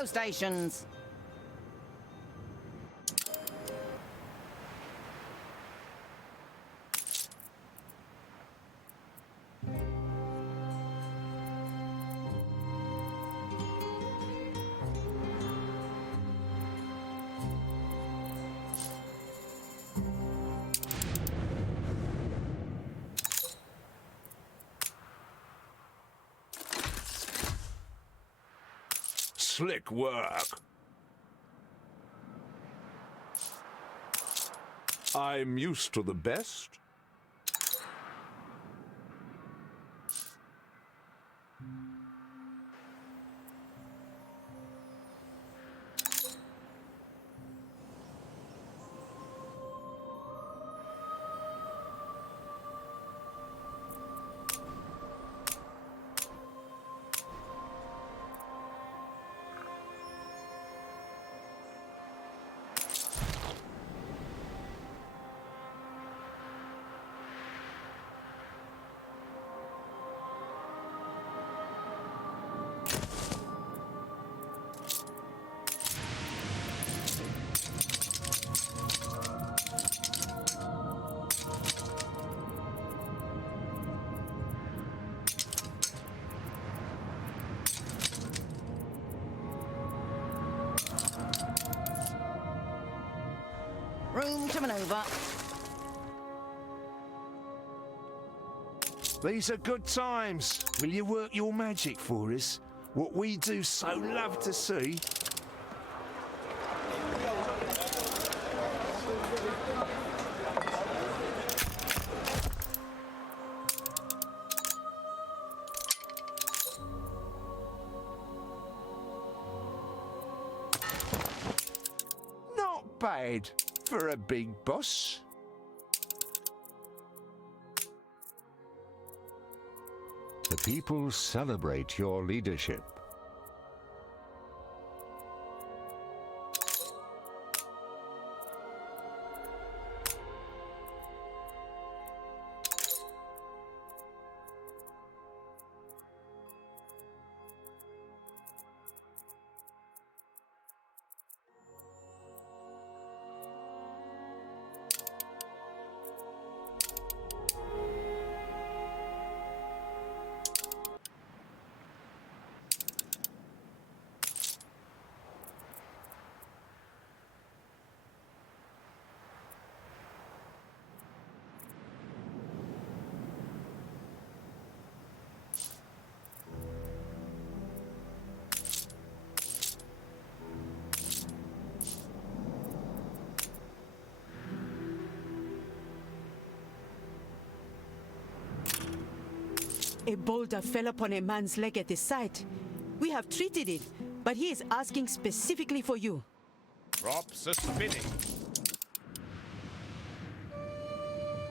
Go stations. Slick work. I'm used to the best. Room to manoeuvre. These are good times. Will you work your magic for us? What we do so love to see. Not bad for a big boss. The people celebrate your leadership. A boulder fell upon a man's leg at the site. We have treated it, but he is asking specifically for you. Props are spinning.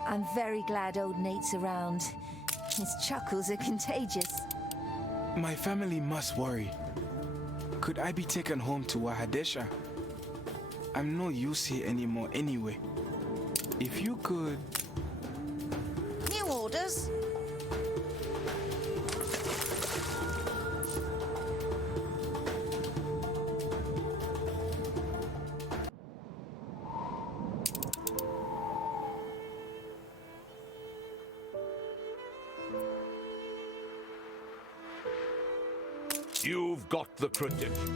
I'm very glad old Nate's around. His chuckles are contagious. My family must worry. Could I be taken home to Wahadesha? I'm no use here anymore anyway. If you could... New orders. You've got the credentials.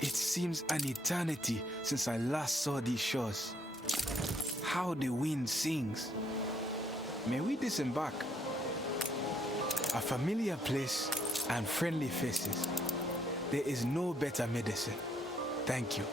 It seems an eternity since I last saw these shores. How the wind sings. May we disembark? A familiar place and friendly faces. There is no better medicine. Thank you.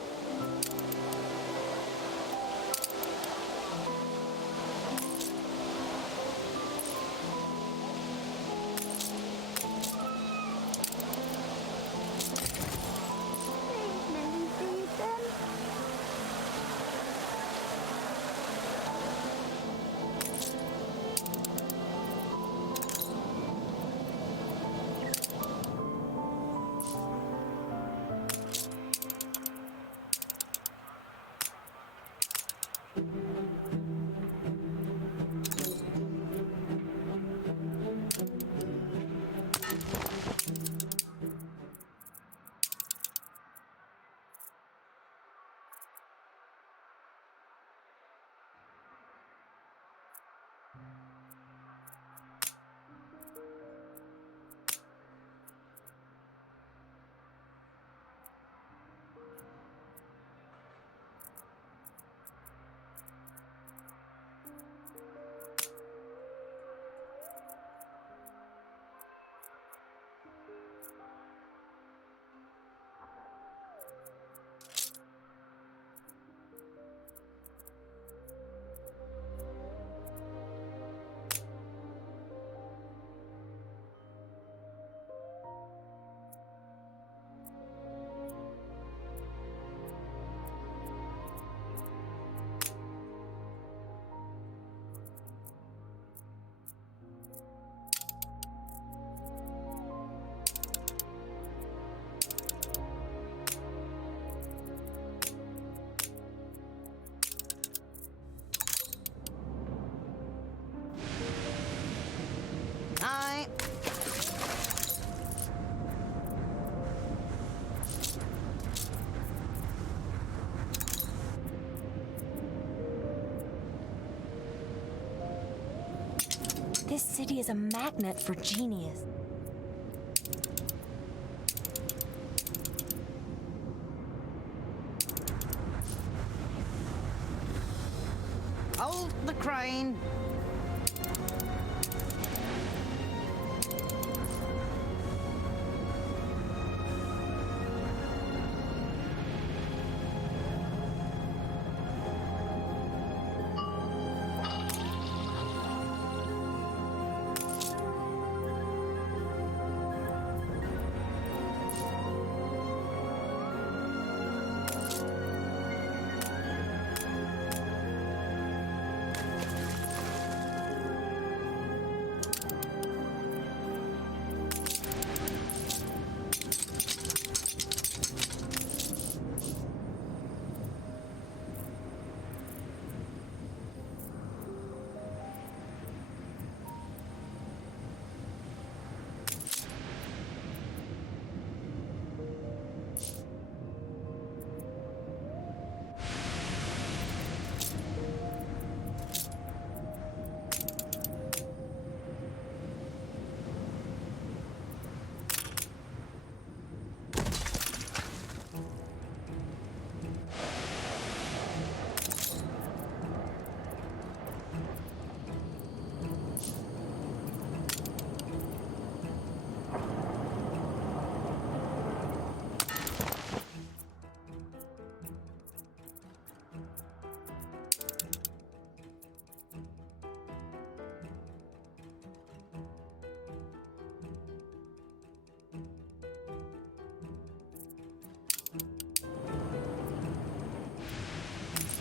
This city is a magnet for genius. Hold the crane.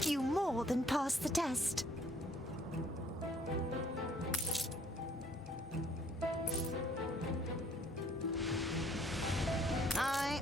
You more than passed the test. Aye.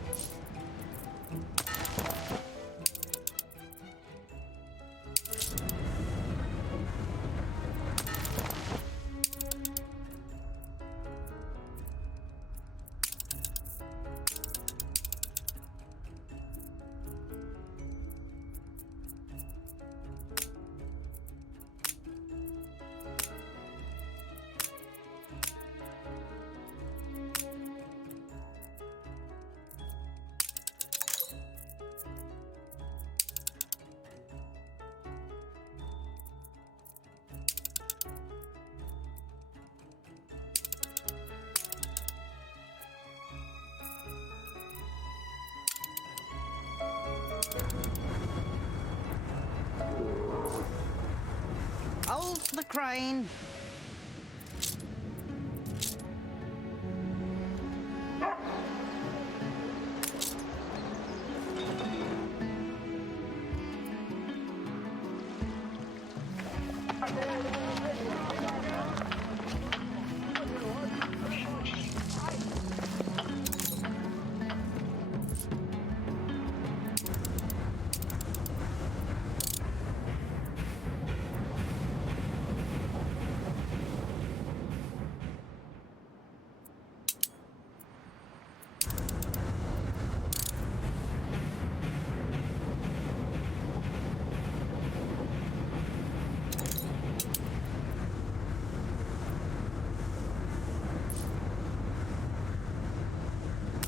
Hold the crane.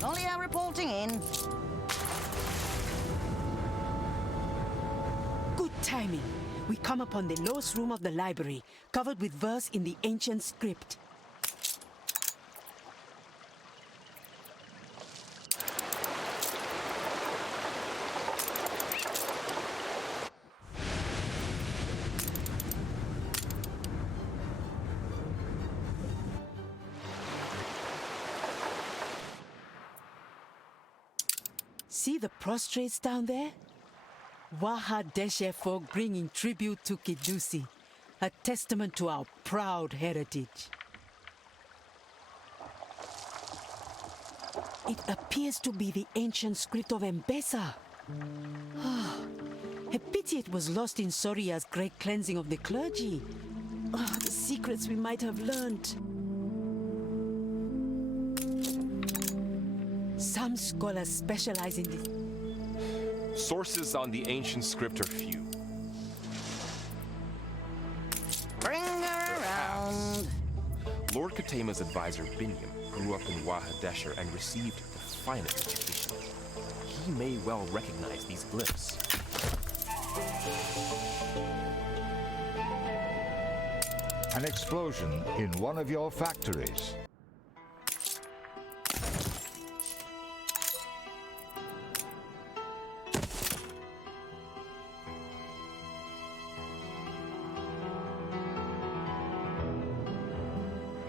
Ollia reporting in. Good timing. We come upon the lost room of the library, covered with verse in the ancient script. See the prostrates down there? Waha Deshe folk bringing tribute to Kidusi, a testament to our proud heritage. It appears to be the ancient script of Mbesa. A pity it was lost in Soria's great cleansing of the clergy. The secrets we might have learned. Some scholars specialize in this. Sources on the ancient script are few. Bring her around. Tamer's advisor Binyam grew up in Wahadesher and received the finest education. He may well recognize these glyphs. An explosion in one of your factories.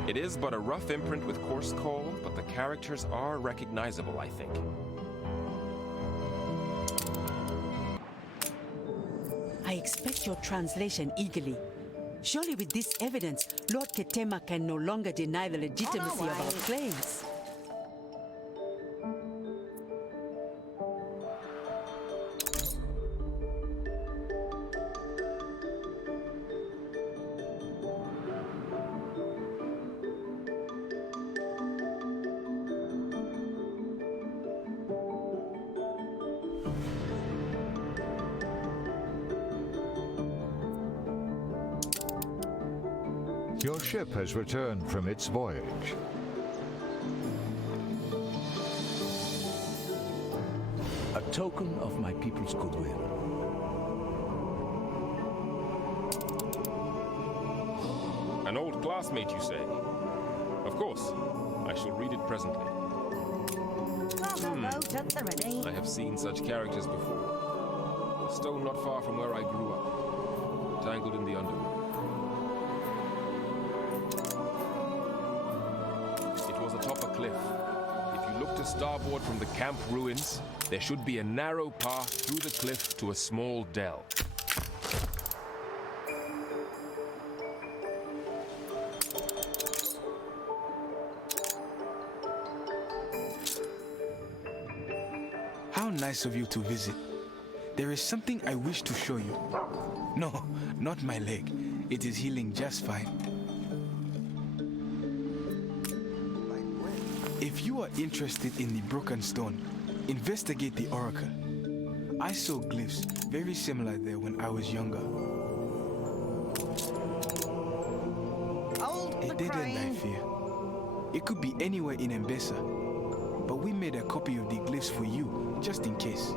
It is but a rough imprint with coarse coal, but the characters are recognizable, I think. I expect your translation eagerly. Surely with this evidence, Lord Ketema can no longer deny the legitimacy of our claims. Your ship has returned from its voyage. A token of my people's goodwill. An old classmate, you say? Of course. I shall read it presently. Boat at the ready. I have seen such characters before. A stone not far from where I grew up, tangled in the underwood. It was atop a cliff. If you look to starboard from the camp ruins, there should be a narrow path through the cliff to a small dell. How nice of you to visit. There is something I wish to show you. No, not my leg. It is healing just fine. If you are interested in the broken stone, investigate the oracle. I saw glyphs very similar there when I was younger. Hold A the dead end, I crane. fear. It could be anywhere in Mbesa, but we made a copy of the glyphs for you, just in case.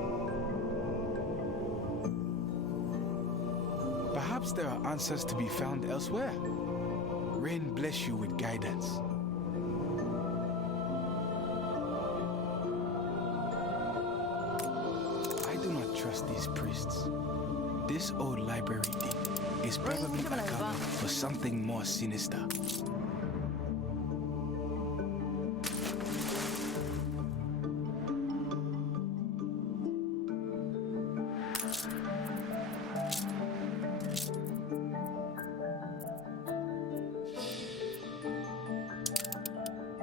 Perhaps there are answers to be found elsewhere. Rain bless you with guidance. I do not trust these priests. This old library thing is probably a cover for something more sinister.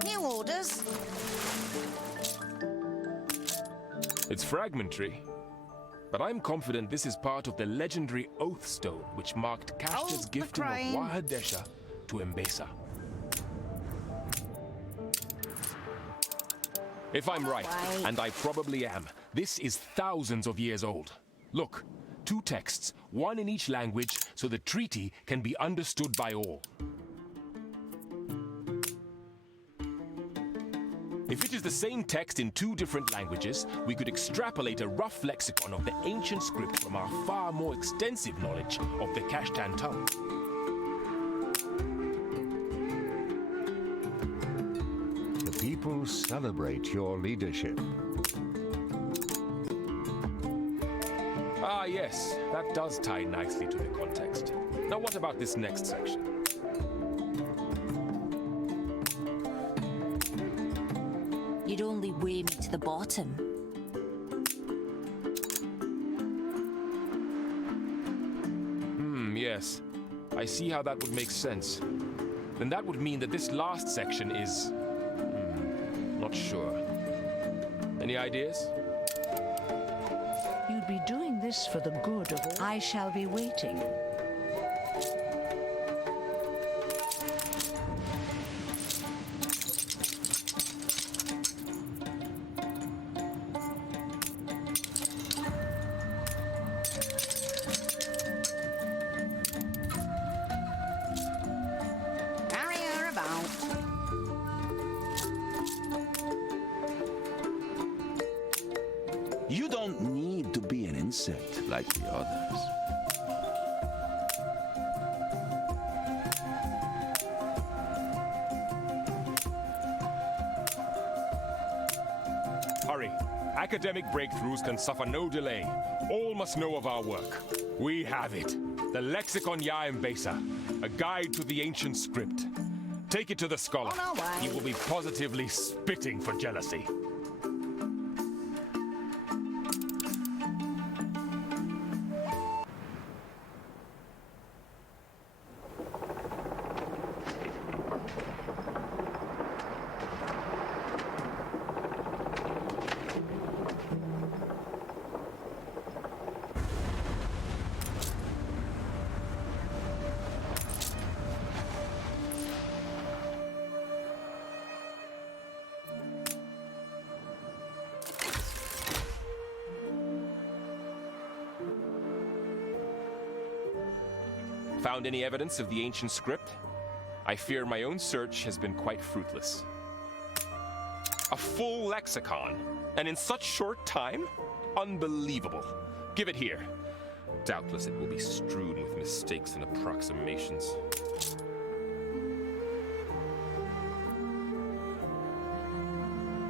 New orders. It's fragmentary, but I'm confident this is part of the legendary Oath Stone which marked Kashta's Hold the gifting of crane. Wahadesha to Mbesa. If I'm right, and I probably am, this is thousands of years old. Look, 2 texts, one in each language, so the treaty can be understood by all. If it is the same text in 2 different languages, we could extrapolate a rough lexicon of the ancient script from our far more extensive knowledge of the Kashtan tongue. The people celebrate your leadership. Ah, yes, that does tie nicely to the context. Now, what about this next section? You'd only weigh me to the bottom. Yes. I see how that would make sense. Then that would mean that this last section is... not sure. Any ideas? You'd be doing this for the good of all. I shall be waiting. Carry her about. insect like the others. Hurry. Academic breakthroughs can suffer no delay. All must know of our work. We have it. The Lexicon Yaembesa, a guide to the ancient script. Take it to the scholar. On our way. He will be positively spitting for jealousy. Found any evidence of the ancient script? I fear my own search has been quite fruitless. A full lexicon, and in such short time? Unbelievable. Give it here. Doubtless it will be strewn with mistakes and approximations.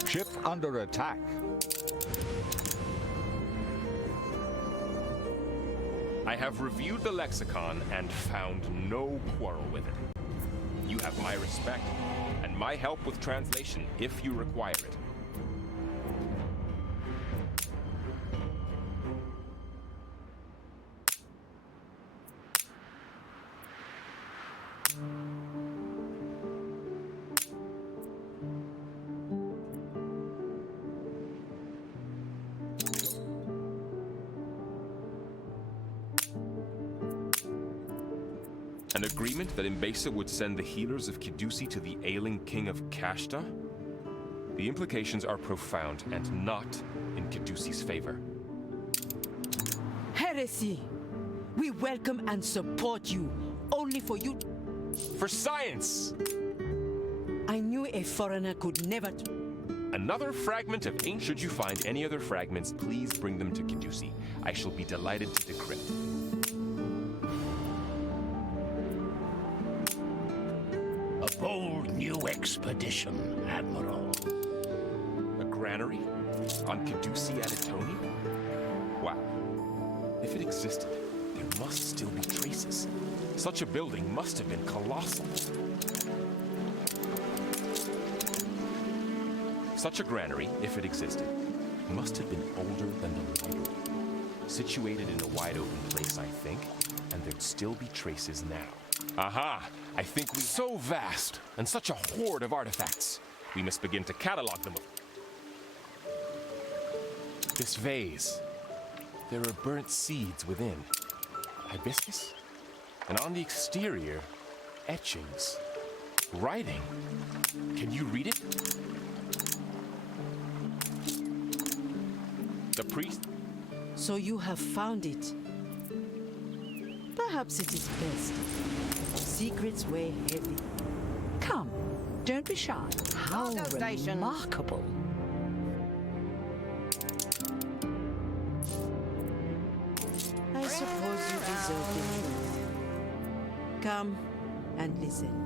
Ship under attack. I have reviewed the lexicon and found no quarrel with it. You have my respect and my help with translation if you require it. An agreement that Mbesa would send the healers of Kidusi to the ailing king of Kashta? The implications are profound and not in Kidusi's favor. Heresy! We welcome and support you, only for you. For science! I knew a foreigner could never. Another fragment of ancient. Should you find any other fragments, please bring them to Kidusi. I shall be delighted to decrypt. A bold new expedition, Admiral. A granary? On Kidusi Adatoni? Wow. If it existed, there must still be traces. Such a building must have been colossal. Such a granary, if it existed, must have been older than the library. Situated in a wide open place, I think, and there'd still be traces now. Aha! I think we... So vast, and such a hoard of artifacts. We must begin to catalog them. This vase. There are burnt seeds within. Hibiscus? And on the exterior, etchings. Writing. Can you read it? The priest? So you have found it. Perhaps it is best. Secrets weigh heavy. Come, don't be shy. How Cargo station. remarkable. I suppose you deserve the truth. Come and listen.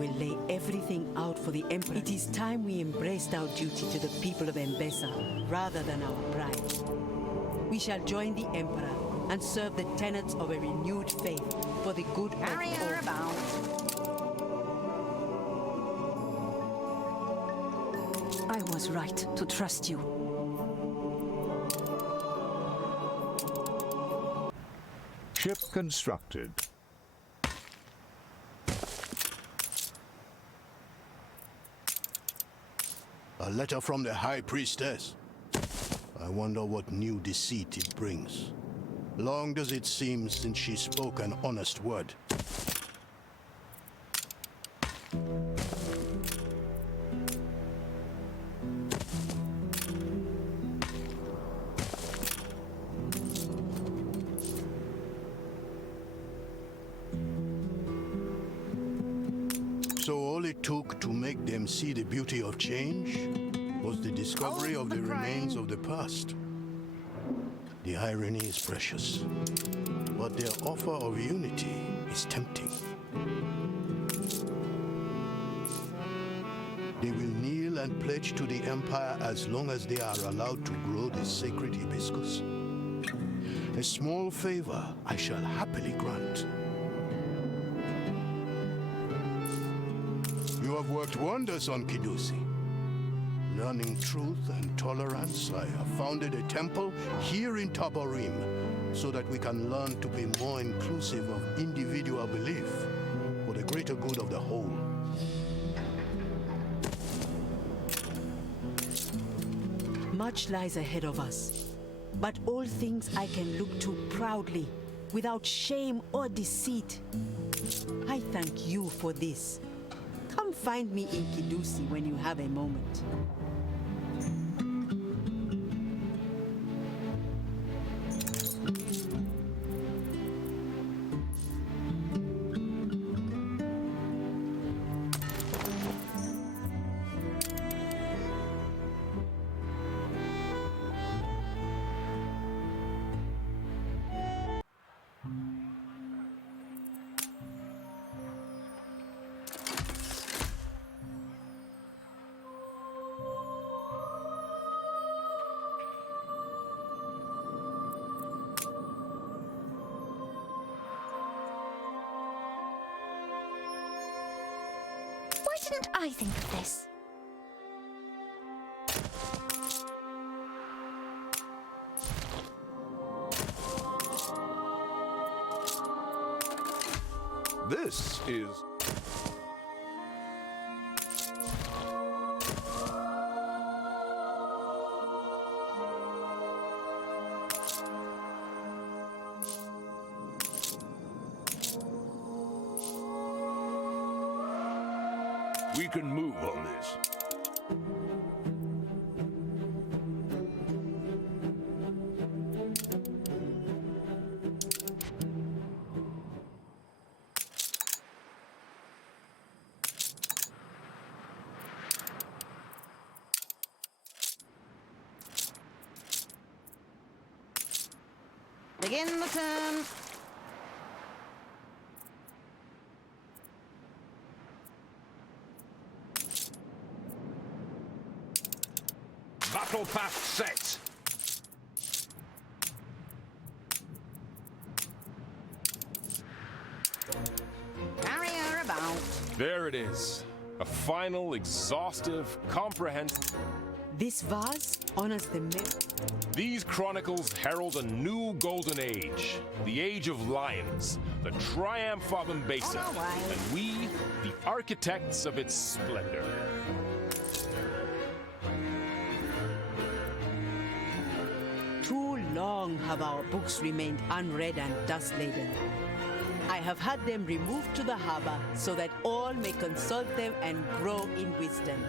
will lay everything out for the Emperor. It is time we embraced our duty to the people of Mbesa rather than our pride. We shall join the Emperor and serve the tenets of a renewed faith for the good of Carry her all. about. I was right to trust you. Ship constructed. A letter from the High Priestess. I wonder what new deceit it brings. Long does it seem since she spoke an honest word. So all it took to make them see the beauty of change was the discovery of the remains of the past. The irony is precious, but their offer of unity is tempting. They will kneel and pledge to the Empire as long as they are allowed to grow this sacred hibiscus. A small favor I shall happily grant. You have worked wonders on Kidusi. Learning truth and tolerance, I have founded a temple here in Tabarim so that we can learn to be more inclusive of individual belief for the greater good of the whole. Much lies ahead of us, but all things I can look to proudly, without shame or deceit. I thank you for this. Come find me in Kidusi when you have a moment. Why didn't I think of this? This is... We can move on this. Begin the turn. Battle path set. Carry her about. There it is. A final, exhaustive, comprehensive... This vase honors the These chronicles herald a new golden age. The age of lions. The triumph of Mbesa. On our way. And we, the architects of its splendor. Too long have our books remained unread and dust-laden. I have had them removed to the harbor so that all may consult them and grow in wisdom.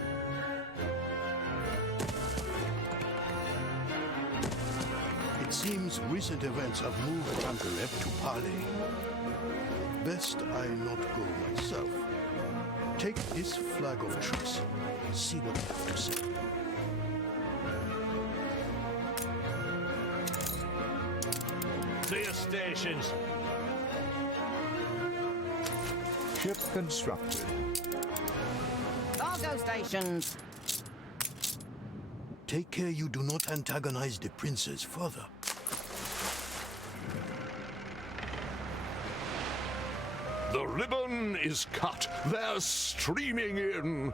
It seems recent events have moved Tankareb to parley. Best I not go myself. Take this flag of truce. See what they have to say. To your stations. Ship constructed. cargo stations. Take care you do not antagonize the princess further. The ribbon is cut. They're streaming in.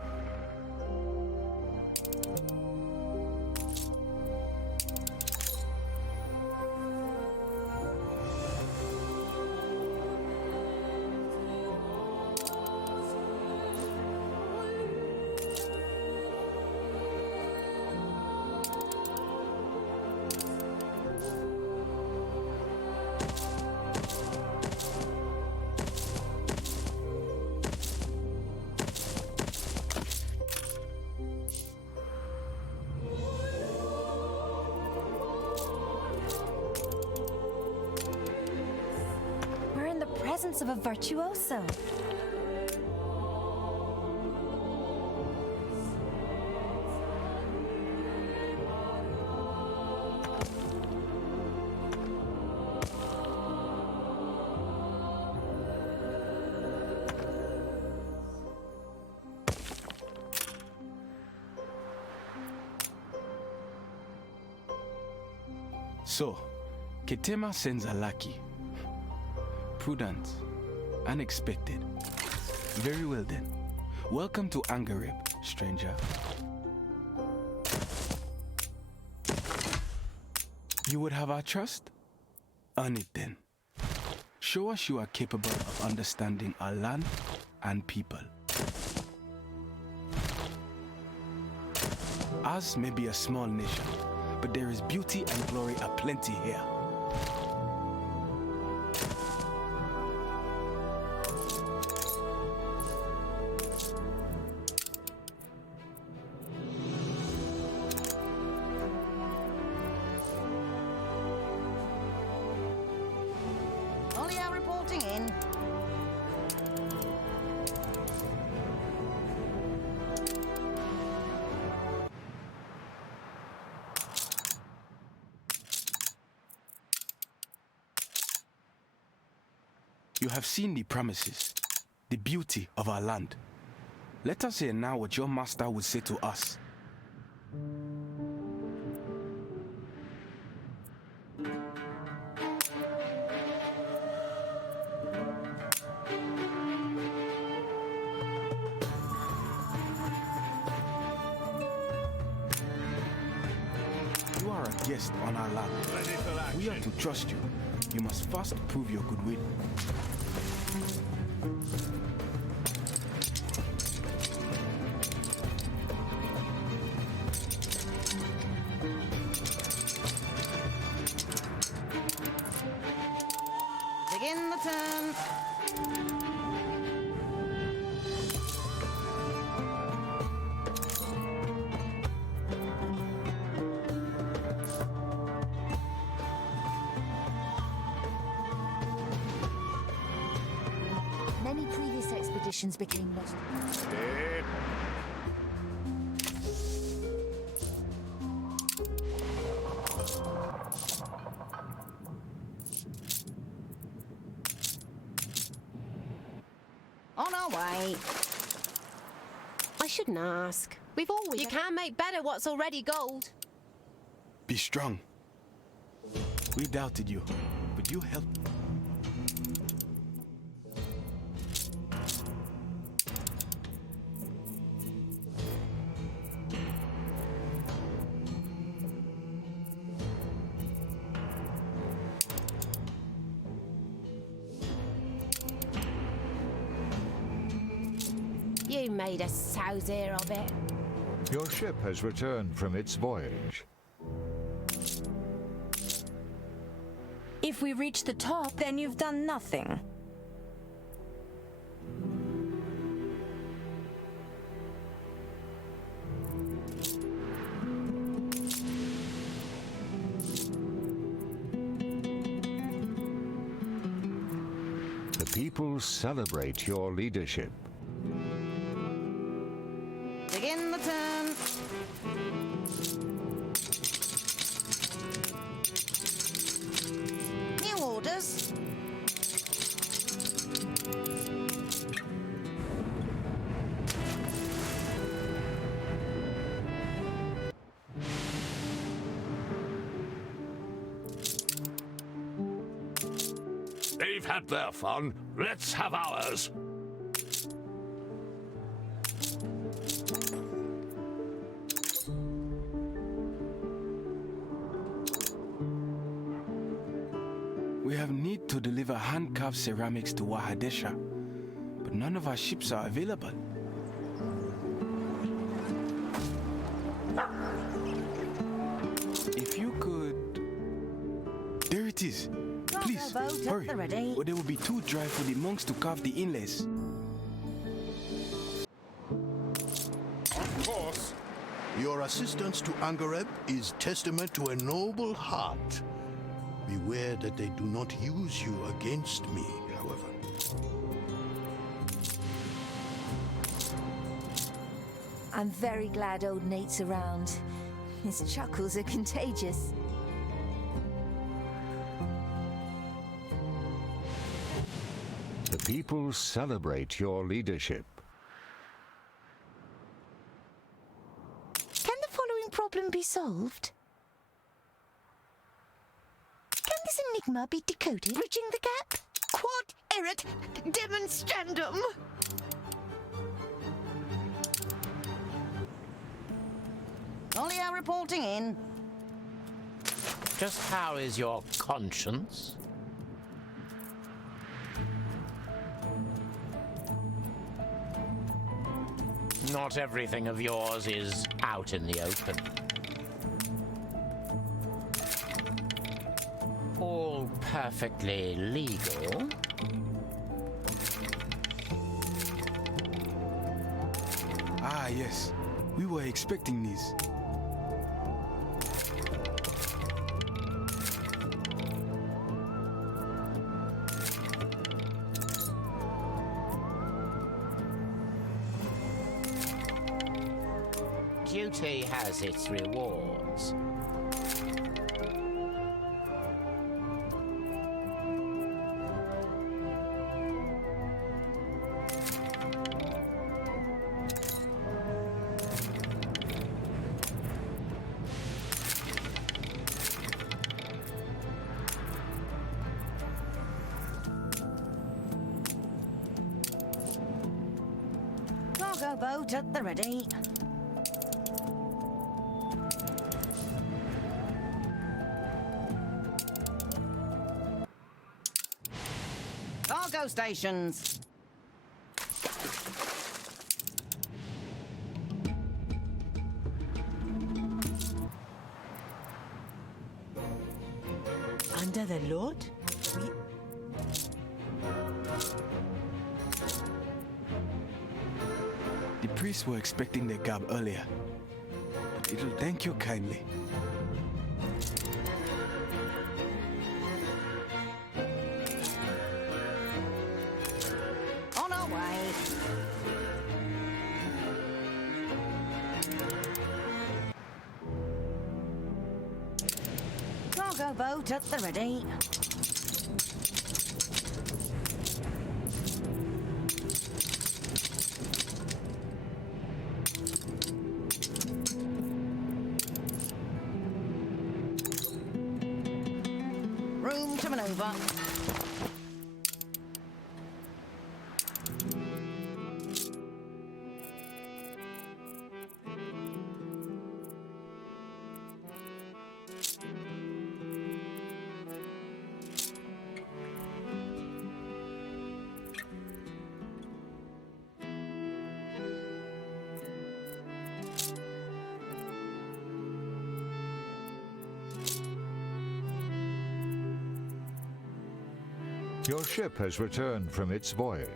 We're in the presence of a virtuoso. So, Ketema sends a lackey. Prudent, unexpected. Very well then. Welcome to Angarib, stranger. You would have our trust? Earn it then. Show us you are capable of understanding our land and people. Ours may be a small nation, but there is beauty and glory aplenty here. Olio reporting in. You have seen the promises, the beauty of our land. Let us hear now what your master would say to us. You are a guest on our land. We are to trust you. You must first prove your goodwill. Begin the turn. Many previous expeditions became lost. On our way. I shouldn't ask. We've always... You can't make better what's already gold. Be strong. We doubted you, but you helped. You made a sow's ear of it. Your ship has returned from its voyage. If we reach the top, then you've done nothing. The people celebrate your leadership. Begin the turn. New orders. They've had their fun. Let's have ours. We have need to deliver hand-carved ceramics to Wahadesha, but none of our ships are available. If you could... There it is. Please, hurry, or there will be too dry for the monks to carve the inlays. Of course. Your assistance to Angareb is testament to a noble heart. Beware that they do not use you against me, however. I'm very glad old Nate's around. His chuckles are contagious. The people celebrate your leadership. Can the following problem be solved? Can this enigma be decoded? Bridging the gap? Quod erat demonstrandum. Olio reporting in. Just how is your conscience? Not everything of yours is out in the open. All perfectly legal. Ah, yes. We were expecting these. Duty has its rewards. Cargo boat at the ready. Cargo stations. Under the Lord? The priests were expecting their gab earlier. But it'll thank you kindly. On our way. Cargo boat at the ready. Room to maneuver. Your ship has returned from its voyage.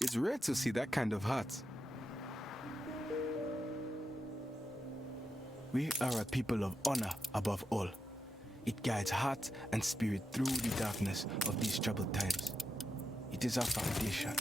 It's rare to see that kind of heart. We are a people of honor above all. It guides heart and spirit through the darkness of these troubled times. It is our foundation.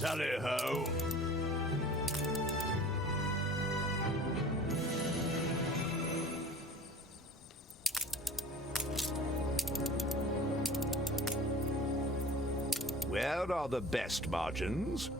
Tally-ho. Where are the best margins?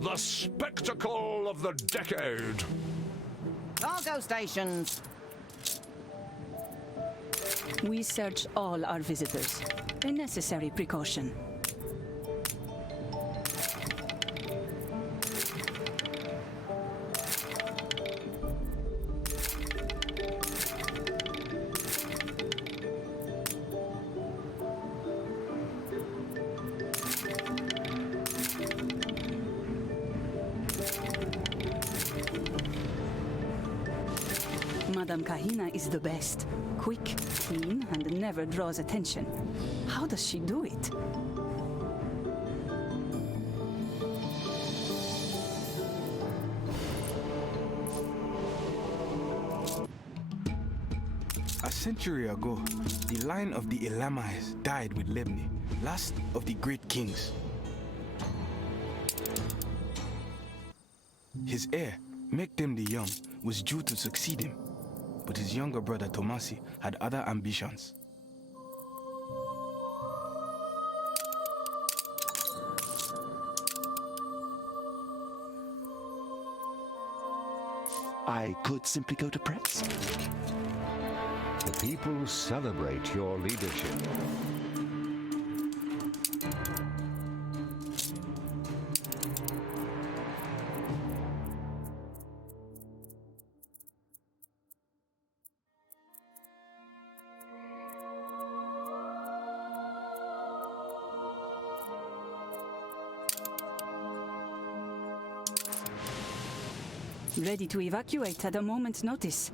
The spectacle of the decade. Cargo stations. We search all our visitors. A necessary precaution. Madame Kahina is the best. Quick, clean, and never draws attention. How does she do it? A century ago, the line of the Elamites died with Lebni, last of the great kings. His heir, Mekdem the Young, was due to succeed him, but his younger brother Tomasi had other ambitions. I could simply go to press. The people celebrate your leadership. Ready to evacuate at a moment's notice.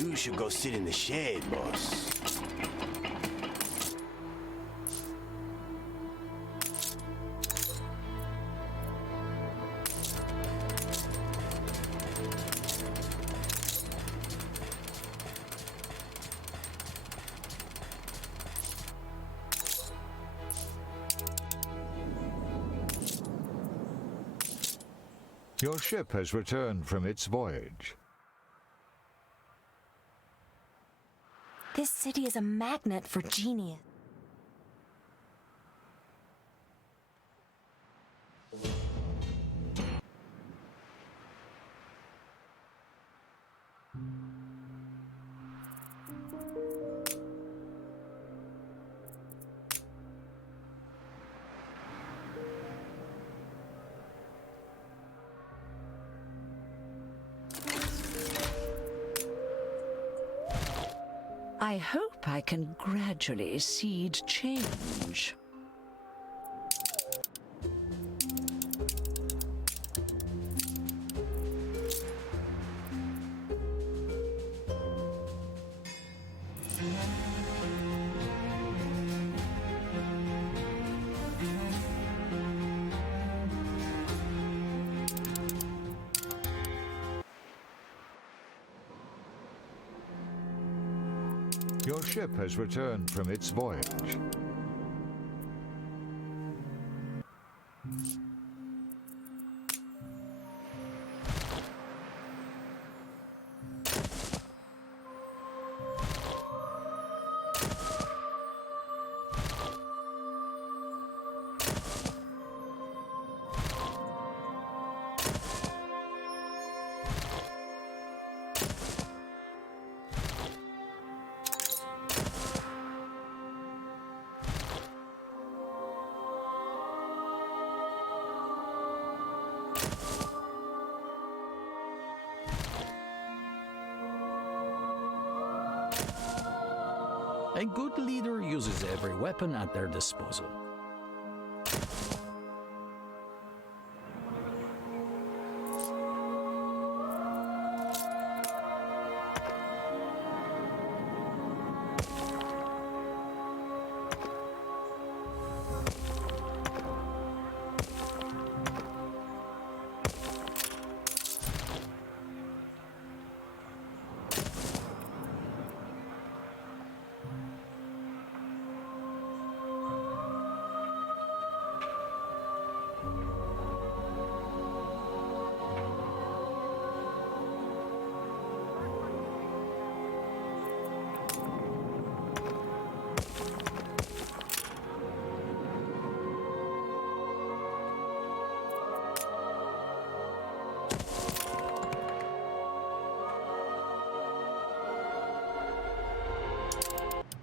You should go sit in the shade, boss. Your ship has returned from its voyage. This city is a magnet for genius. I hope I can gradually seed change. Your ship has returned from its voyage. A good leader uses every weapon at their disposal.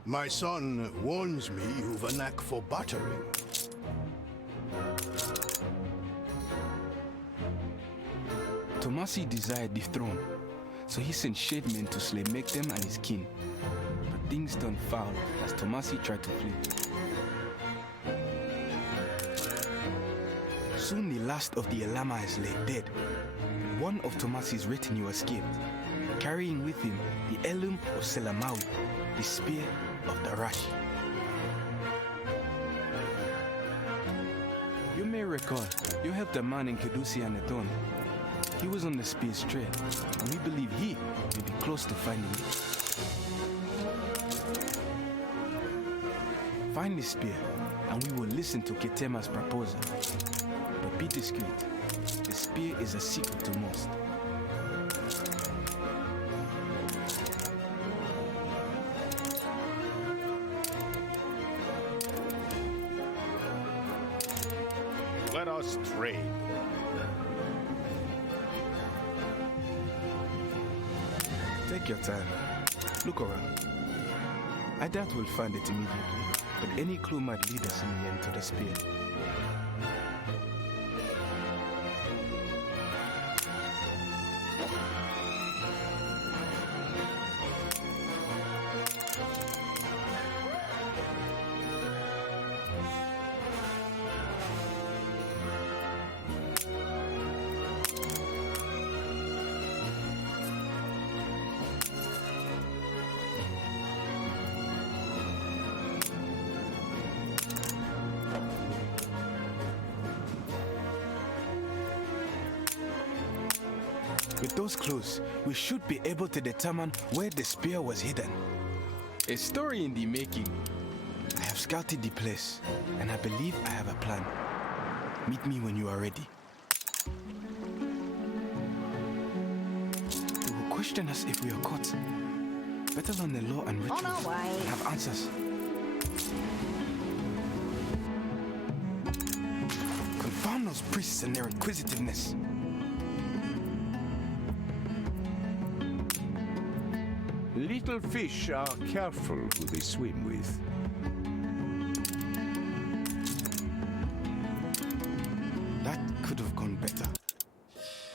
My son warns me you've a knack for battering. Tomasi desired the throne, so he sent shademen to slay Mektem and his kin. But things turned foul as Tomasi tried to flee. Soon the last of the Elamais lay dead. One of Tomasi's retinue escaped, carrying with him the heirloom of Selamawi, the spear of the Rashi. You may recall, you helped a man in Kedusi and Eton. He was on the spear's trail, and we believe he may be close to finding it. Find the spear, and we will listen to Ketema's proposal. But be discreet. The spear is a secret to most. Let us trade. Take your time. Look around. I doubt we'll find it immediately, but any clue might lead us in the end to the spear. those clues, we should be able to determine where the spear was hidden. A story in the making. I have scouted the place, and I believe I have a plan. Meet me when you are ready. They will question us if we are caught. Better learn the law and rituals On our way. and have answers. Confound those priests and their inquisitiveness. Little fish are careful who they swim with. That could have gone better.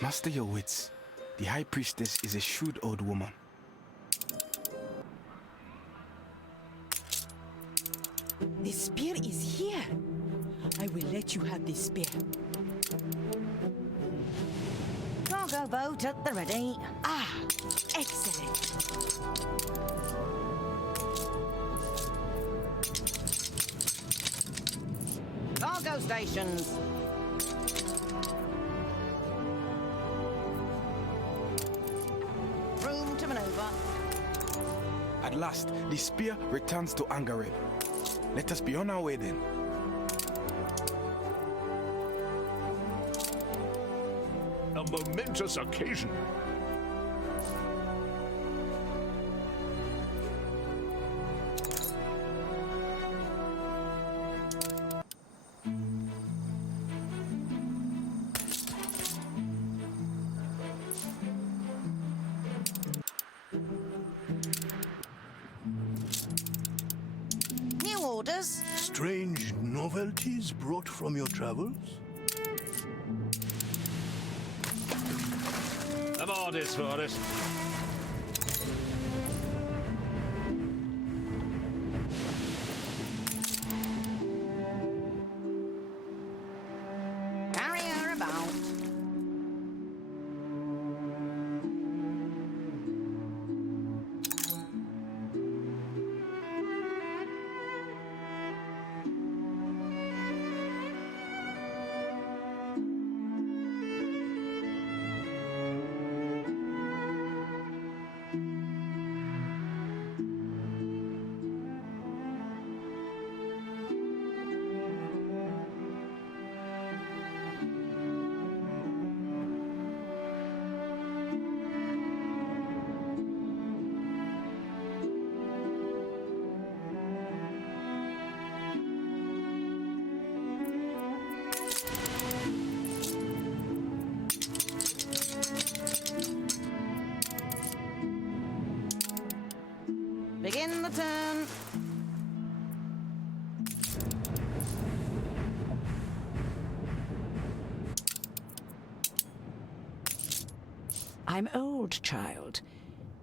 Master your wits. The High Priestess is a shrewd old woman. The spear is here. I will let you have this spear. Cargo boat at the ready. Ah, excellent. Cargo stations. Room to maneuver. At last, the spear returns to Angareb. Let us be on our way then. A momentous occasion. New orders. Strange novelties brought from your travels? Amadis for it. Carry her about. Begin the turn. I'm old, child.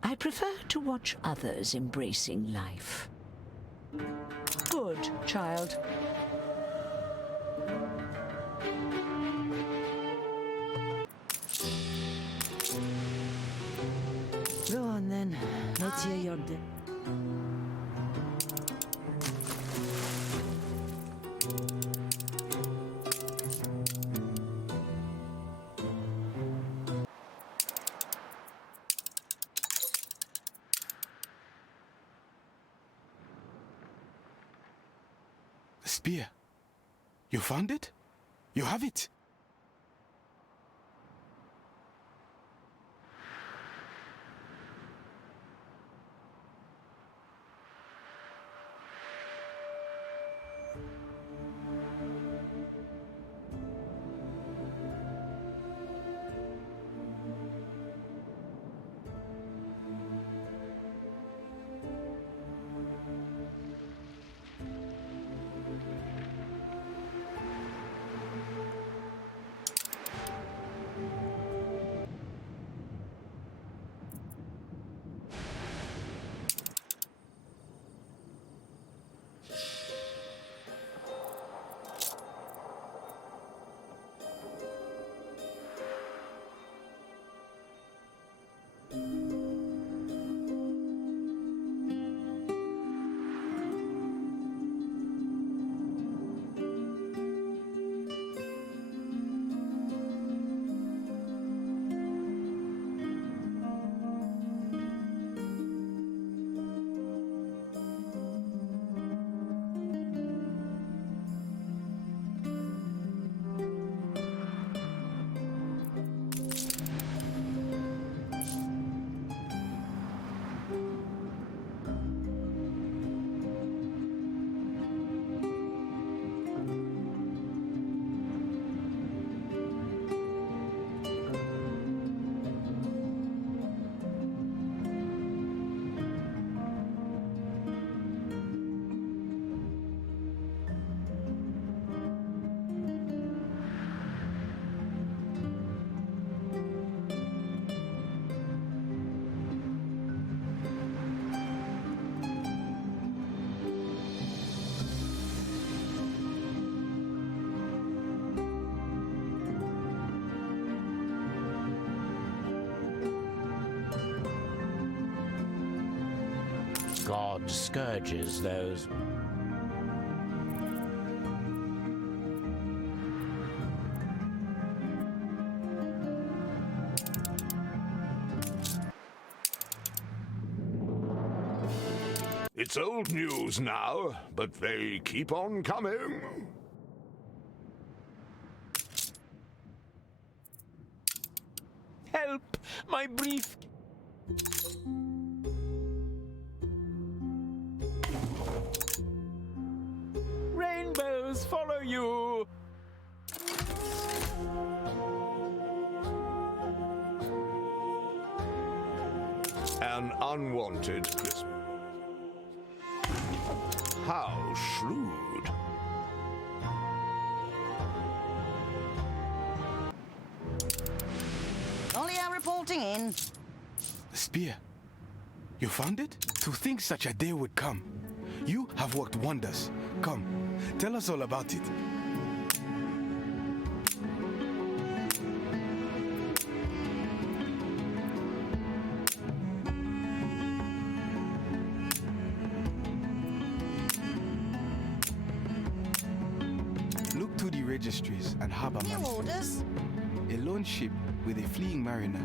I prefer to watch others embracing life. Good, child. Go on then. Let's hear your day. The spear. You found it? You have it? God scourges those. It's old news now, but they keep on coming. Help! My brief. Rainbows follow you! An unwanted Christmas. How shrewd. Olio reporting in. The spear. You found it? To think such a day would come. You have worked wonders. Come, tell us all about it. Look to the registries and harbor New manifests. orders. A lone ship with a fleeing mariner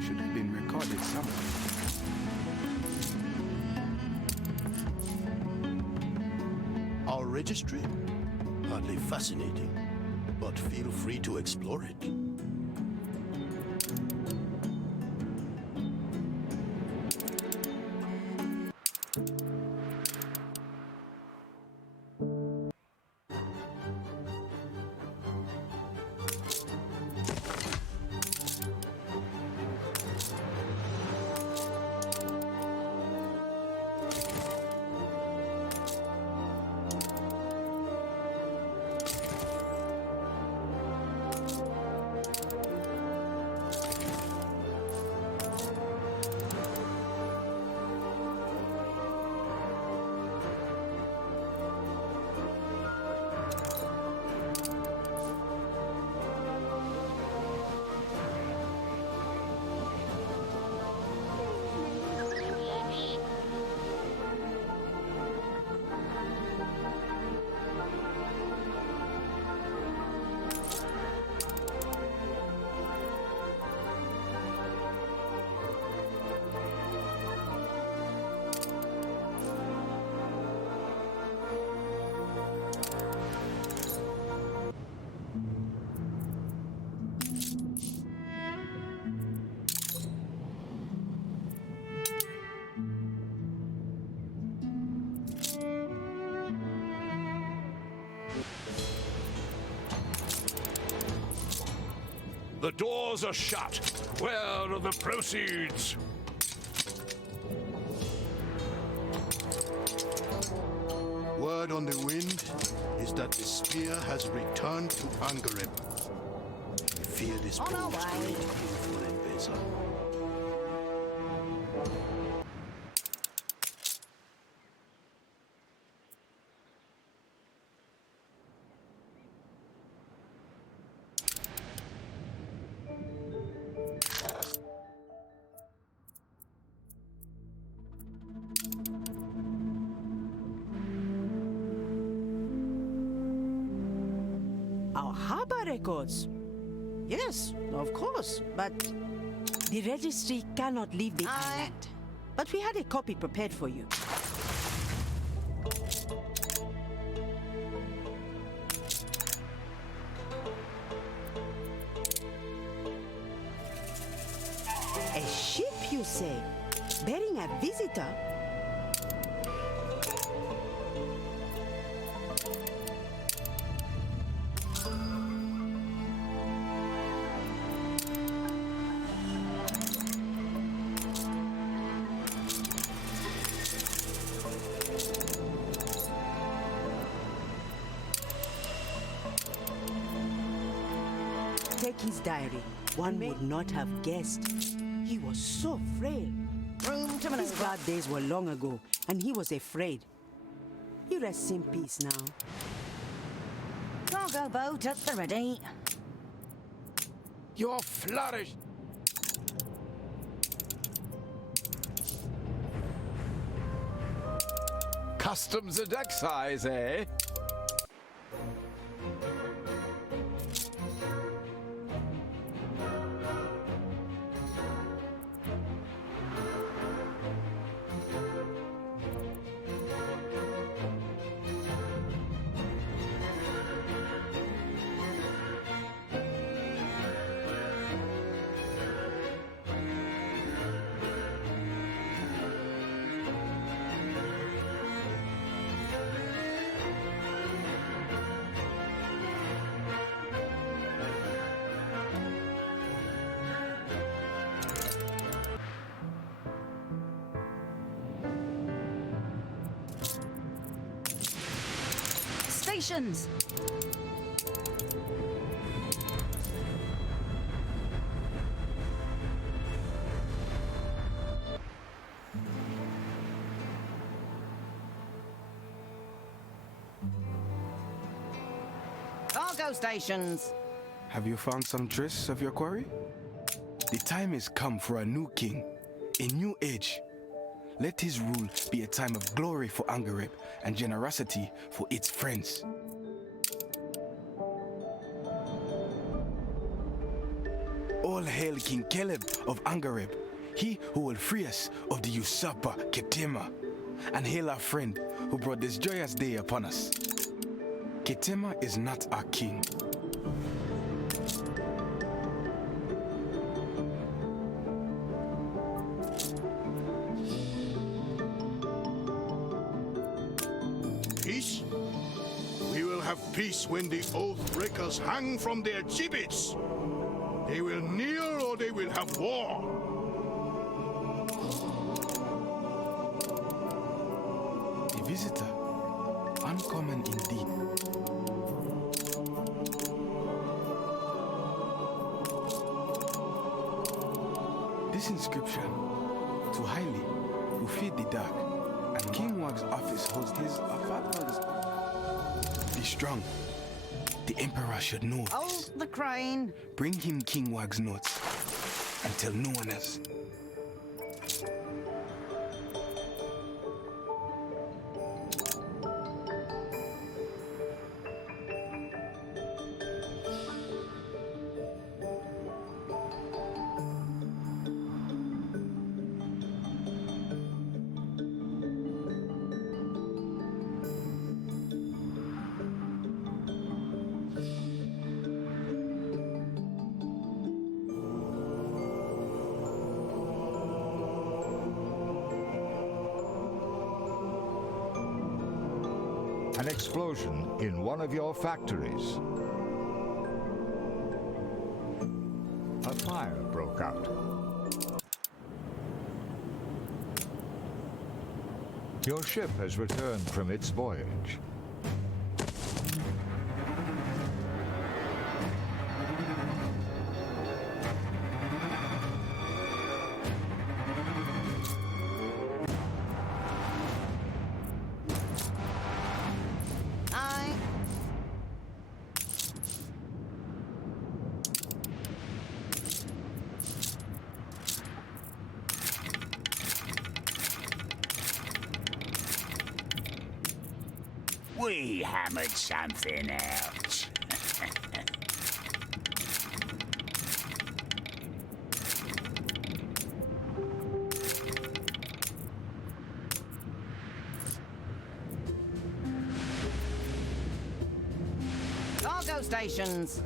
should have been recorded somewhere. Our registry? Hardly fascinating, but feel free to explore it. The doors are shut. Where are the proceeds? Word on the wind is that the spear has returned to Angarem. I fear this On our proves to way. be for Edbeza. Our harbor records. Yes, of course, but the registry cannot leave the island. But we had a copy prepared for you. A ship, you say? Bearing a visitor? Take his diary. One would not have guessed. He was so frail. Room to His maneuver. guard days were long ago, and he was afraid. He rests in peace now. Cargo boat at the ready. Your flourish. Customs and excise, eh? Stations! Cargo stations. Have you found some traces of your quarry? The time has come for a new king, a new age. Let his rule be a time of glory for Angareb and generosity for its friends. All hail King Caleb of Angareb, he who will free us of the usurper Ketema, and hail our friend who brought this joyous day upon us. Ketema is not our king. Peace? We will have peace when the oath breakers hang from their gibbets. They will kneel or they will have war. A visitor, uncommon indeed. This inscription, to Haile, who feared the dark, and King Wag's office holds his father's. Be strong. The Emperor should know of Hold this. the crane. Bring him King Wag's notes, and tell no one else. An explosion in one of your factories. A fire broke out. Your ship has returned from its voyage. We hammered something out. Cargo stations.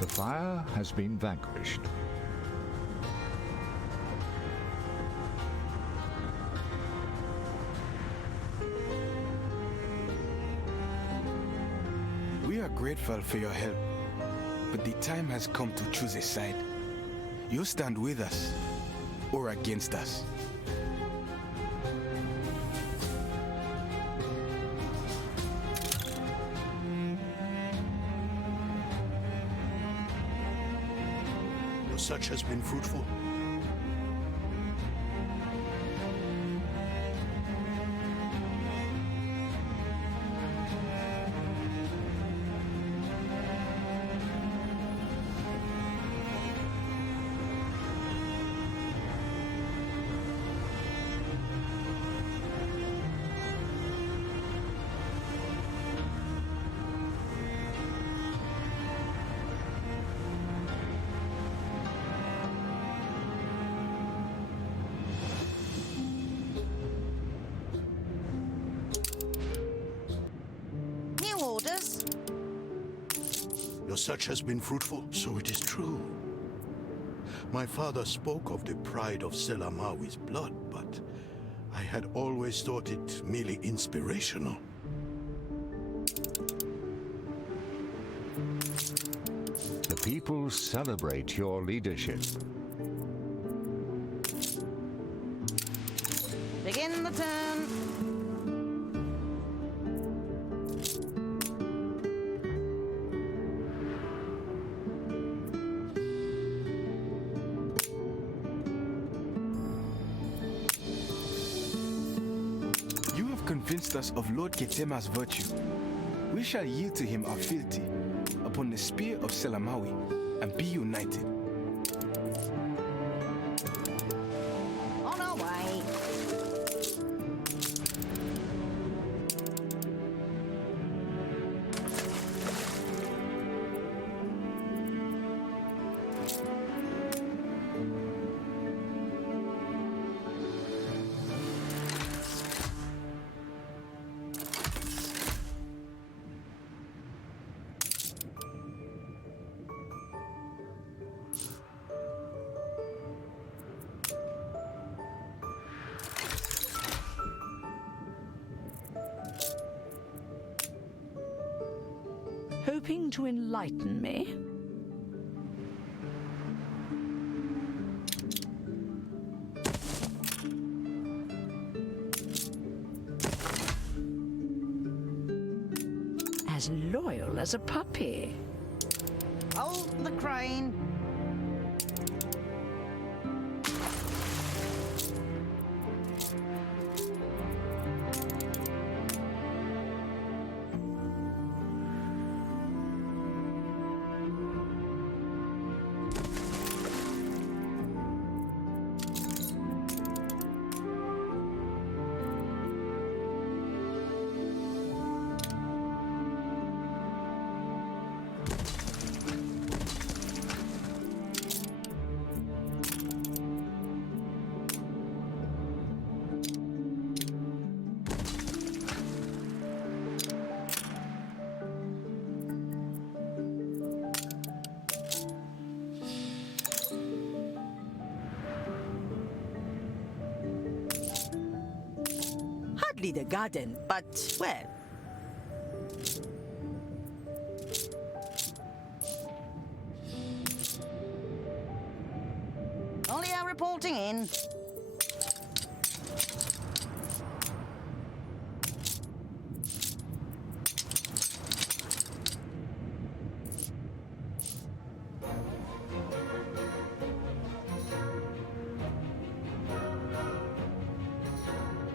The fire has been vanquished. We are grateful for your help, but the time has come to choose a side. You stand with us or against us. Your search has been fruitful. Your search has been fruitful, so it is true. My father spoke of the pride of Selamawi's blood, but I had always thought it merely inspirational. The people celebrate your leadership. Begin the turn. You have convinced us of Lord Ketema's virtue. We shall yield to him our fealty upon the spear of Selamawi and be united. On our way. Hoping to enlighten me? As loyal as a puppy. Hold the crane. Hardly the garden, but, well, Olio reporting in.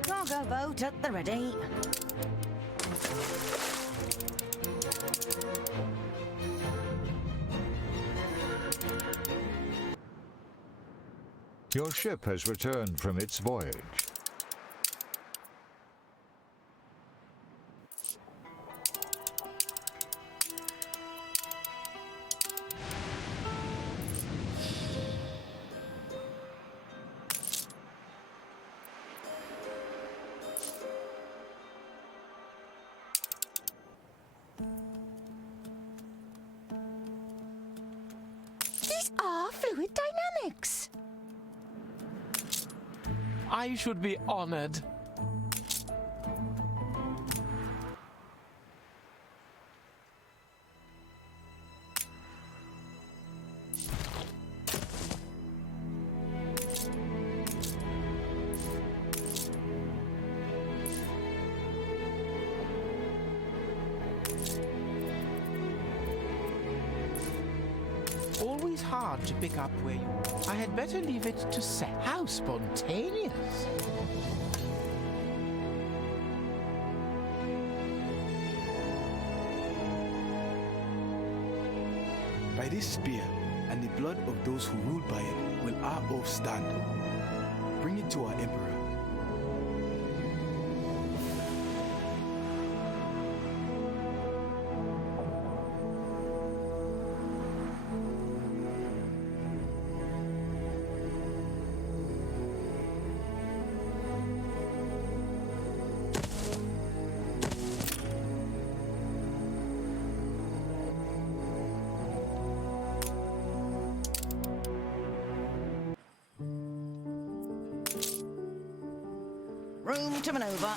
Cargo boat at the ready. Your ship has returned from its voyage. These are fluid dynamics. I should be honored. Always hard to pick up where you... I had better leave it to set. How spontaneous. By this spear and the blood of those who ruled by it will our oath stand. Bring it to our emperor. Room to maneuver.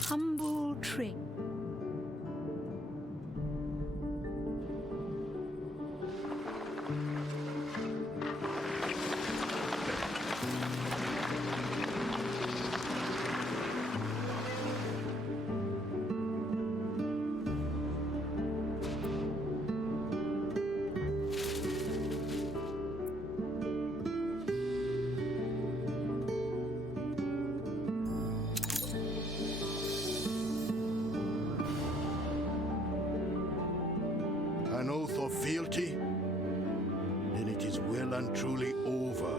Humble trick. An oath of fealty? Then it is well and truly over.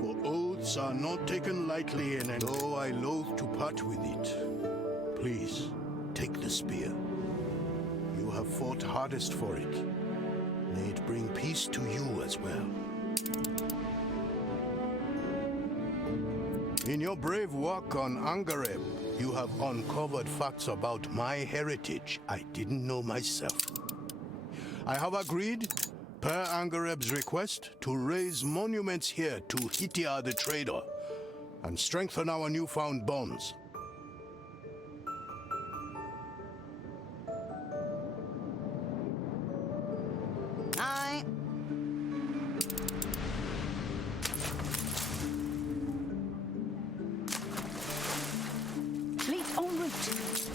For oaths are not taken lightly, and though I loathe to part with it, please take the spear. You have fought hardest for it. May it bring peace to you as well. In your brave work on Angareb, you have uncovered facts about my heritage I didn't know myself. I have agreed, per Angareb's request, to raise monuments here to Hitia the trader and strengthen our newfound bonds. Aye. Fleet en route.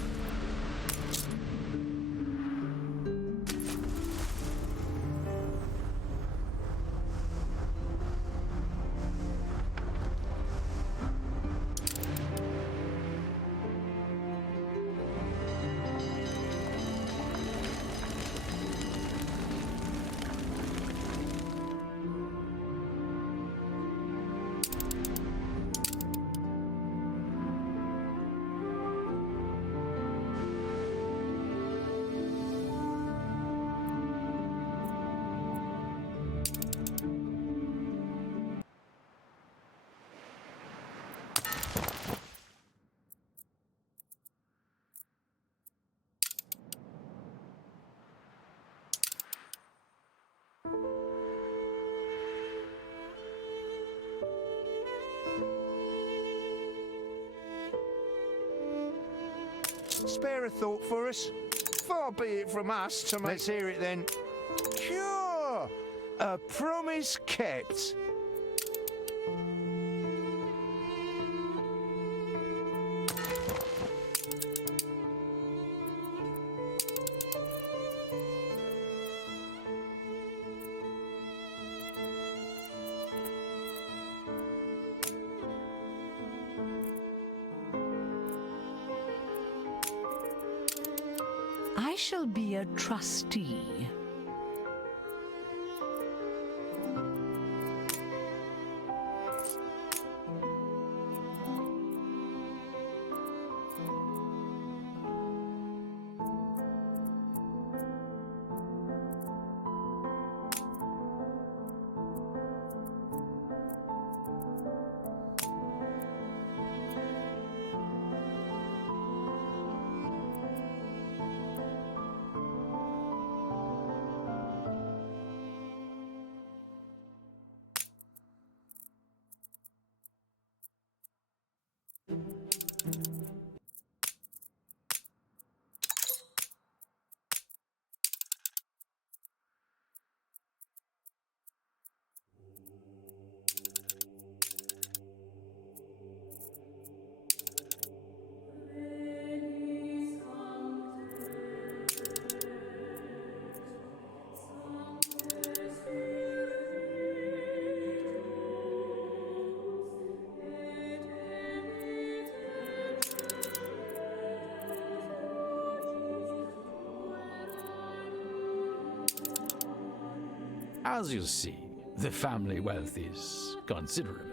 Spare a thought for us? Far be it from us to make... Let's hear it then. Sure! A promise kept. I shall be a trustee. As you see, the family wealth is considerable.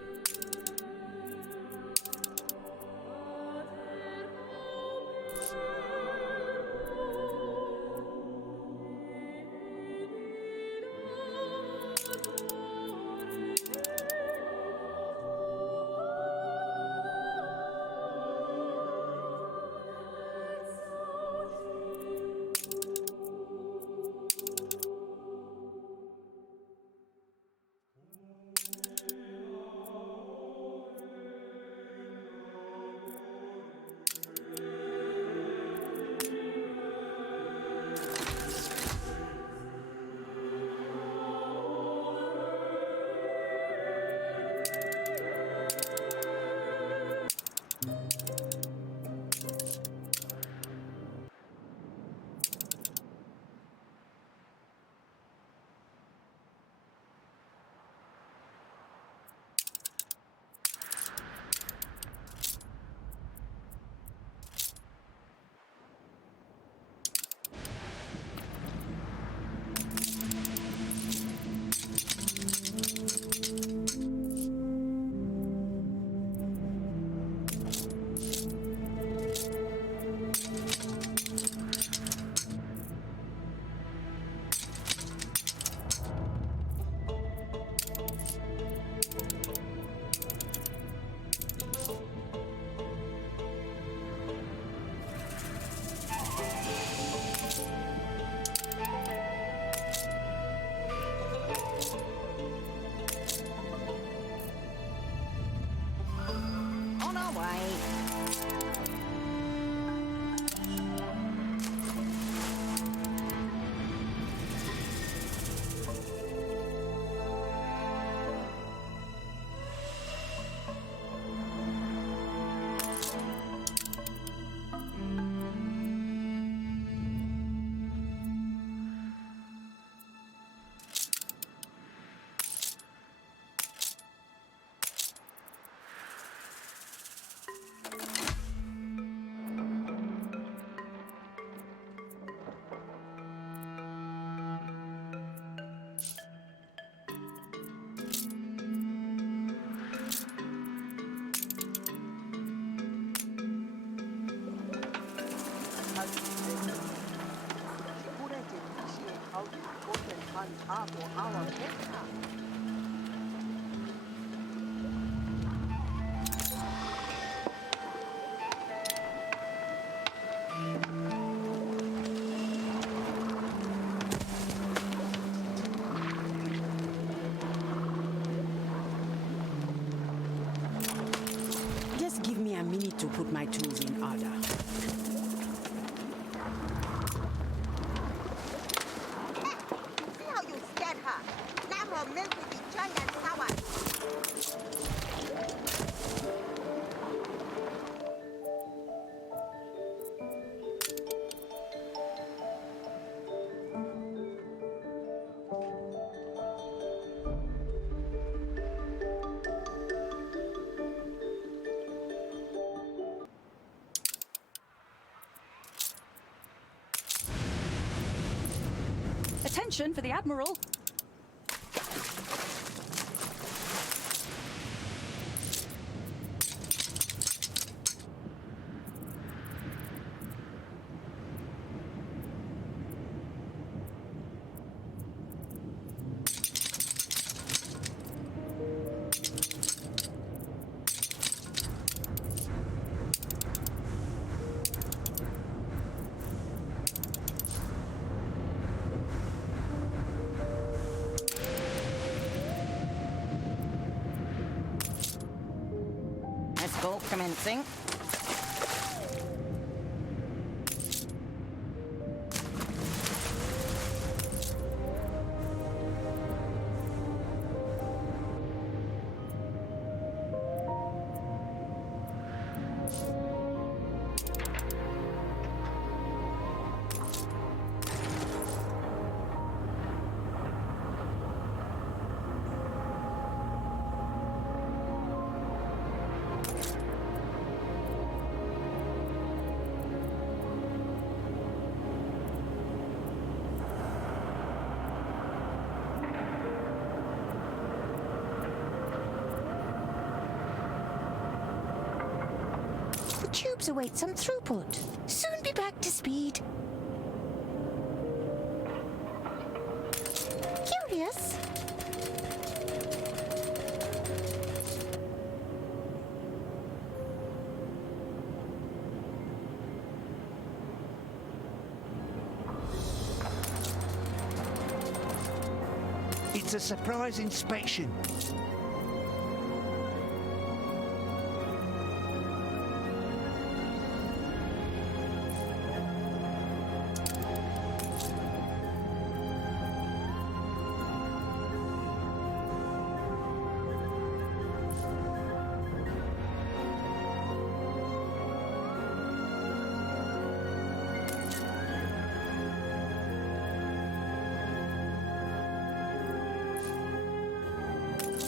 Just give me a minute to put my tools in order. See how you scared her. Now her milk will be turned and sour. Attention for the Admiral. Escort commencing. The tubes await some throughput. Soon be back to speed. Curious? It's a surprise inspection.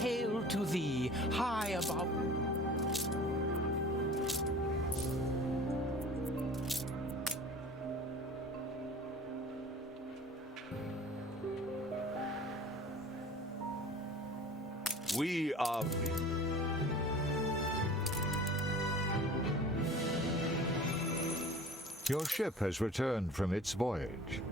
Hail to thee, high above. We are. Your ship has returned from its voyage.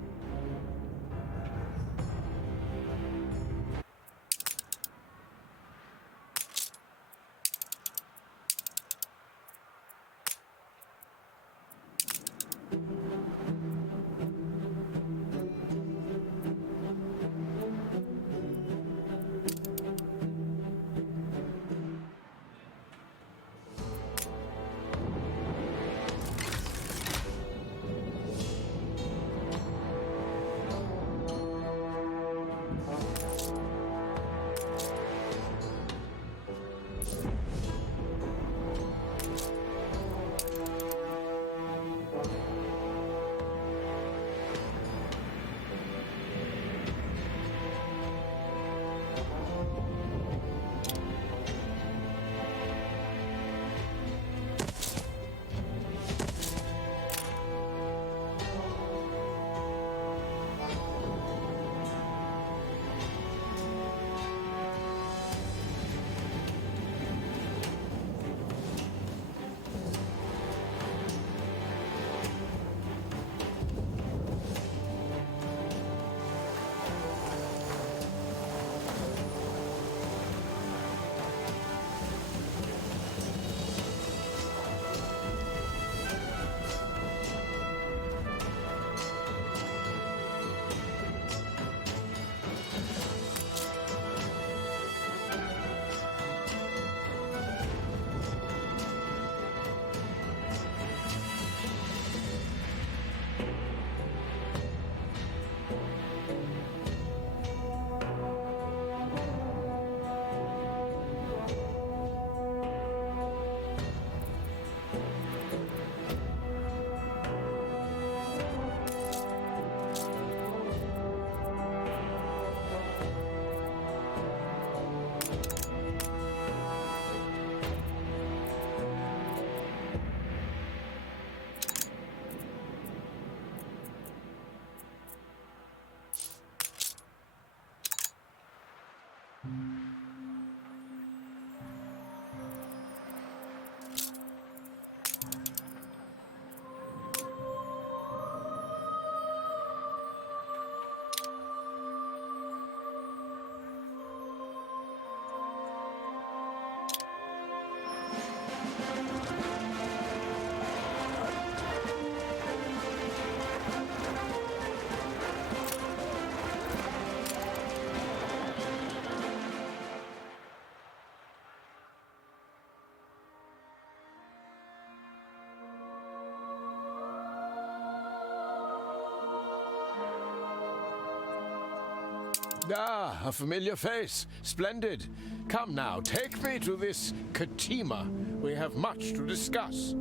Ah, a familiar face. Splendid. Come now, take me to this Katima. We have much to discuss.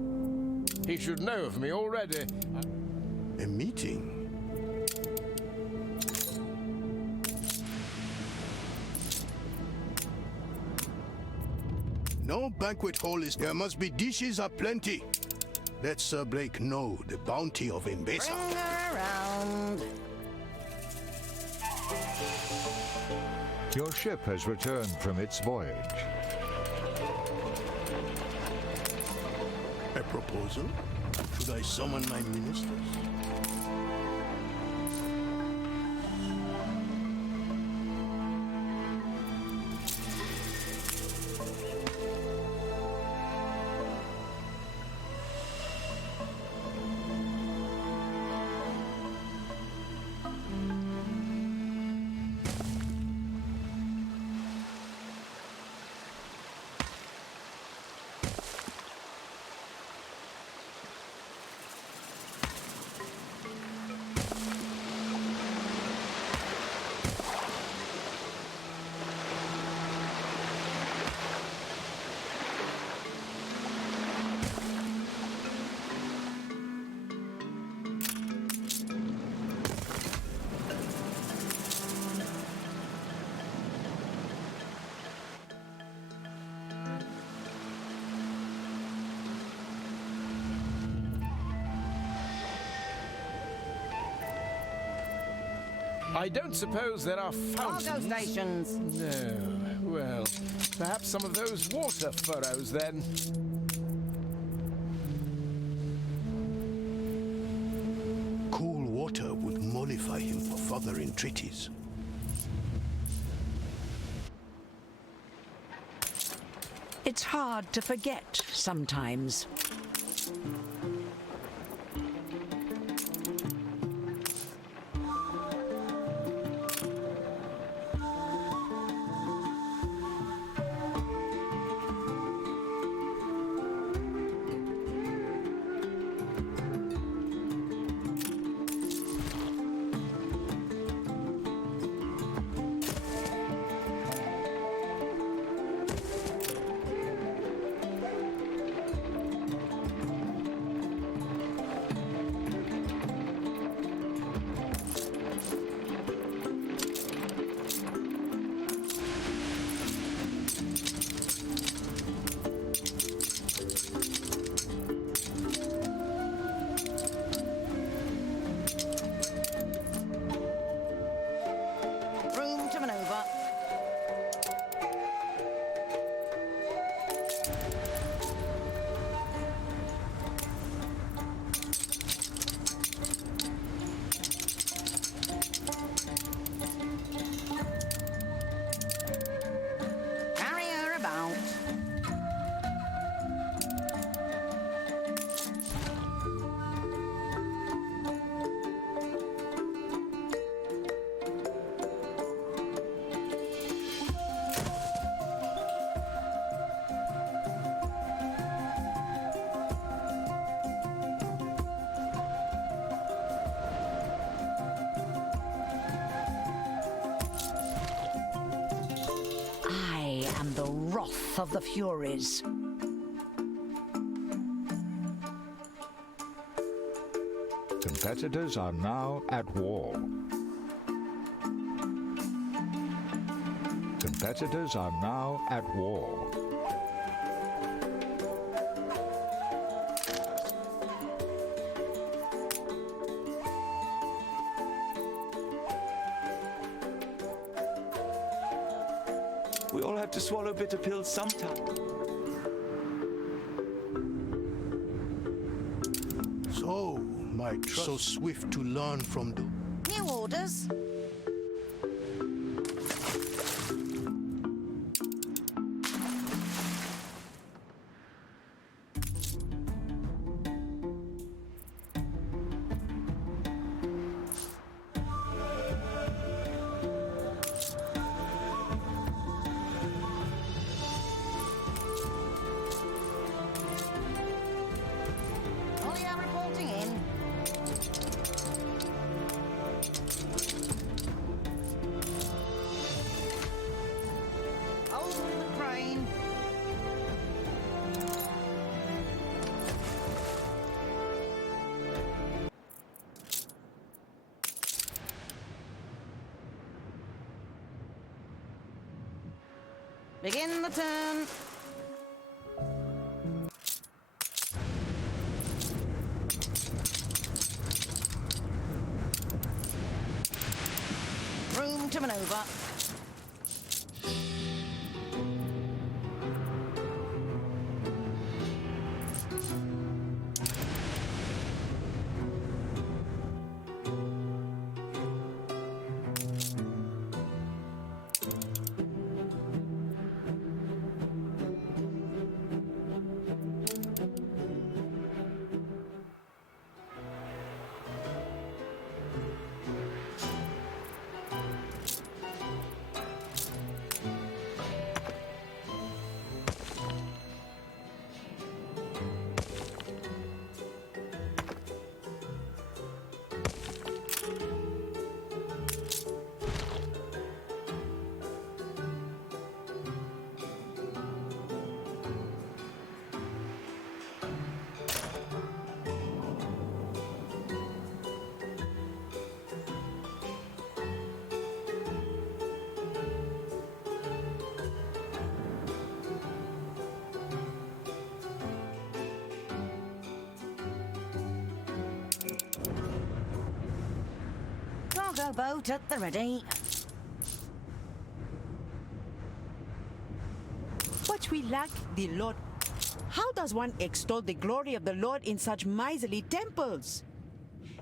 He should know of me already. A meeting? No banquet hall is. There must be dishes aplenty. Let Sir Blake know the bounty of Embesa. Bring her around. Your ship has returned from its voyage. A proposal? Should I summon my ministers? I don't suppose there are fountains. Cargo stations. No. Well, perhaps some of those water furrows then. Cool water would mollify him for further entreaties. It's hard to forget sometimes. Room to maneuver. Carry her about. I am the wrath of the Furies. Competitors are now at war. Competitors are now at war. We all have to swallow bitter pills sometime. So, my trust so swift to learn from the... New orders. Olya reporting in. Begin the turn. Room to maneuver. Cargo boat at the ready. What we lack, the Lord. How does one extol the glory of the Lord in such miserly temples?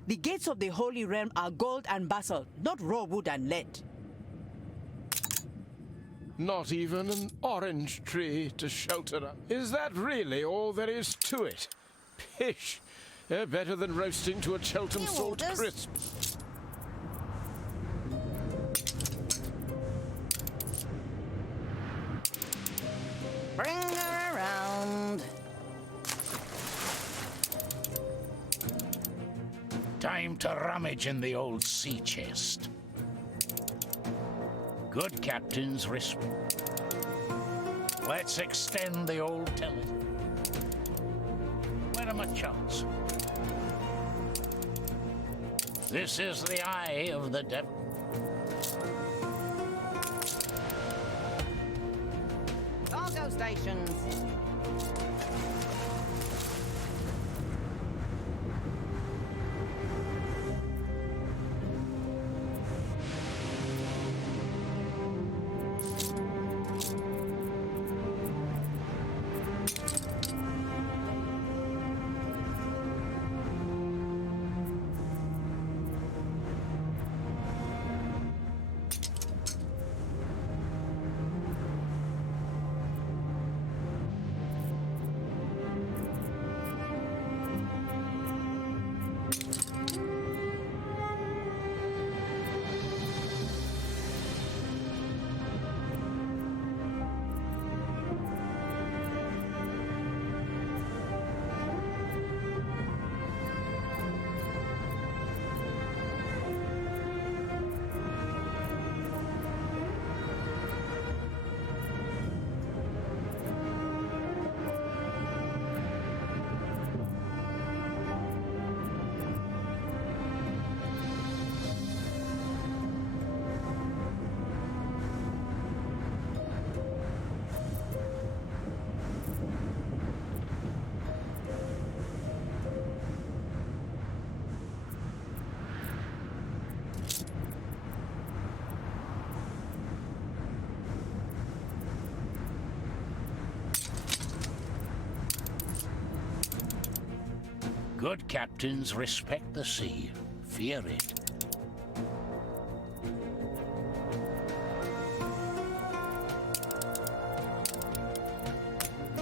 The gates of the Holy Realm are gold and basalt, not raw wood and lead. Not even an orange tree to shelter us. Is that really all there is to it? Pish! Better than roasting to a Cheltenham salt crisp. Bring her around. Time to rummage in the old sea chest. Good captain's respect. Let's extend the old telly. Where are my chums? This is the eye of the devil. Cargo stations. Good captains respect the sea, fear it.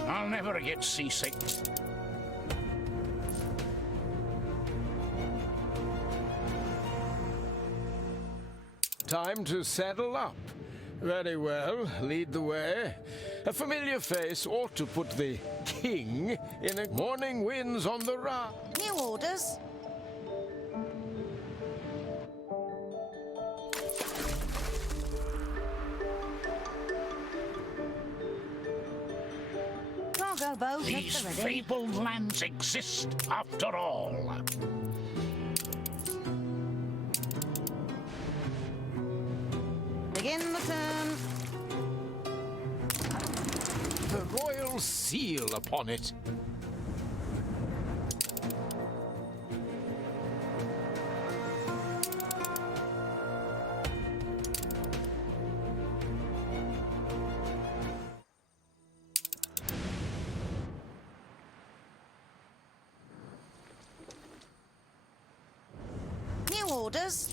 I'll never get seasick. Time to saddle up. Very well, lead the way. A familiar face ought to put the king in a morning winds on the rise. New orders. Cargo boat These at the ready. fabled lands exist after all. Begin the turn. royal seal upon it. New orders.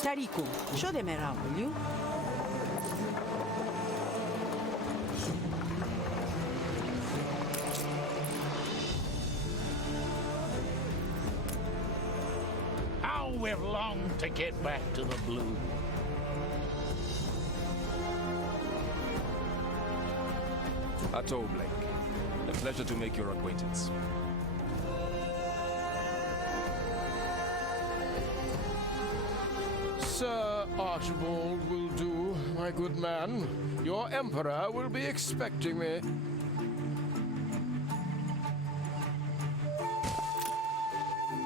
Tarico, show them around, will you? How we've longed to get back to the blue. Atto Blake. A pleasure to make your acquaintance. Sir Archibald will do, my good man. Your emperor will be expecting me.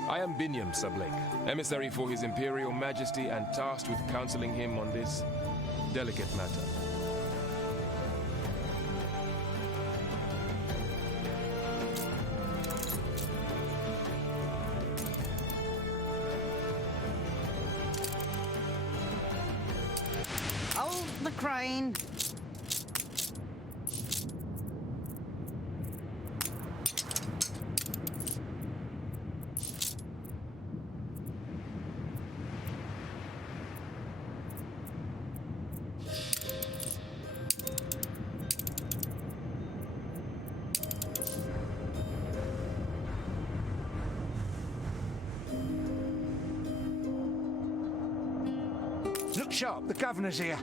I am Binyam, Sir Blake, emissary for His Imperial Majesty and tasked with counseling him on this delicate matter. Hold the crane. Look sharp, the governor's here.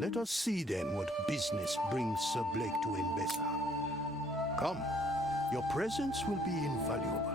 Let us see then what business brings Sir Blake to Embesa. Come, your presence will be invaluable.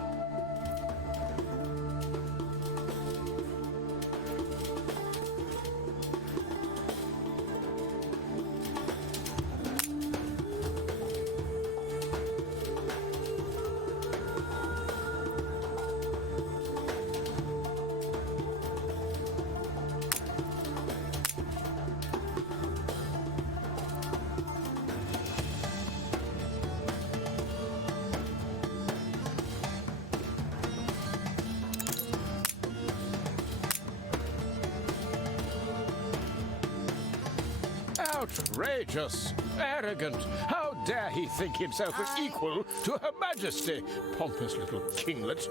Outrageous! Arrogant! How dare he think himself equal to Her Majesty? Pompous little kinglet.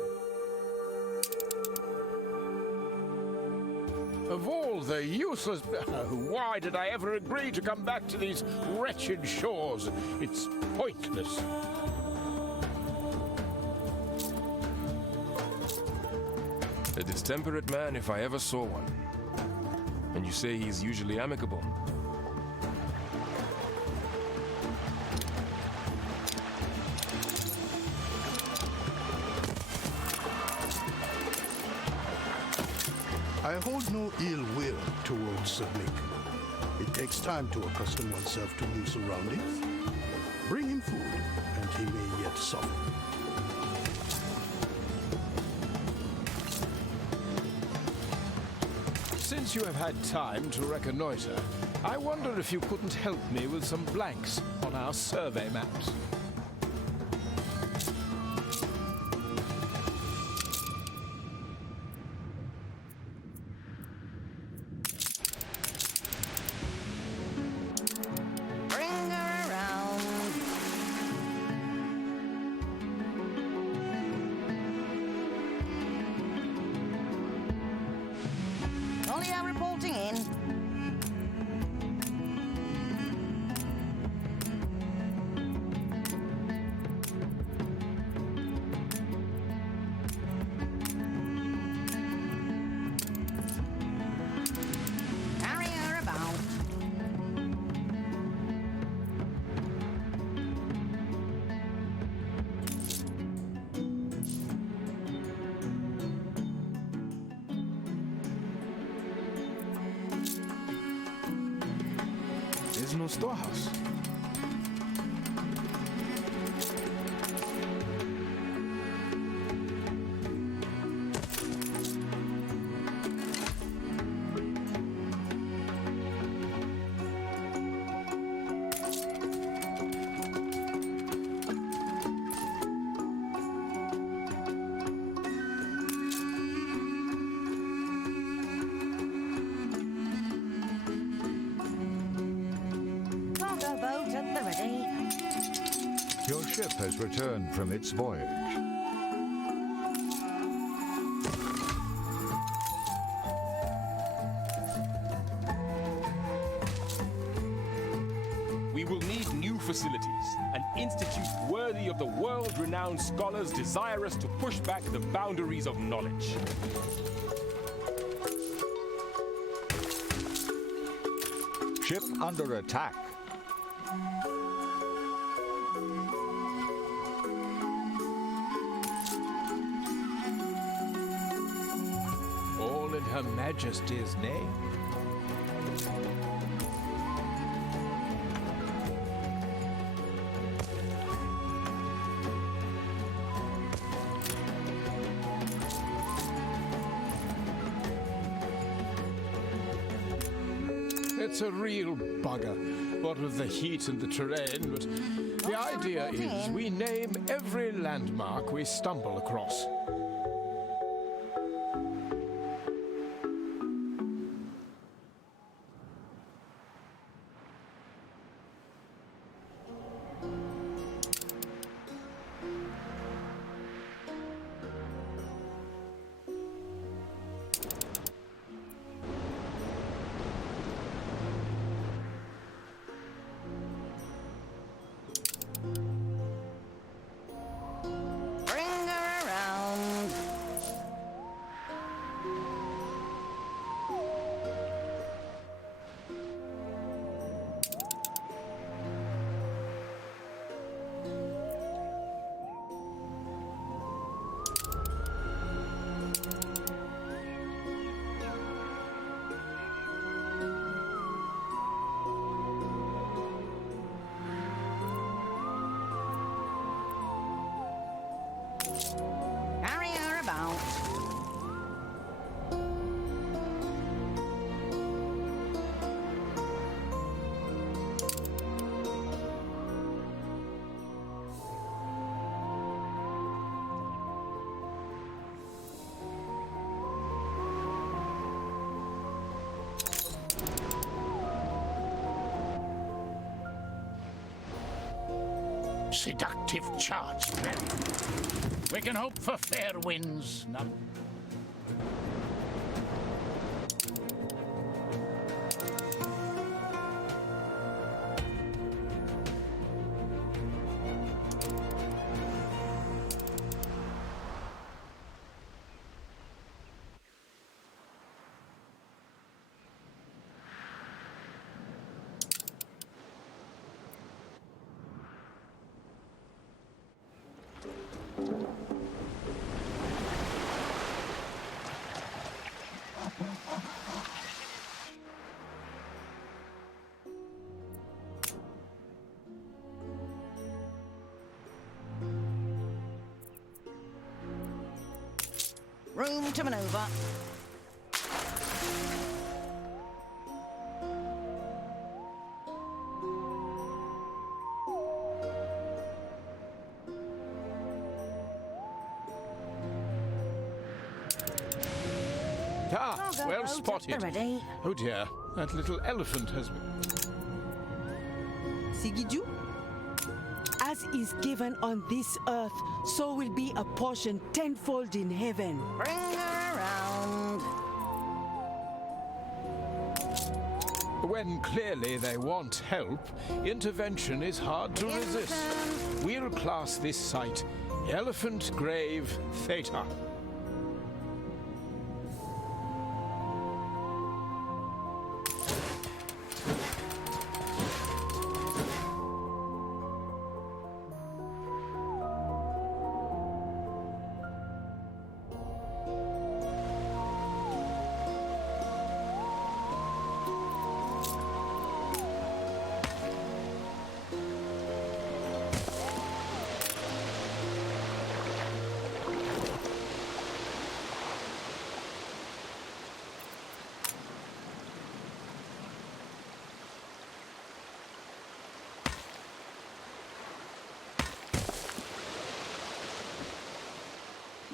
Of all the useless... why did I ever agree to come back to these wretched shores? It's pointless. A distemperate man if I ever saw one. And you say he's usually amicable. I hold no ill will towards Subnik. It takes time to accustom oneself to new surroundings. Bring him food, and he may yet soften. Since you have had time to reconnoiter, I wonder if you couldn't help me with some blanks on our survey maps. Bring her around. Olio reporting in. Carry her about. There's no storehouse. Cargo boat at the ready. Your ship has returned from its voyage. We will need new facilities, an institute worthy of the world-renowned scholars desirous to push back the boundaries of knowledge. Ship under attack. All in Her Majesty's name. It's a real bugger, what with the heat and the terrain, but the idea is we name every landmark we stumble across. Bring her around. Carry her about. Seductive charts, then. We can hope for fair winds. Room to maneuver. Ah, well spotted. Ready. Oh dear, that little elephant has been... Sigiju? As is given on this earth, so will be a portion tenfold in heaven. Bring her around. When clearly they want help, intervention is hard to resist. We'll class this site Elephant Grave Theta.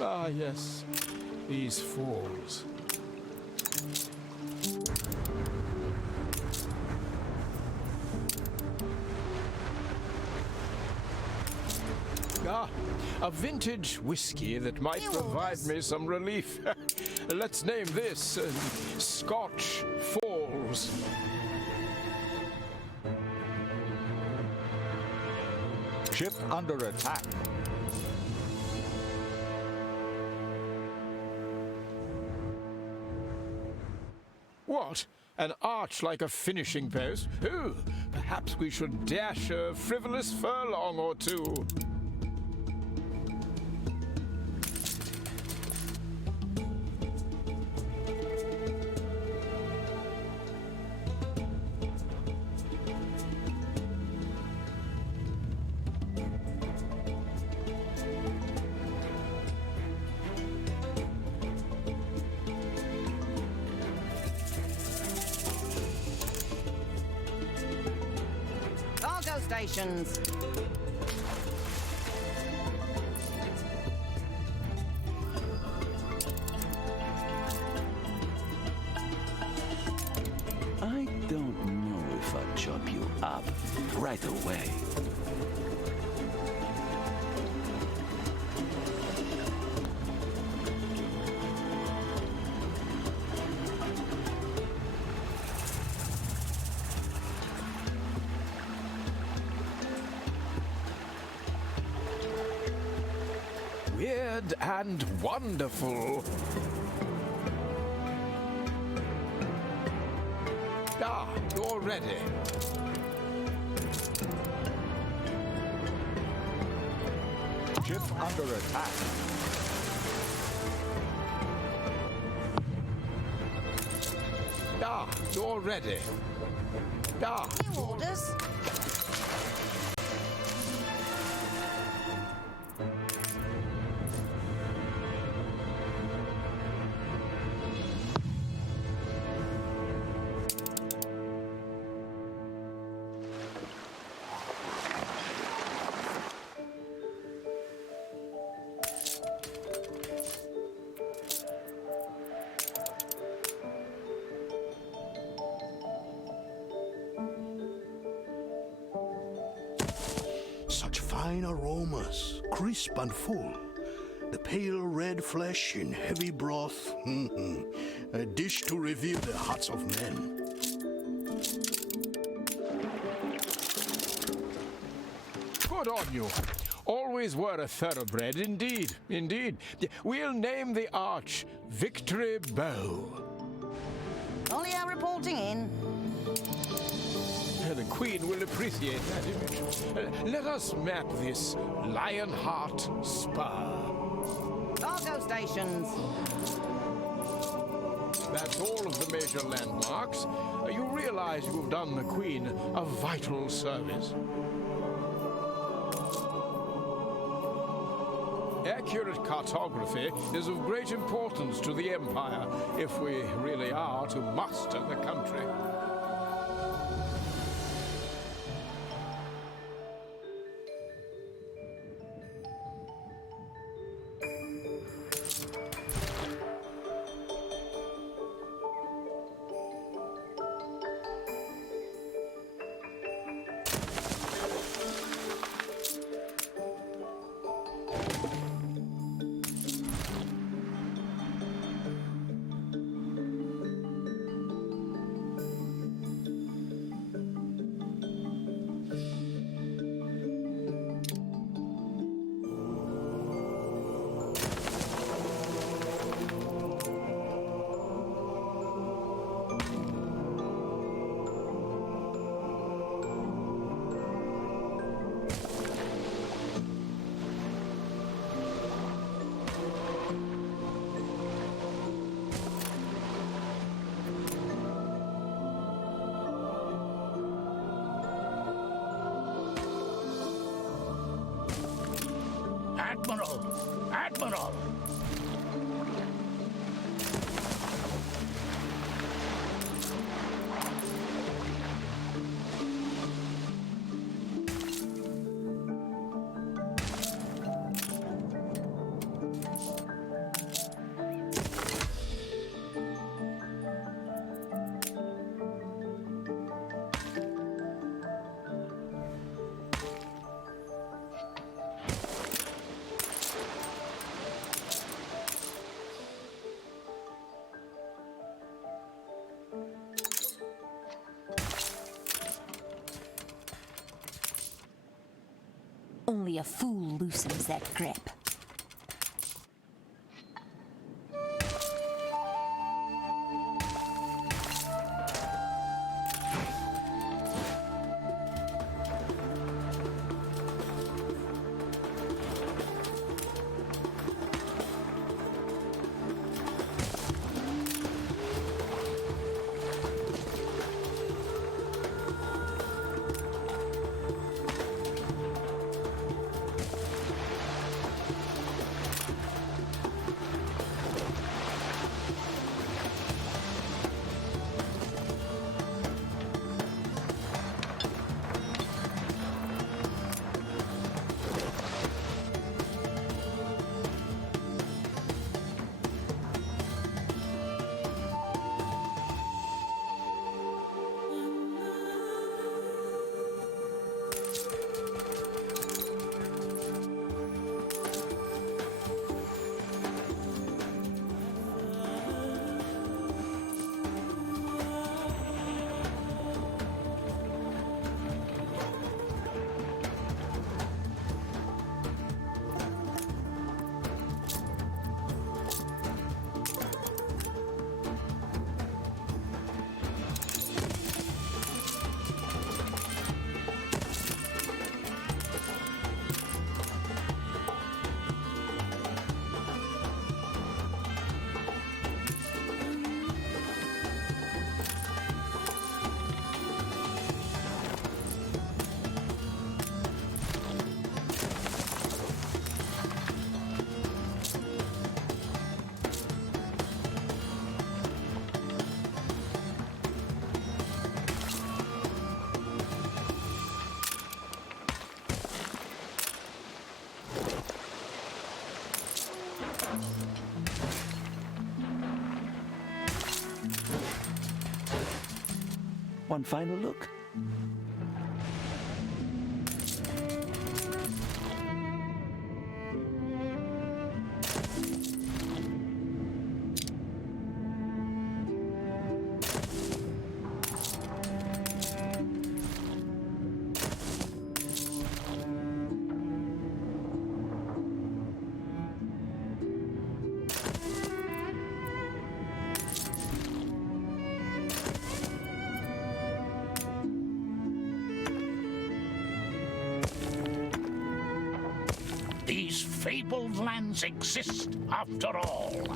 Ah, yes, these falls. Ah, a vintage whiskey that might provide me some relief. Let's name this Scotch Falls. Ship under attack. What? An arch like a finishing post? Oh, perhaps we should dash a frivolous furlong or two. Cargo stations. I don't know if I'll chop you up right away. Weird and wonderful. Ah, you're ready. Ship under attack. Ah, you're ready. Ah. New orders. Such fine aromas, crisp and full. The pale red flesh in heavy broth. A dish to reveal the hearts of men. Good on you. Always were a thoroughbred, indeed, indeed. We'll name the arch Victory Bow. Olio reporting in. The Queen will appreciate that image. Let us map this Lionheart Spur. Cargo stations. That's all of the major landmarks. You realize you've done the Queen a vital service. Accurate cartography is of great importance to the Empire if we really are to master the country. Admiral! Admiral! Only a fool loosens that grip. One final look. These fabled lands exist after all.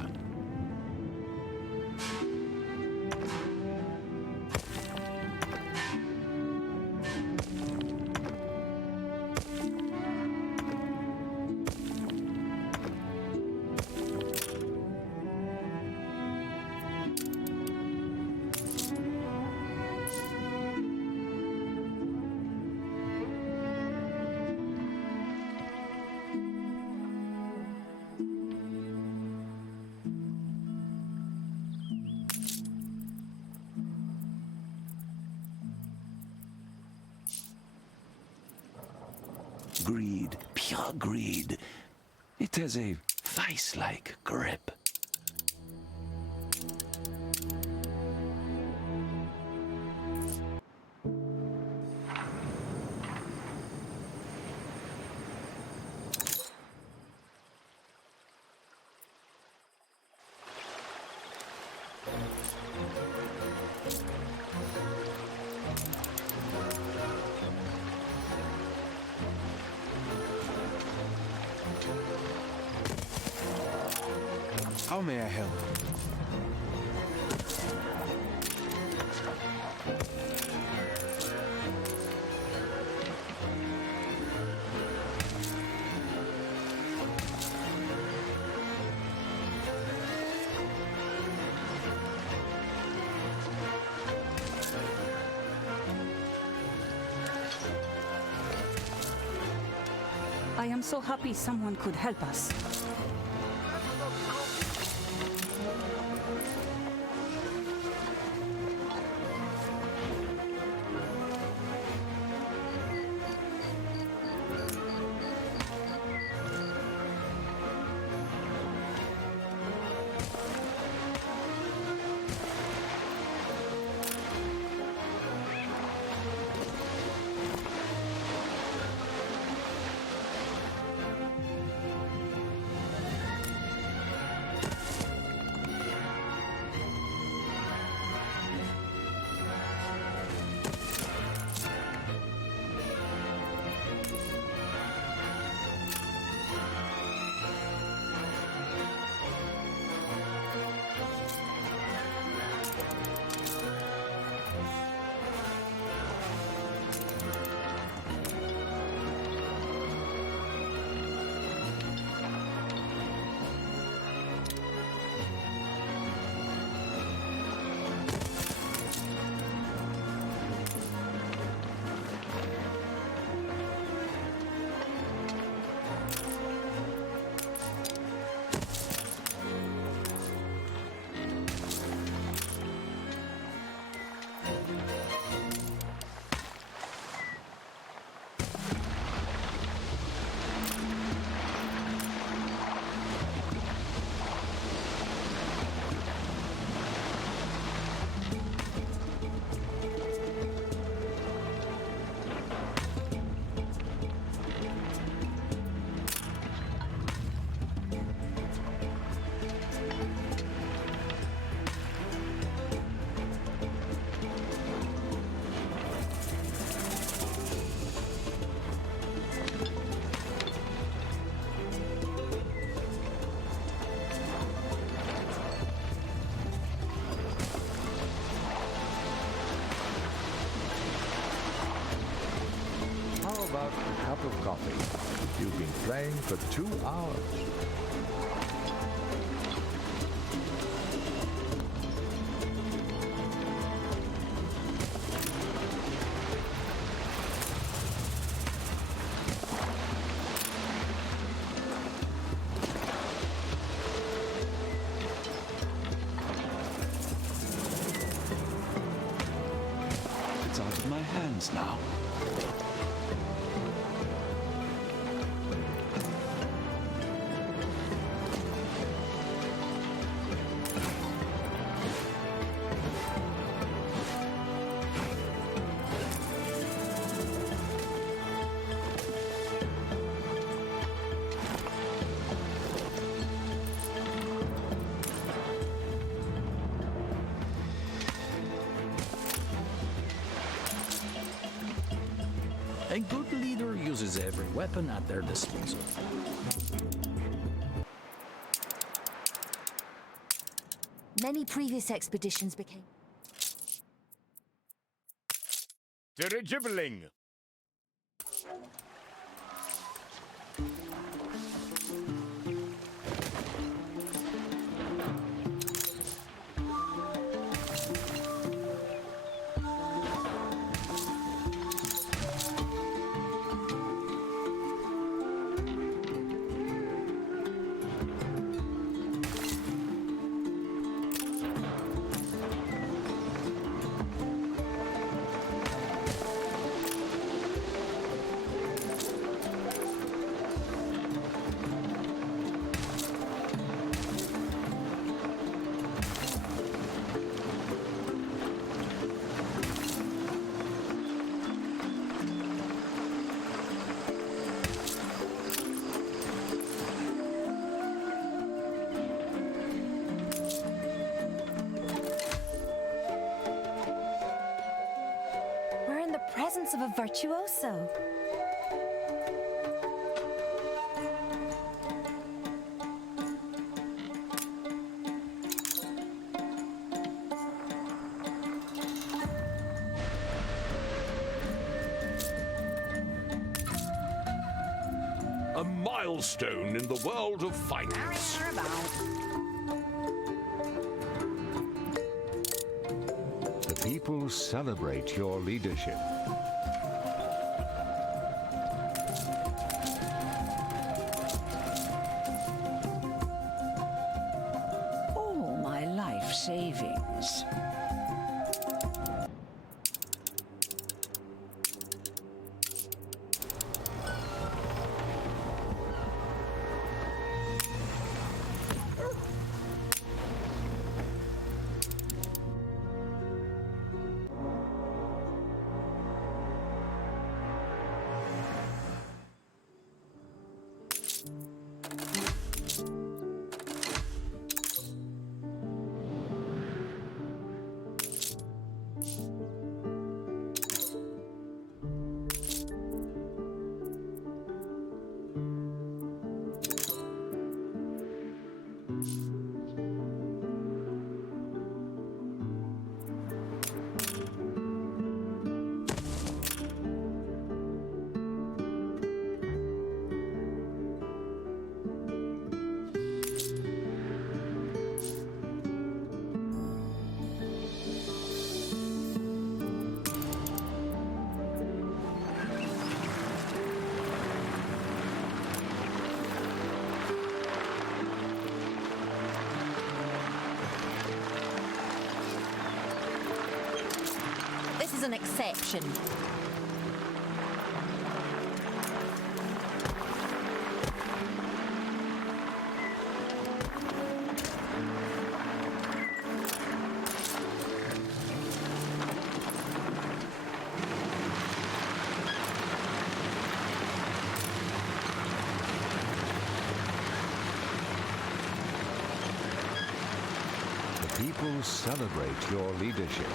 greed, pure greed. It has a vice-like grip. How may I help? I am so happy someone could help us. About a cup of coffee? You've been playing for 2 hours. It's out of my hands now. A good leader uses every weapon at their disposal. Many previous expeditions became... Dirigibbling. presence of a virtuoso. A milestone in the world of finance. The people celebrate your leadership. All my life savings. This is an exception. The people celebrate your leadership.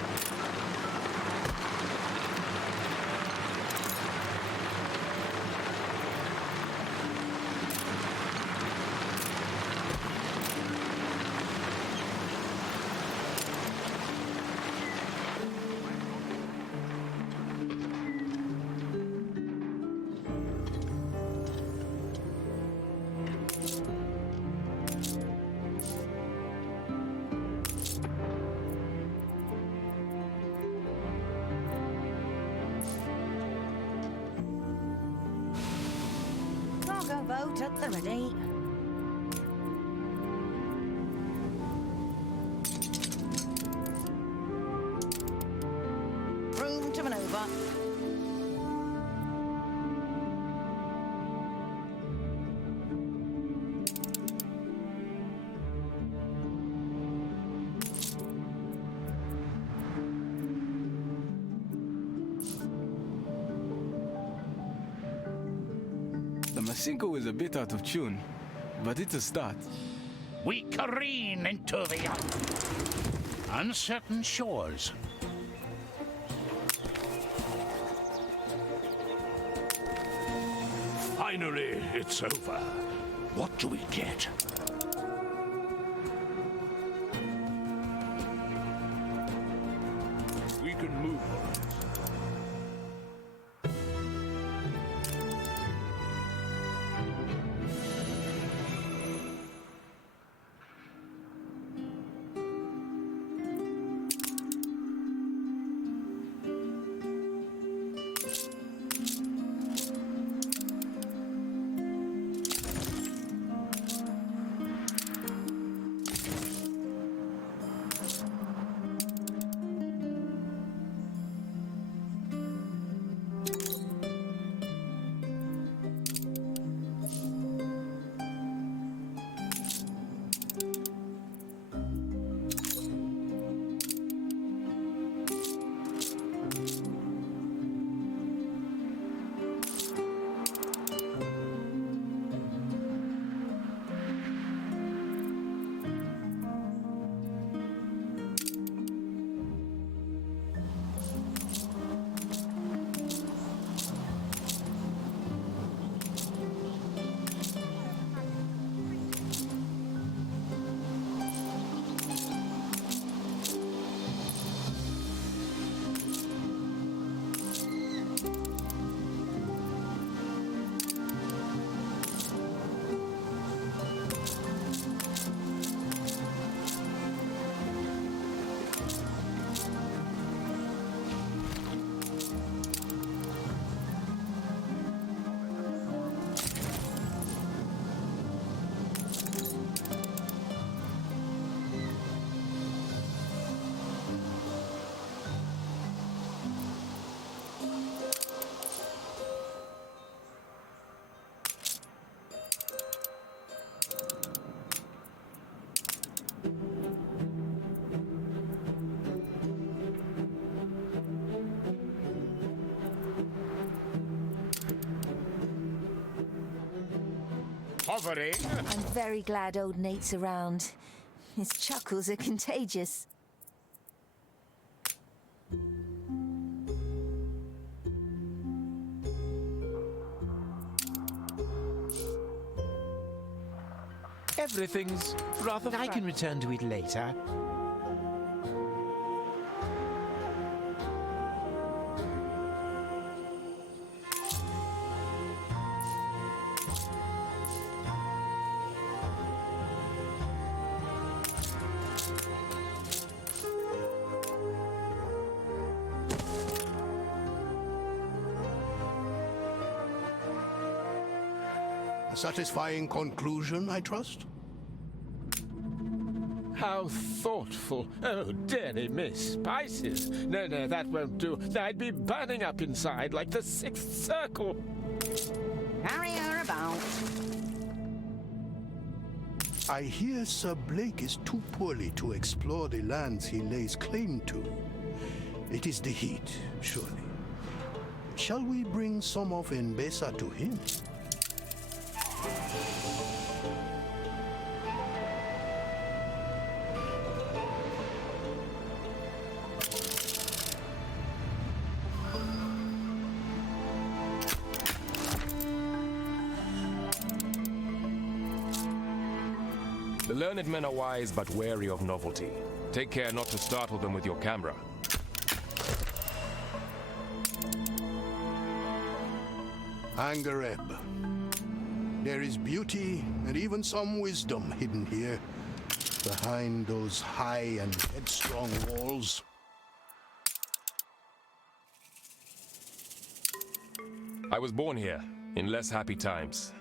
Cargo boat at the ready. Room to maneuver. The Masinko is a bit out of tune, but it's a start. We careen into the uncertain shores. Finally, it's over. What do we get? We can move on. hovering. I'm very glad old Nate's around. His chuckles are contagious. Everything's rather... I can return to it later. A satisfying conclusion, I trust? How thoughtful. Oh, dearie miss. Spices. No, that won't do. I'd be burning up inside like the Sixth Circle. Carry her about. I hear Sir Blake is too poorly to explore the lands he lays claim to. It is the heat, surely. Shall we bring some of Mbesa to him? The learned men are wise but wary of novelty. Take care not to startle them with your camera. Angareb. There is beauty and even some wisdom hidden here, behind those high and headstrong walls. I was born here, in less happy times.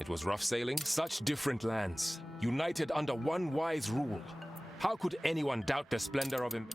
It was rough sailing, such different lands, united under one wise rule. How could anyone doubt the splendor of him?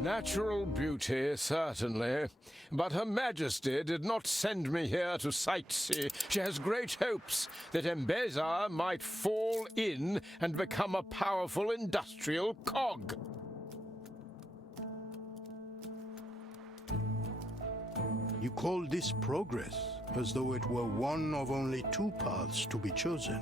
Natural beauty, certainly. But Her Majesty did not send me here to sightsee. She has great hopes that Mbesa might fall in and become a powerful industrial cog. You call this progress, as though it were one of only two paths to be chosen.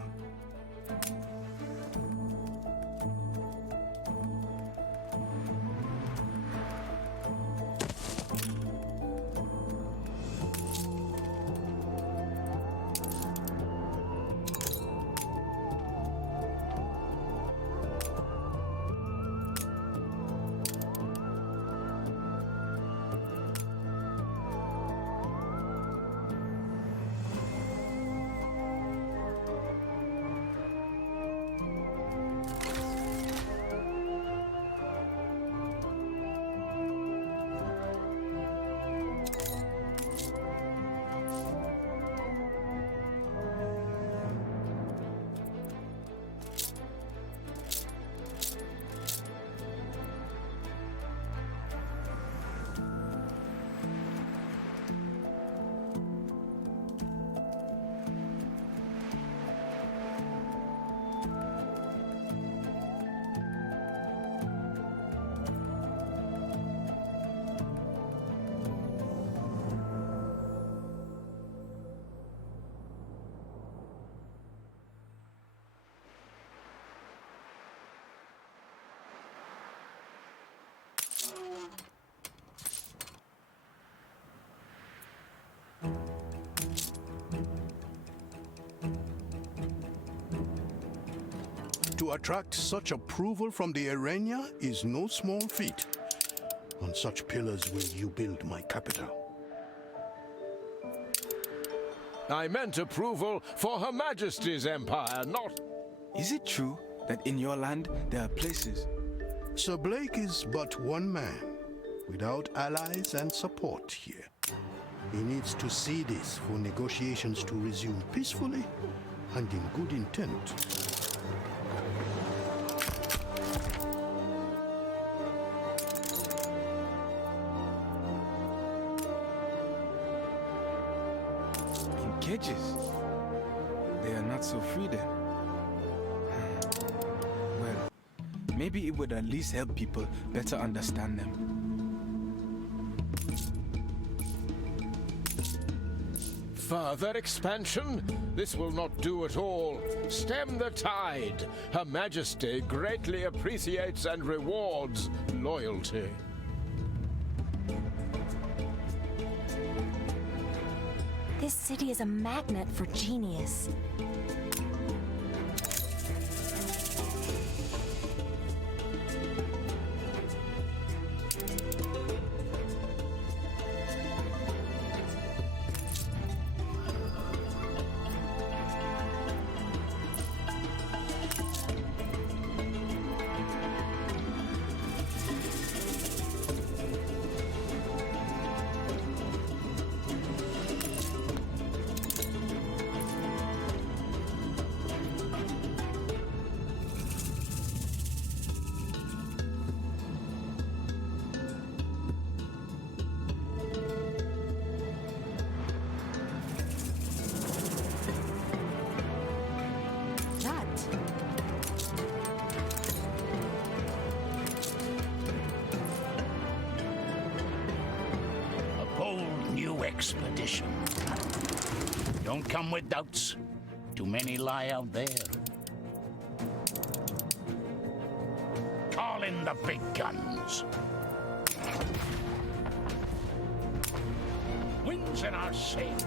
To attract such approval from the Arena is no small feat. On such pillars will you build my capital. I meant approval for Her Majesty's empire, not... Is it true that in your land there are places? Sir Blake is but one man, without allies and support here. He needs to see this for negotiations to resume peacefully and in good intent. cages. They are not so free then. Well, maybe it would at least help people better understand them. Further expansion? This will not do at all. Stem the tide. Her Majesty greatly appreciates and rewards loyalty. This city is a magnet for genius. Expedition. Don't come with doubts. Too many lie out there. Call in the big guns. Winds in our sails.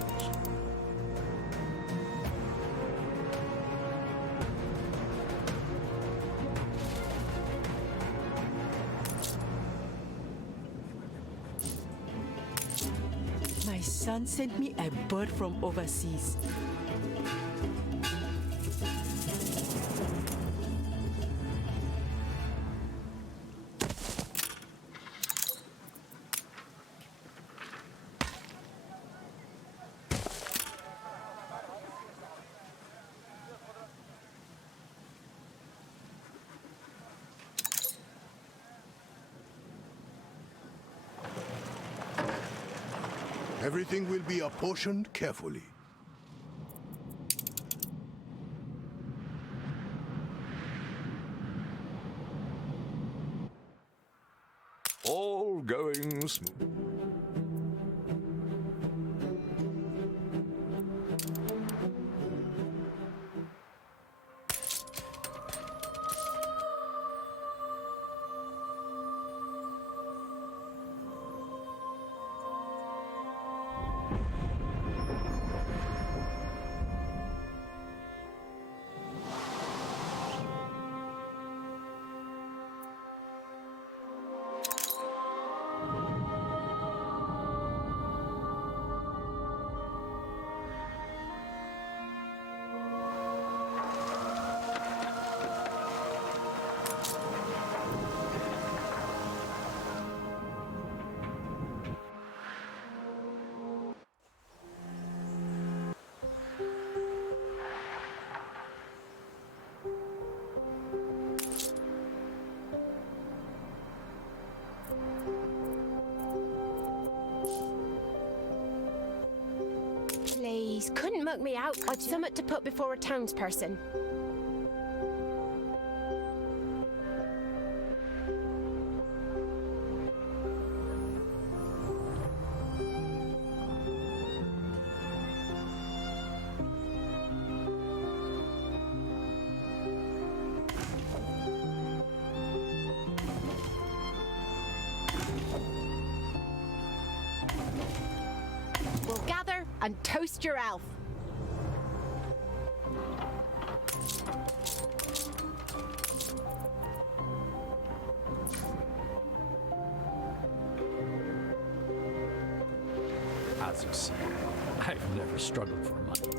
My son sent me a bird from overseas. Everything will be apportioned carefully. All going smooth. Please, couldn't mug me out. I'd something to put before a townsperson. We'll gather and toast your elf. As you see, I've never struggled for money.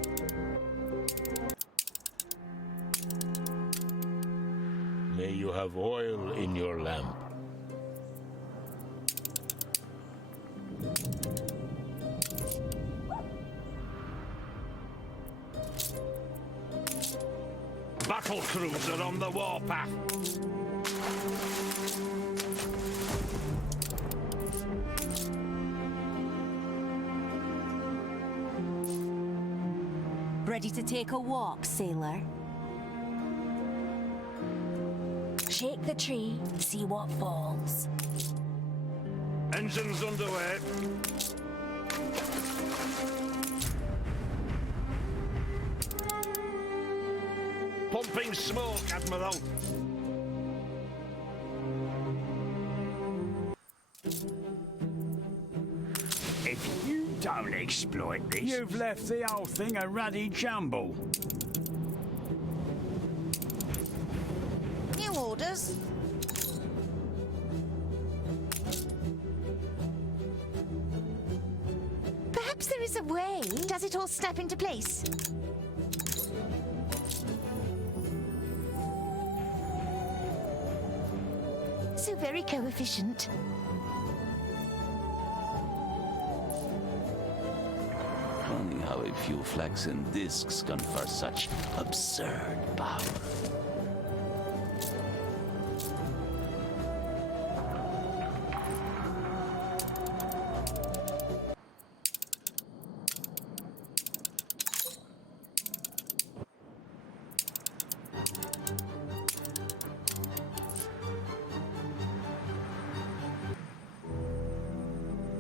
May you have oil in your lamp. Battle cruiser on the warpath. Ready to take a walk, sailor? Shake the tree, see what falls. Engines underway. Pumping smoke, Admiral. If you don't exploit this... You've left the whole thing a ruddy jumble. New orders. Perhaps there is a way. Does it all snap into place? So very coefficient. Funny how a few flaxen discs confer such absurd power.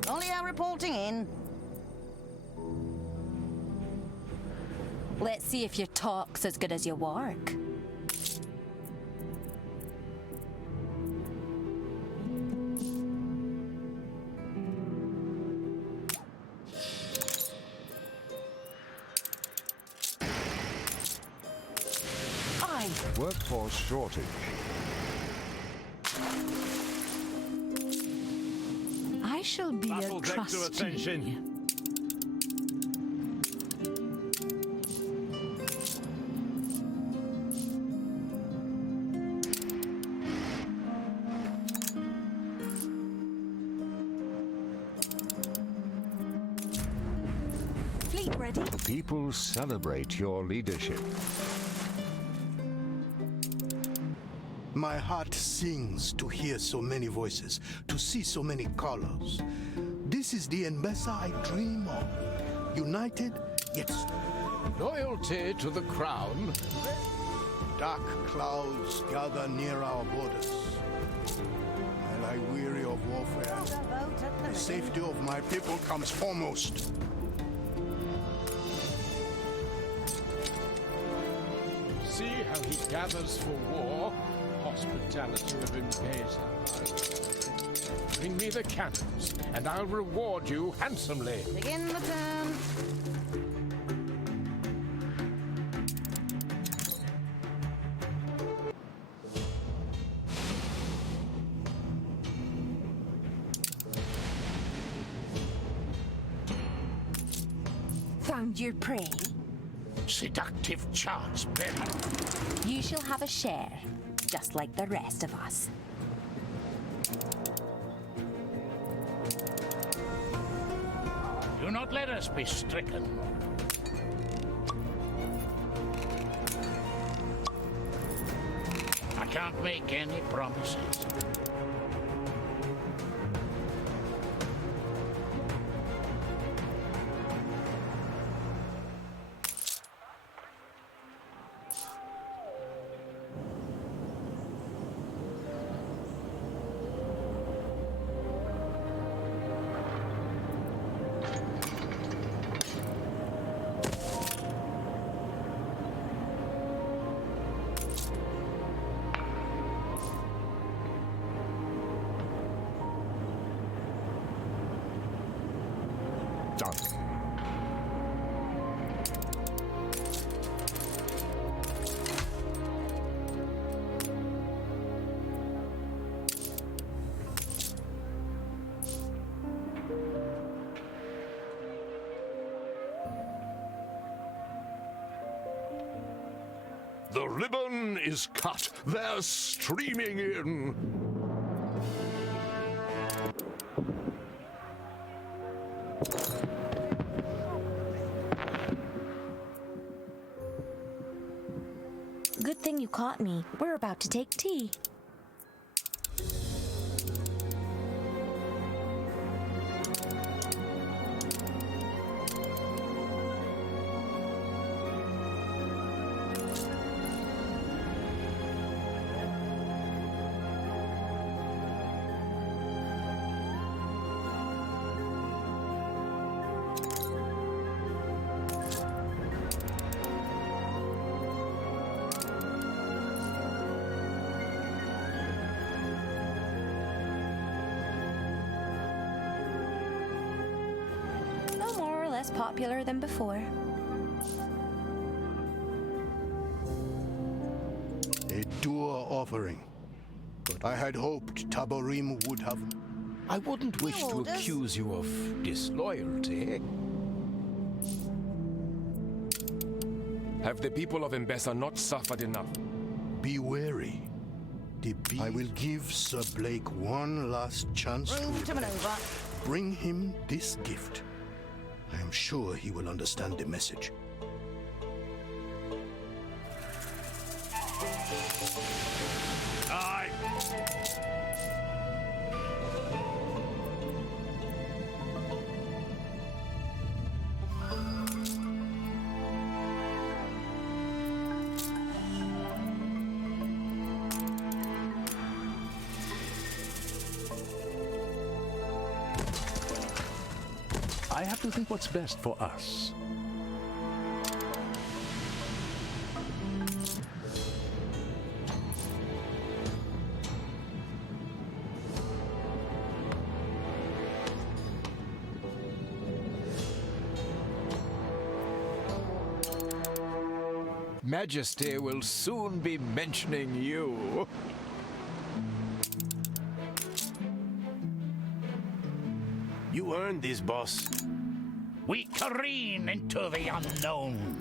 Olio reporting in. Let's see if your talk's as good as your work. Workforce shortage. I shall be Battle a deck to trustee. attention. Fleet ready. The people celebrate your leadership. My heart sings to hear so many voices, to see so many colors. This is the Mbesa I dream of. United, yet Loyalty to the crown. dark clouds gather near our borders. I lie weary of warfare. The safety of my people comes foremost. See how he gathers for war. Hospitality of Mbesa. Bring me the cannons, and I'll reward you handsomely. Begin the turn. Found your prey. Seductive charts buried. You shall have a share, just like the rest of us. Do not let us be stricken. I can't make any promises. Done. The ribbon is cut. They're streaming in. Good thing you caught me. We're about to take tea. less popular than before. A doer offering. But I had hoped Taborim would have... I wouldn't wish to accuse you of disloyalty. Have the people of Mbesa not suffered enough? Be wary. I will give Sir Blake one last chance to maneuver. Bring him this gift. I am sure he will understand the message. Aye. I have to think what's best for us. Majesty will soon be mentioning you. You earned this, boss. We careen into the unknown.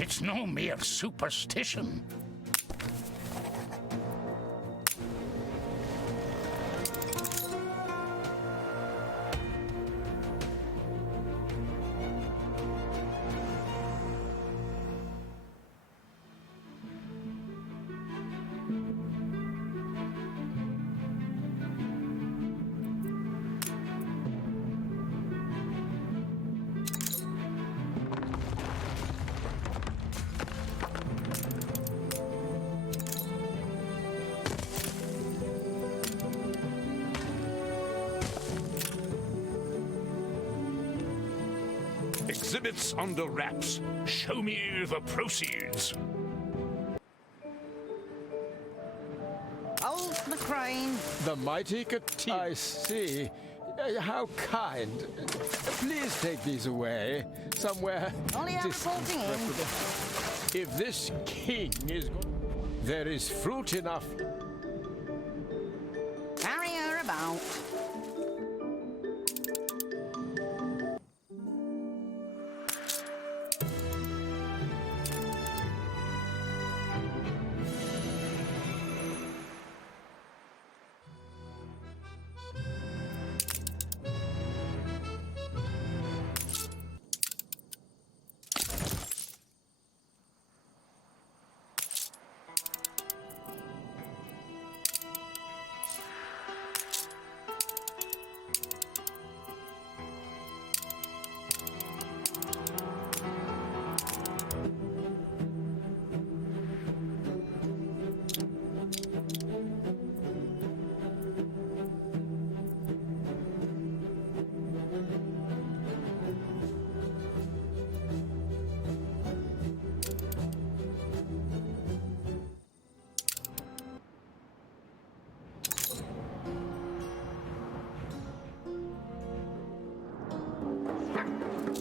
It's no mere superstition. Exhibits under wraps. Show me the proceeds. Hold the crane. The mighty Katina. I see. How kind. Please take these away. Somewhere Only I'm reporting in. If this king is... There is fruit enough. Carry her about.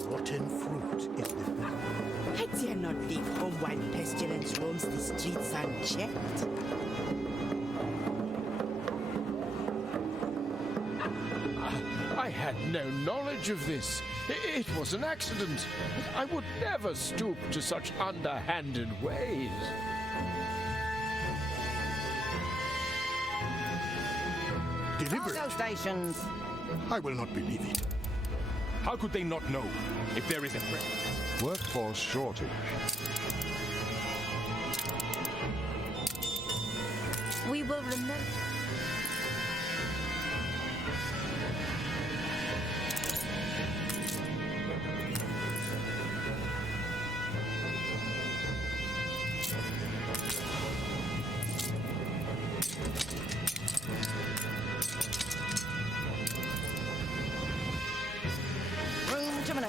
Rotten fruit is the I dare not leave home while pestilence roams the streets unchecked. I had no knowledge of this. It was an accident. I would never stoop to such underhanded ways. deliberate. Cargo stations. I will not believe it. How could they not know if there is a threat? Workforce shortage. We will remember.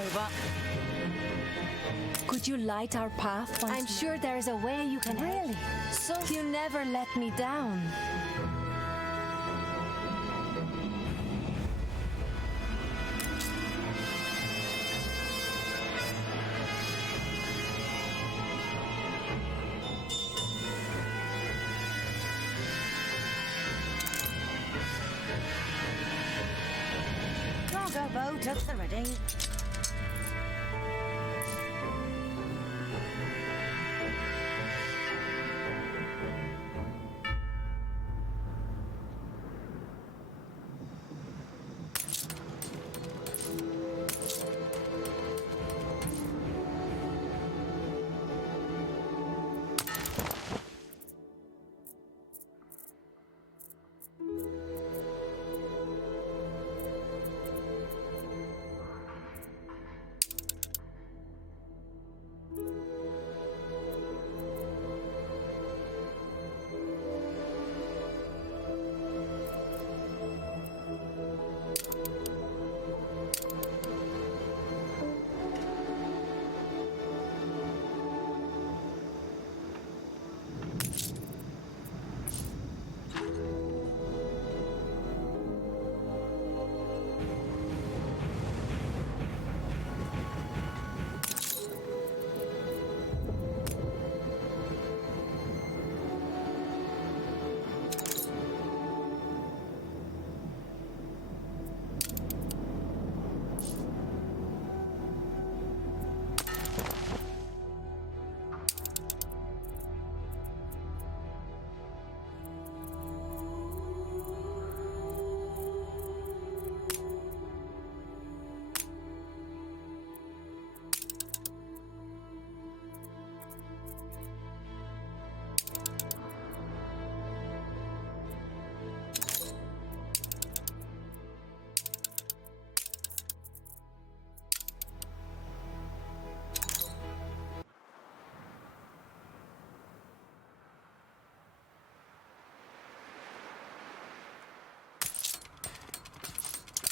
over. Could you light our path once I'm sure there's a way you can help. Really? So you never let me down. Cargo boat at the ready.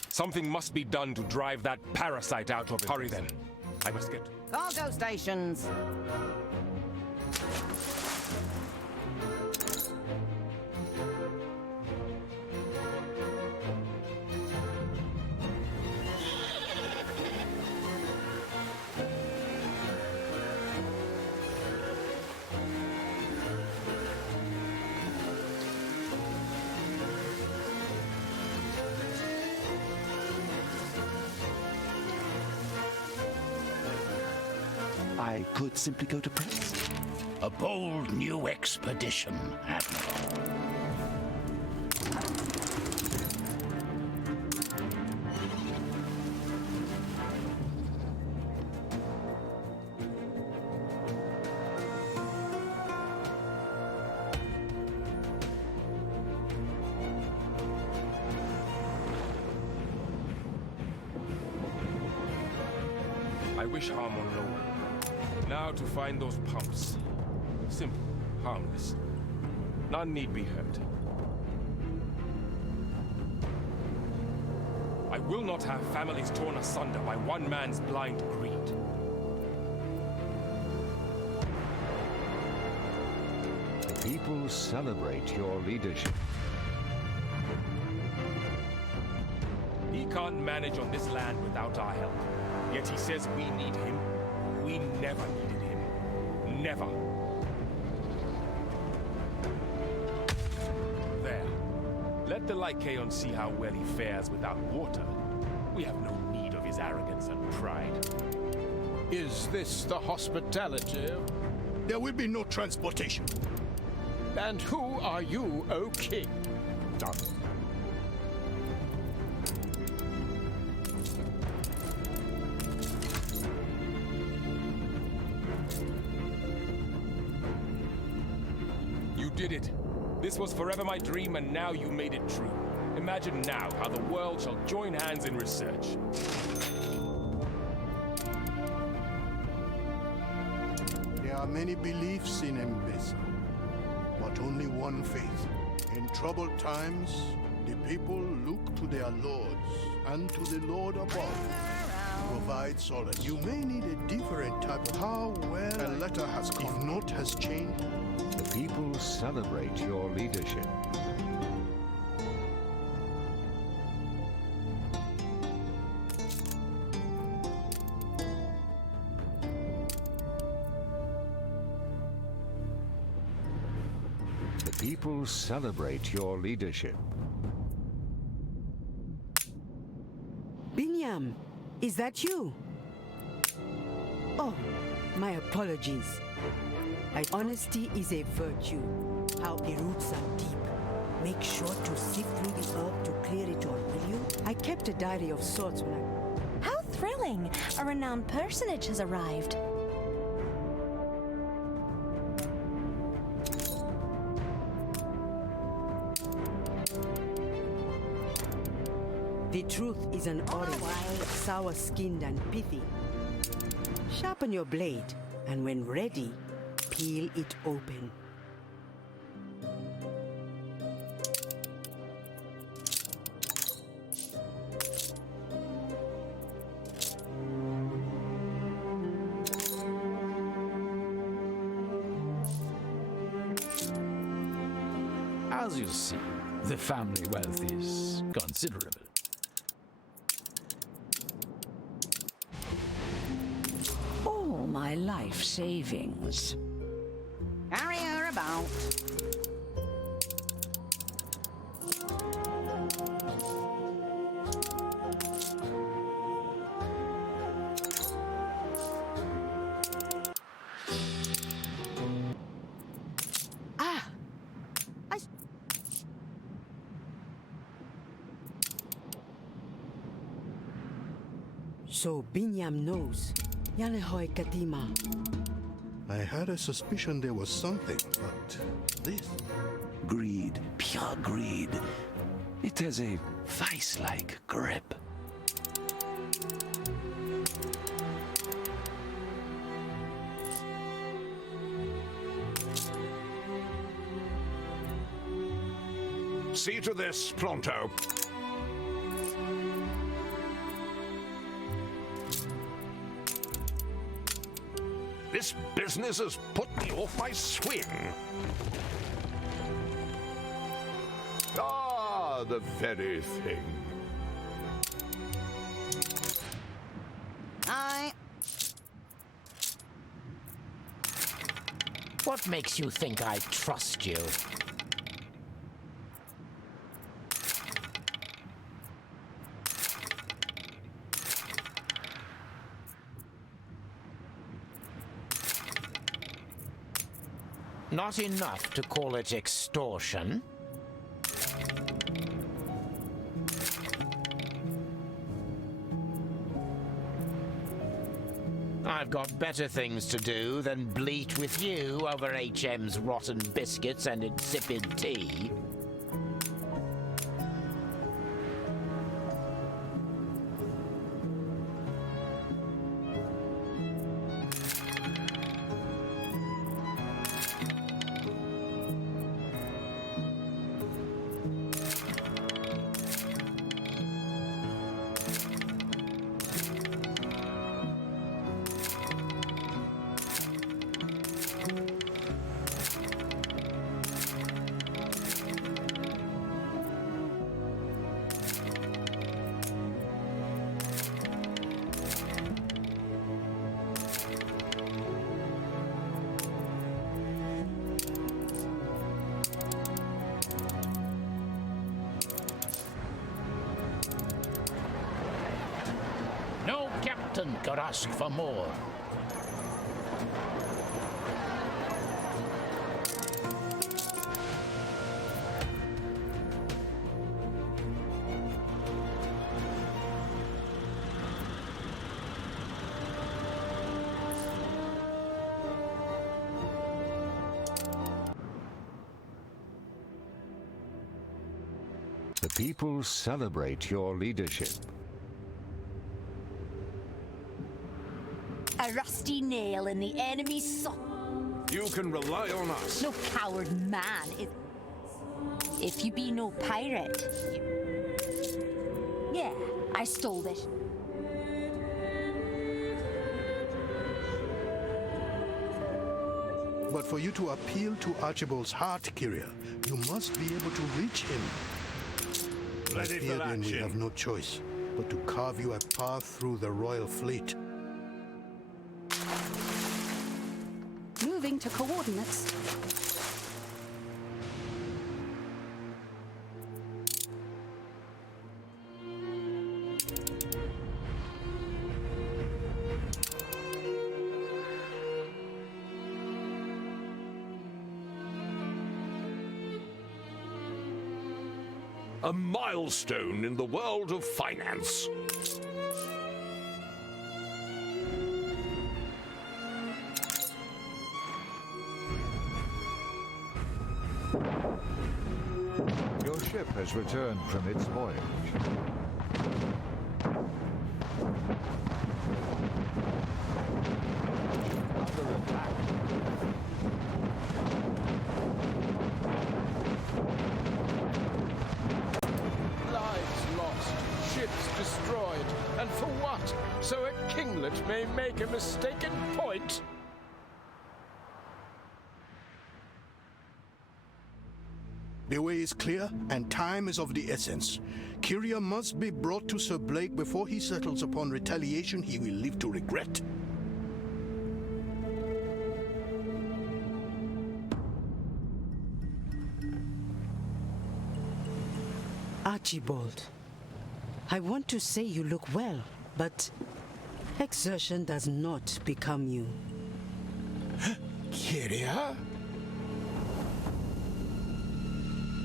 Something must be done to drive that parasite out of it. Hurry then. I must get... Cargo stations. I could simply go to press. A bold new expedition, Admiral. I wish harm on no one. Now to find those pumps. Simple, harmless. None need be hurt. I will not have families torn asunder by one man's blind greed. The people celebrate your leadership. He can't manage on this land without our help. Yet he says we need him. We never needed him. Never. There. Let the Lycaon see how well he fares without water. We have no need of his arrogance and pride. Is this the hospitality? There will be no transportation. And who are you, O king? You did it. This was forever my dream, and now you made it true. Imagine now how the world shall join hands in research. There are many beliefs in Mbesa, but only one faith. In troubled times, the people look to their lords and to the Lord above. provide solace. You may need a different type of how well a letter has come. If not has changed. The people celebrate your leadership. The people celebrate your leadership. Binyam, is that you? Oh, my apologies. Honesty is a virtue. How the roots are deep. Make sure to sift through the herb to clear it all, will you? I kept a diary of sorts when I... How thrilling! A renowned personage has arrived. The truth is an orange, sour-skinned and pithy. Sharpen your blade, and when ready, peel it open. As you see, the family wealth is considerable. All my life savings. Carry her about. So Binyam knows. Yalehoy Katima. I had a suspicion there was something, but this... Greed, pure greed. It has a vice-like grip. See to this, pronto. This business has put me off my swing. Ah, the very thing. Aye. What makes you think I trust you? Not enough to call it extortion. I've got better things to do than bleat with you over HM's rotten biscuits and insipid tea. No captain could ask for more. The people celebrate your leadership. A rusty nail in the enemy's sock. You can rely on us. No coward man is. If you be no pirate. Yeah, I stole it. But for you to appeal to Archibald's heart, Kyria, you must be able to reach him. I Ready fear for then we action. have no choice but to carve you a path through the royal fleet. Moving to coordinates. A milestone in the world of finance. Your ship has returned from its voyage. Under attack. Lives lost, ships destroyed, and for what? So a kinglet may make a mistaken point? The way is clear, and time is of the essence. Kyria must be brought to Sir Blake before he settles upon retaliation he will live to regret. Archibald, I want to say you look well, but exertion does not become you. Kyria?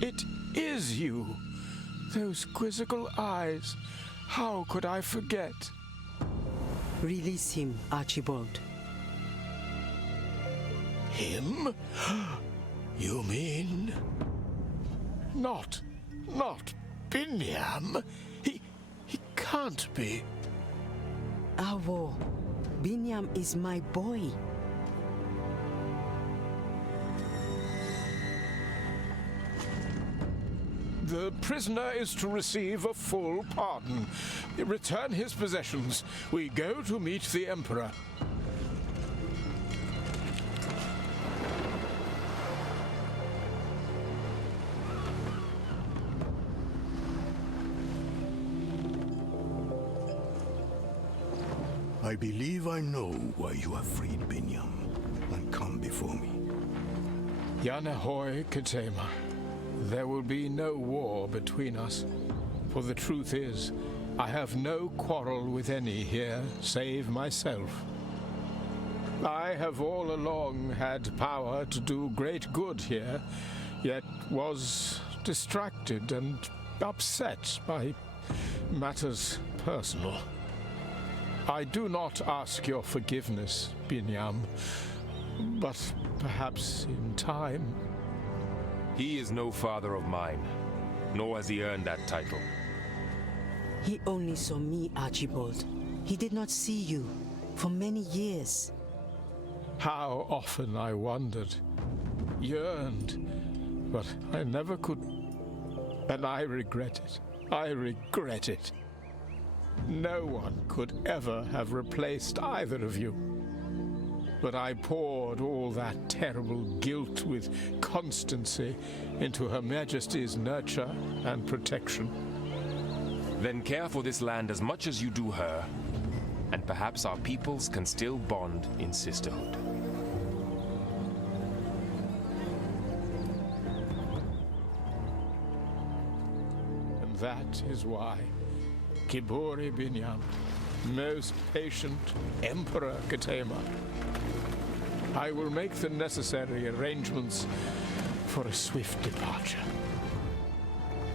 It is you. Those quizzical eyes. How could I forget? Release him, Archibald. Him? You mean? Not Binyam. He can't be. Awo, Binyam is my boy. The prisoner is to receive a full pardon. Return his possessions. We go to meet the Emperor. I believe I know why you have freed Binyam and come before me. Yanahoy Katema. There will be no war between us. For the truth is, I have no quarrel with any here, save myself. I have all along had power to do great good here, yet was distracted and upset by matters personal. I do not ask your forgiveness, Binyam, but perhaps in time. He is no father of mine, nor has he earned that title. He only saw me, Archibald. He did not see you for many years. How often I wondered, yearned, but I never could. And I regret it. I regret it. No one could ever have replaced either of you. But I poured all that terrible guilt with constancy into Her Majesty's nurture and protection. Then care for this land as much as you do her, and perhaps our peoples can still bond in sisterhood. And that is why Kiburi Binyam, most patient Emperor Katema, I will make the necessary arrangements for a swift departure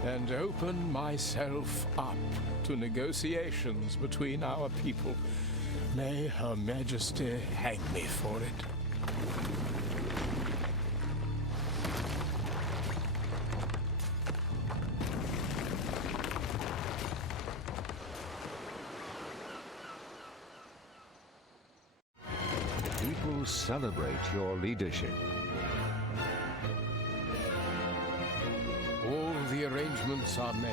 and open myself up to negotiations between our people. May Her Majesty hang me for it. People celebrate your leadership. All the arrangements are made.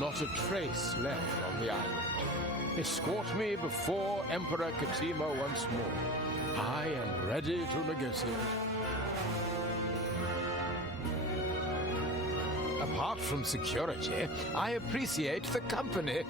Not a trace left on the island. Escort me before Emperor Katema once more. I am ready to negotiate. Apart from security, I appreciate the company.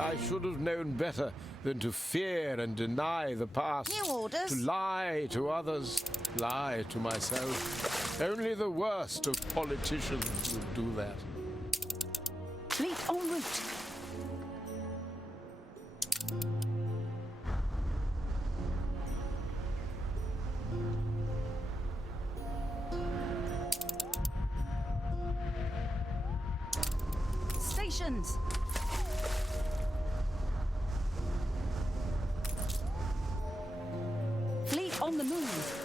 I should have known better than to fear and deny the past. New orders. To lie to others, lie to myself. Only the worst of politicians would do that. Fleet en route. Stations. Fleet on the move.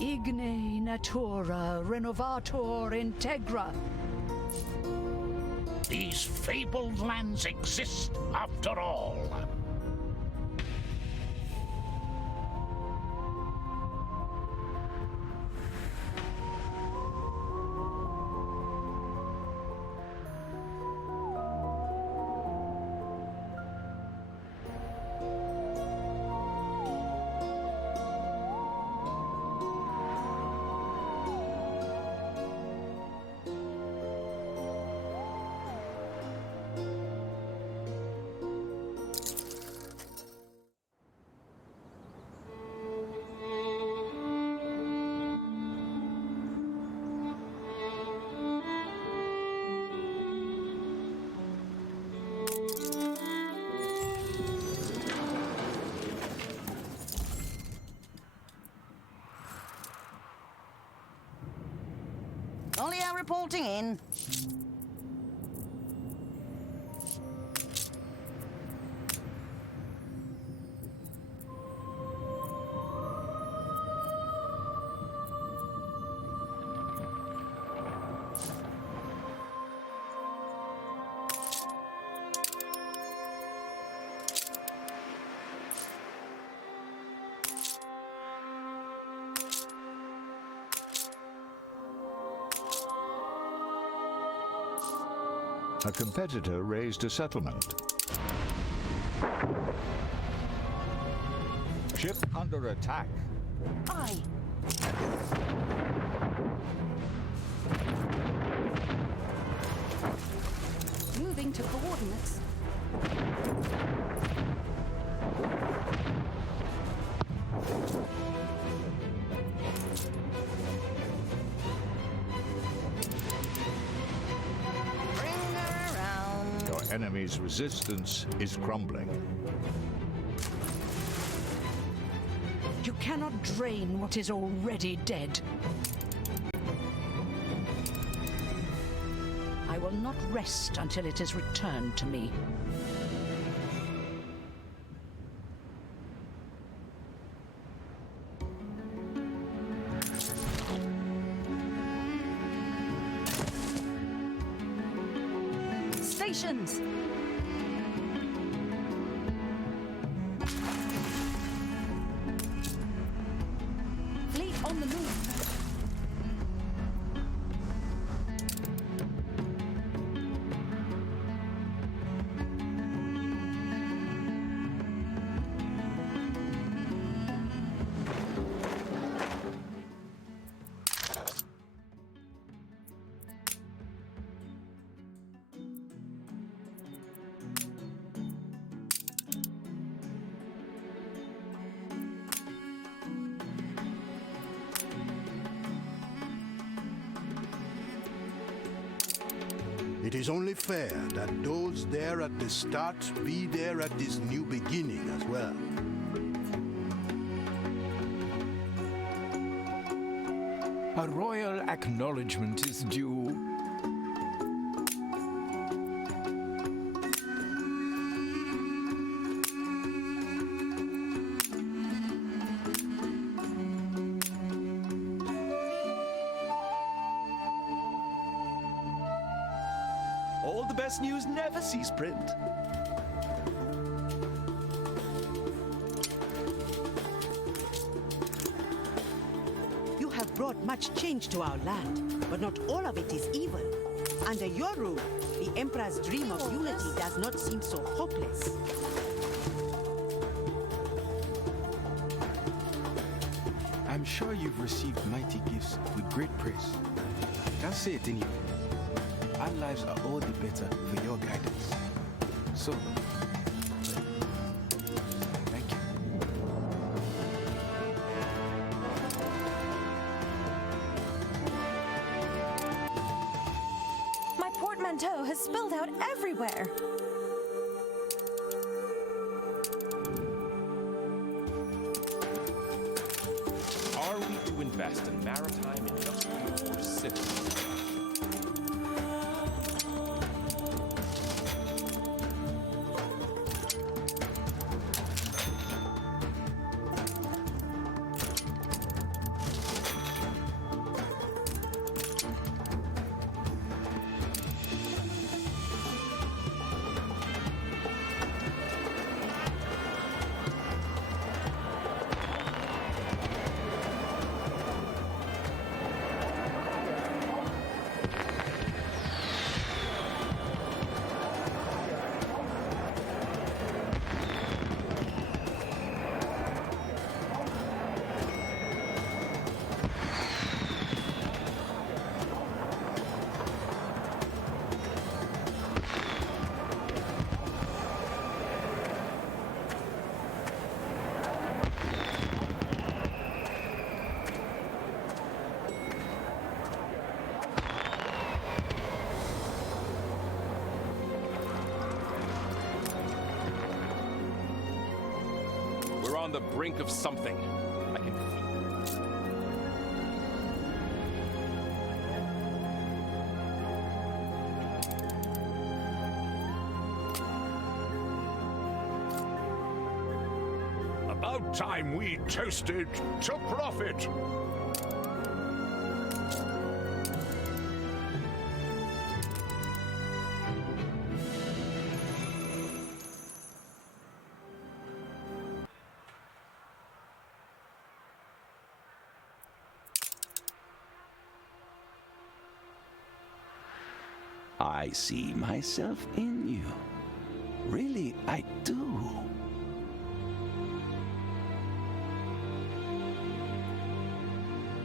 Igne natura renovator integra. These fabled lands exist after all. Olio reporting in. A competitor raised a settlement. Ship under attack. Aye. Moving to coordinates. Enemy's resistance is crumbling. You cannot drain what is already dead. I will not rest until it is returned to me. Stations. Fleet on the move. It is only fair that those there at the start be there at this new beginning as well. A royal acknowledgement is due. All the best news never sees print. You have brought much change to our land, but not all of it is evil. Under your rule, the Emperor's dream of unity does not seem so hopeless. I'm sure you've received mighty gifts with great praise. Can't say it in you. Our lives are all the better for your guidance. So, thank you. My portmanteau has spilled out everywhere. Are we to invest in maritime industrial or civil? We're on the brink of something. I can feel it. About time we toasted to profit. I see myself in you. Really, I do.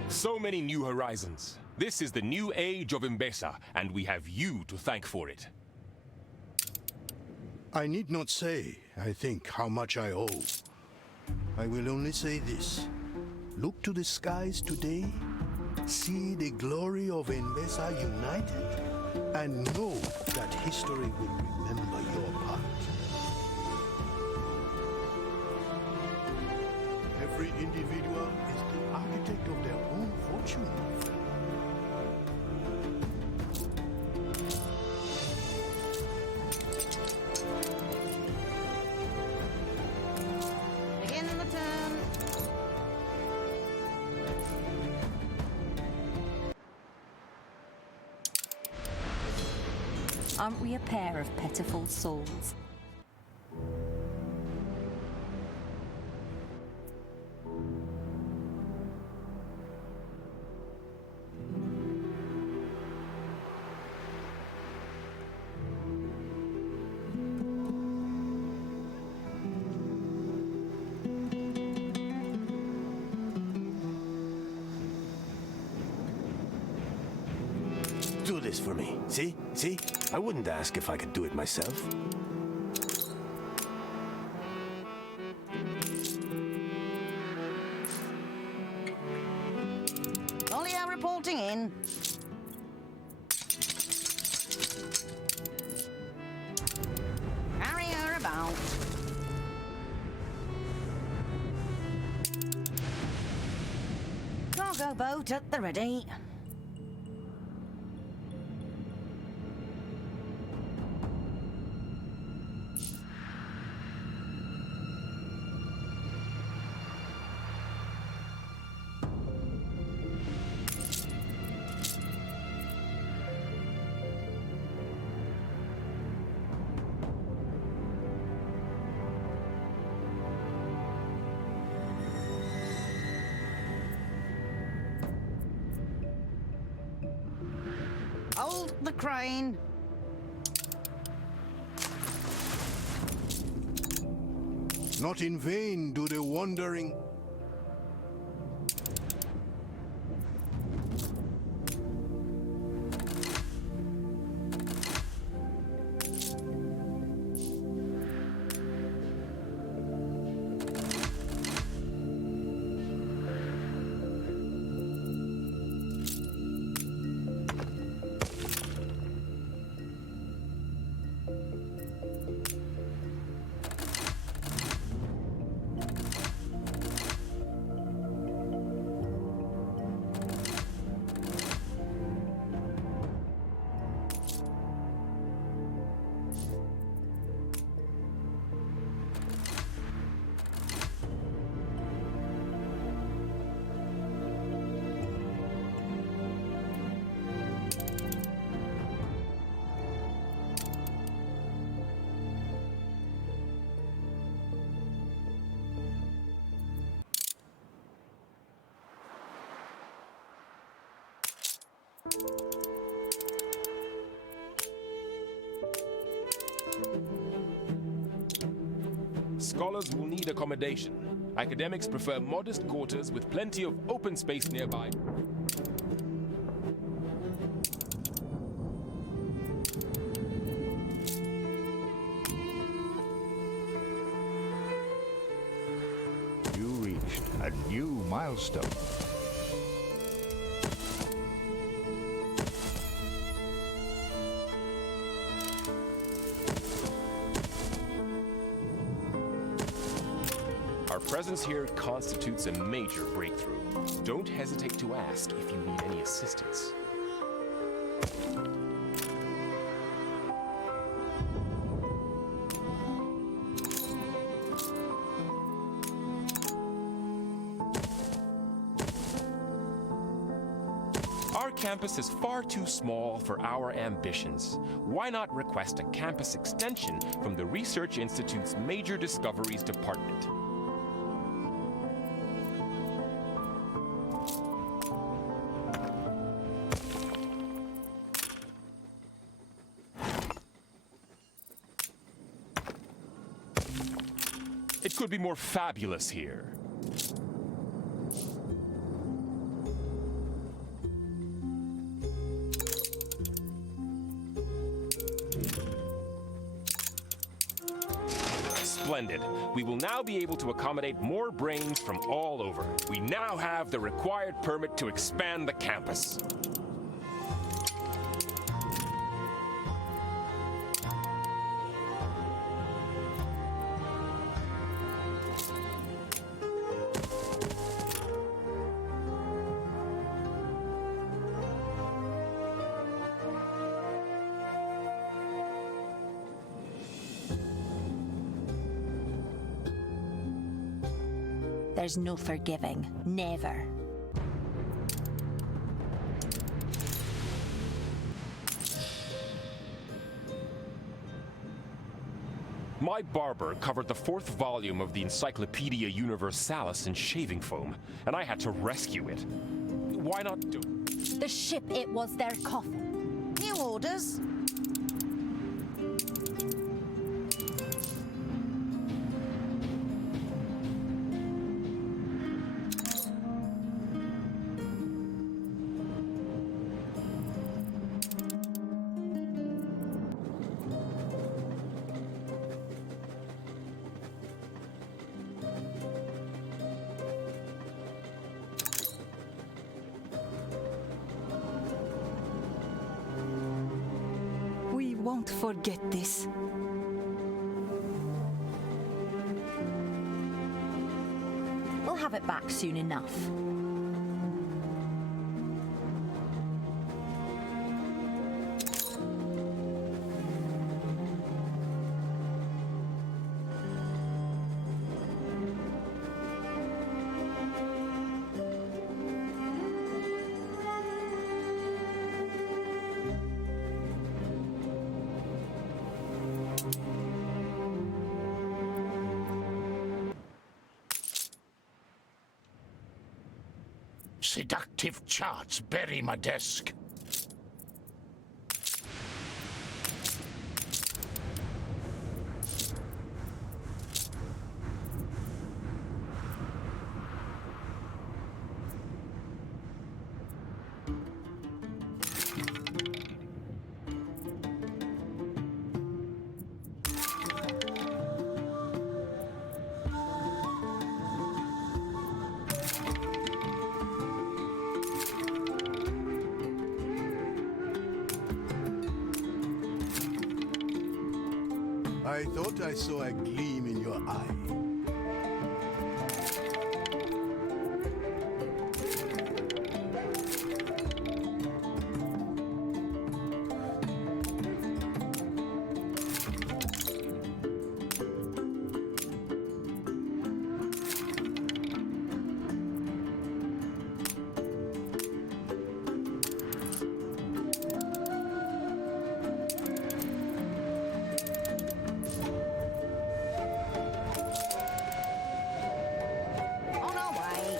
So many new horizons. This is the new age of Mbesa, and we have you to thank for it. I need not say, I think, how much I owe. I will only say this. Look to the skies today, see the glory of Mbesa united, and know that history will remember your part. Every individual is the architect of their own fortune, my friend. Begin the turn. Aren't we a pair of pitiful souls? Do this for me. See? See? I wouldn't ask if I could do it myself. Olio reporting in. Carry her about. Cargo boat at the ready. Hold the crane. Not in vain do the wandering... Scholars will need accommodation. Academics prefer modest quarters with plenty of open space nearby. You reached a new milestone. Our presence here constitutes a major breakthrough. Don't hesitate to ask if you need any assistance. Our campus is far too small for our ambitions. Why not request a campus extension from the Research Institute's Major Discoveries Department? It could be more fabulous here. Splendid. We will now be able to accommodate more brains from all over. We now have the required permit to expand the campus. There's no forgiving. Never. My barber covered the 4th volume of the Encyclopedia Universalis in shaving foam, and I had to rescue it. Why not do it? The ship, it was their coffin. New orders. Won't forget this. We'll have it back soon enough. seductive charts bury my desk. I thought I saw a gleam in your eye. On our way.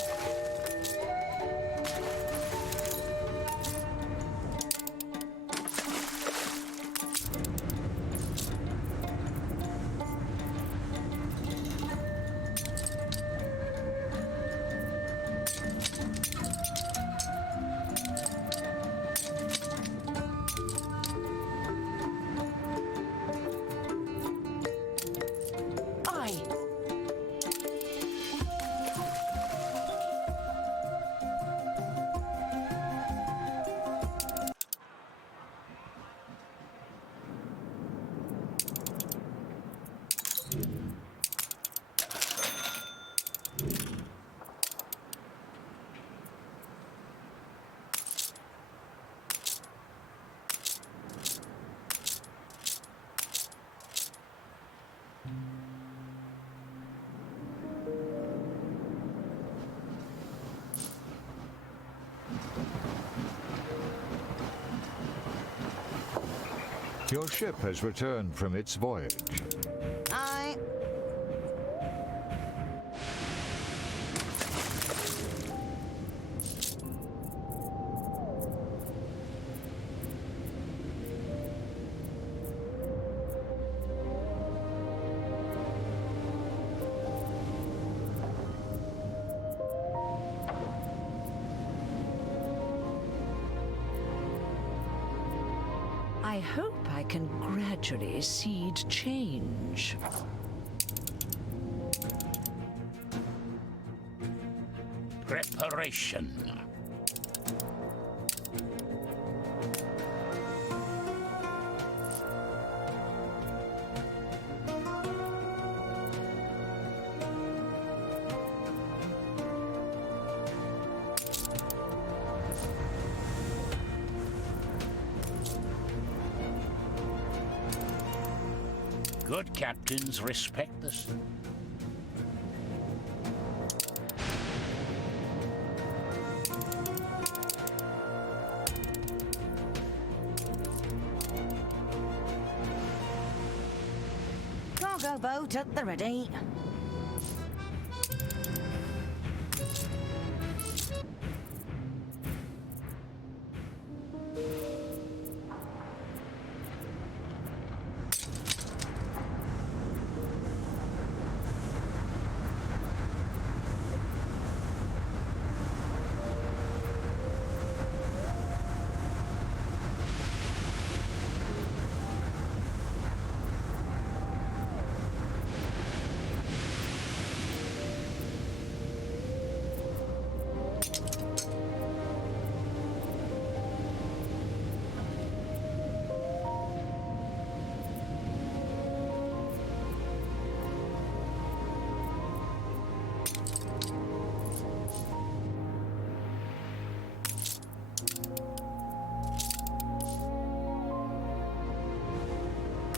Aye. Your ship has returned from its voyage. Aye. I hope I can gradually seed change. Preparation. Good captains respect this. Cargo boat at the ready.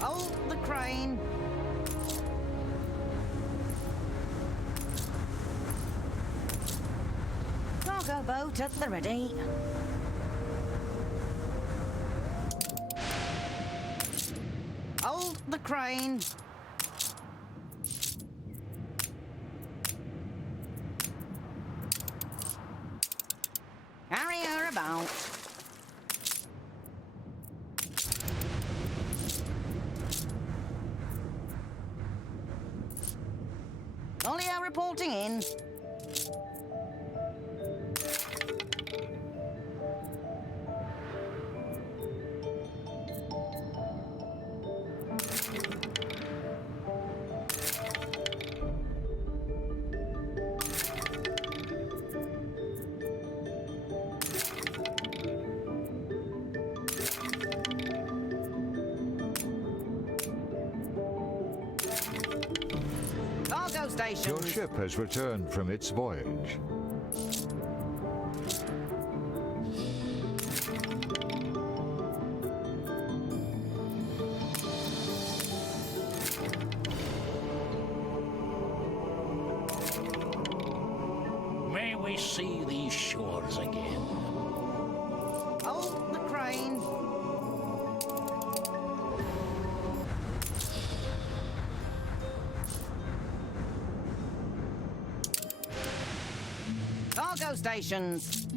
Hold the crane. Cargo boat at the ready. Hold the crane. about. Olio reporting in. Cargo station. Your ship has returned from its voyage. May we see these shores again. Hold the crane. Cargo stations.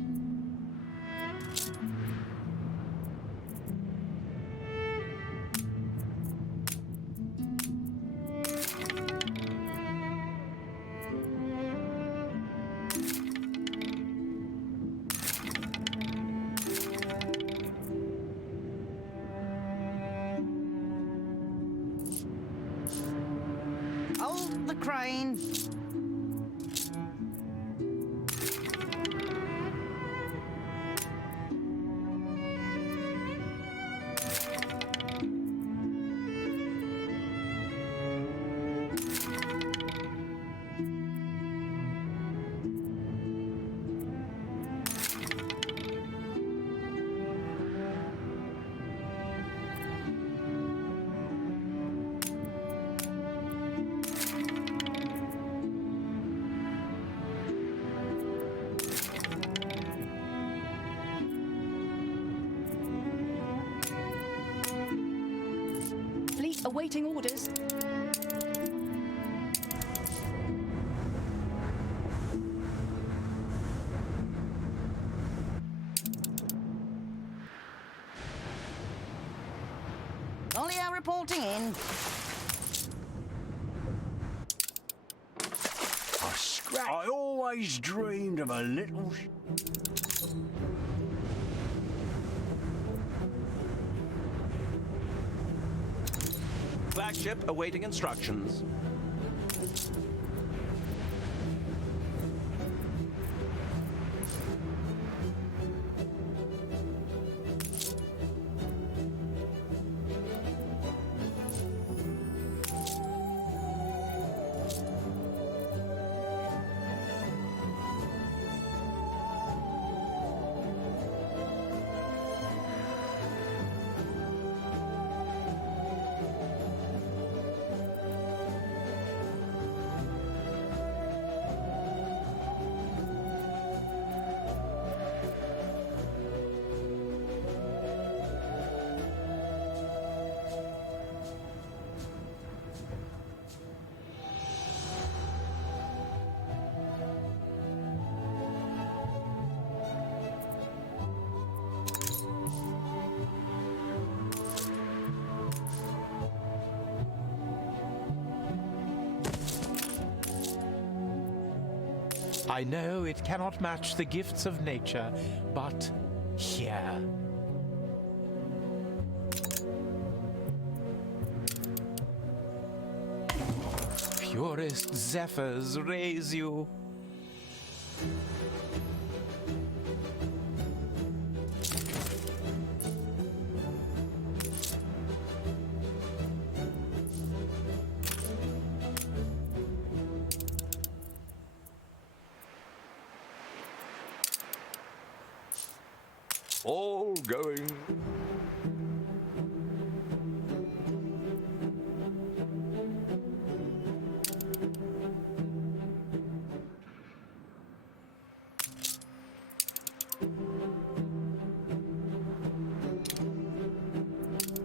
Hold the crane. Fleet awaiting orders. Olio reporting in. A scrap. I always dreamed of a little. Flagship awaiting instructions. I know it cannot match the gifts of nature, but here. Purest zephyrs raise you. All going.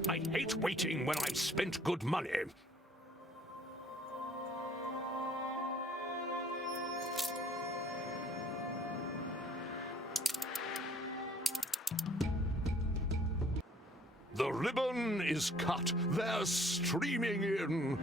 I hate waiting when I've spent good money. ribbon is cut. They're streaming in.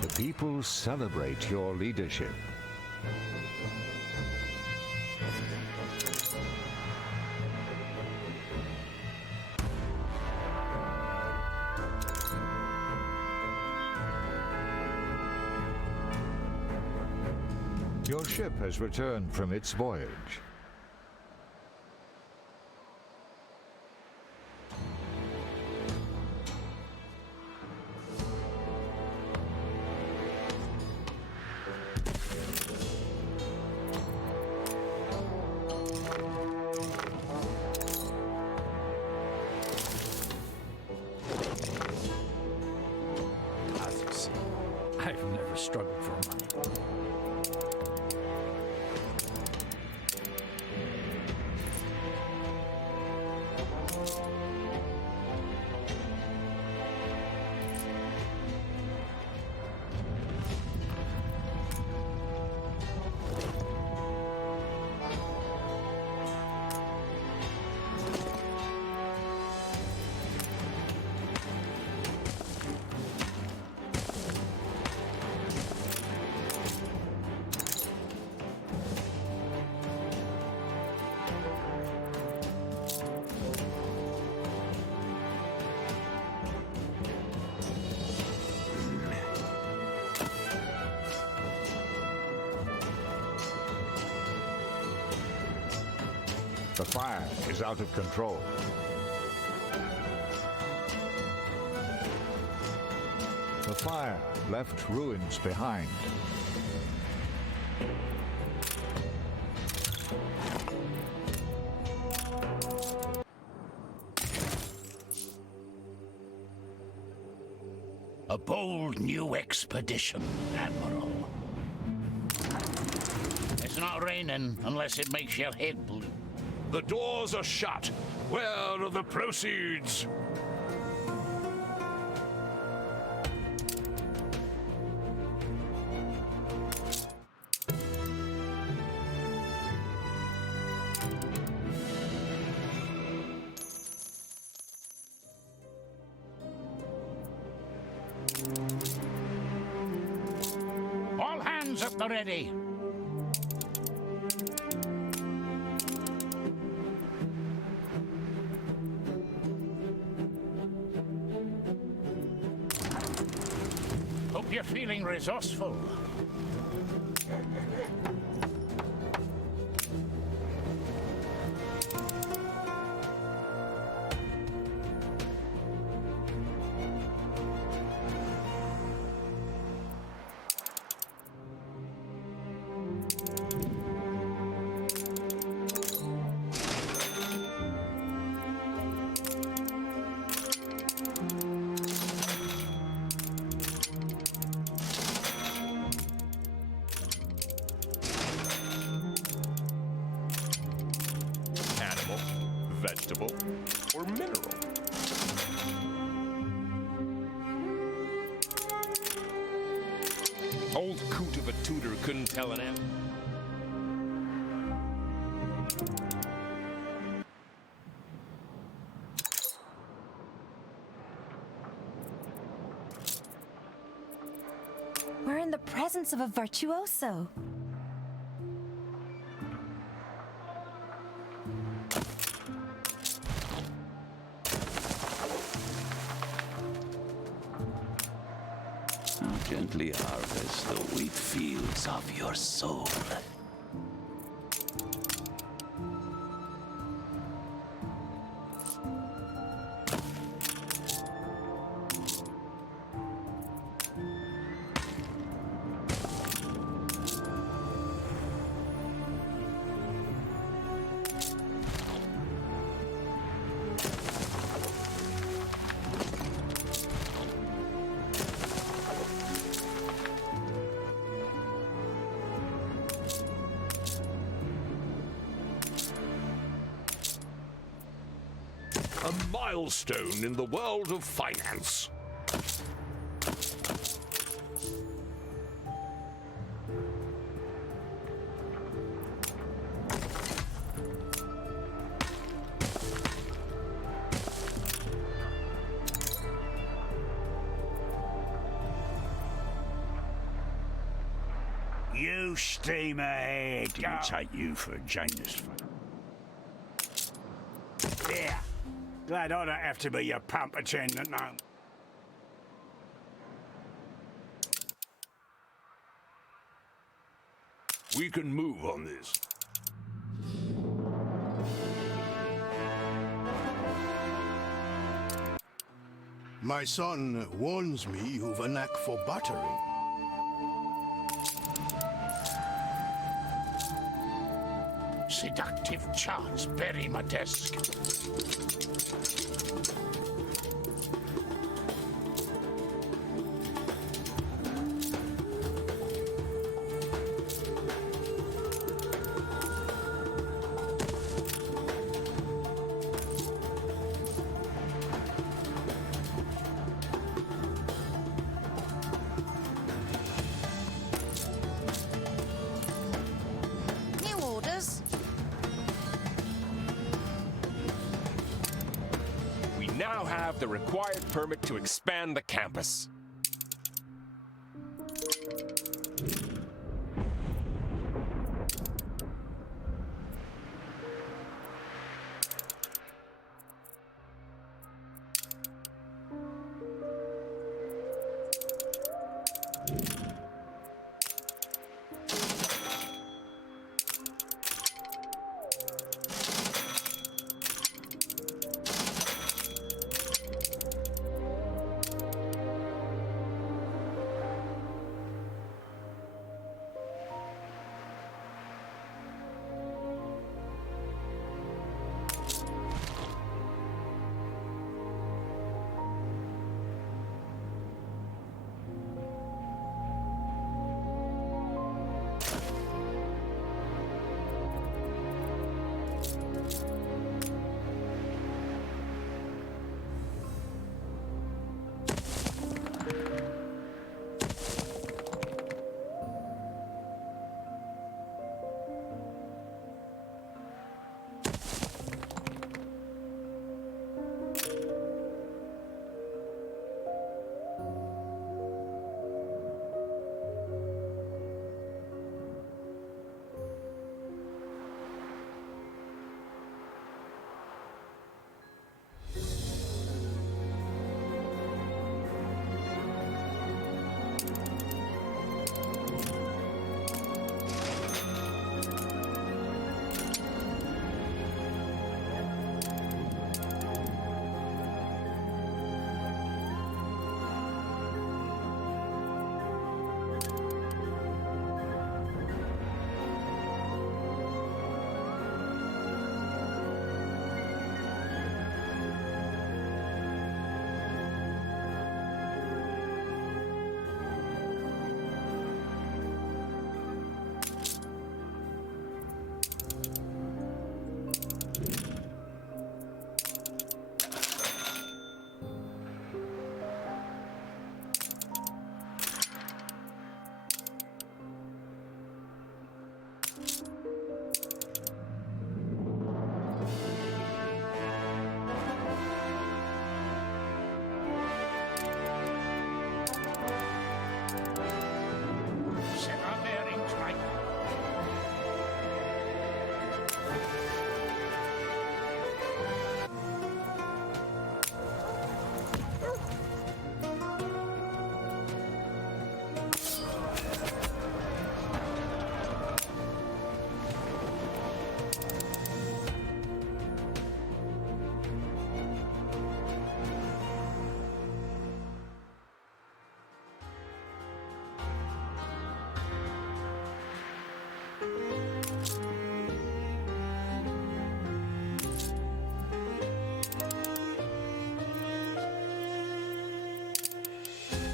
The people celebrate your leadership. Your ship has returned from its voyage. As you see, I've never struggled for money. The fire is out of control. The fire left ruins behind. A bold new expedition, Admiral. It's not raining unless it makes your head blue. The doors are shut. Where are the proceeds? All hands at the ready. Hope you're feeling resourceful. Animal, vegetable, or mineral? Old coot of a tutor couldn't tell an M. We're in the presence of a virtuoso. Gently harvest the wheat fields of your soul. milestone in the world of finance. You steam ahead. Didn't take you for a Janus. Yeah. Glad I don't have to be your pump attendant now. We can move on this. My son warns me you've a knack for buttering. Seductive charts bury my desk. New orders. We now have the required permit to expand the campus.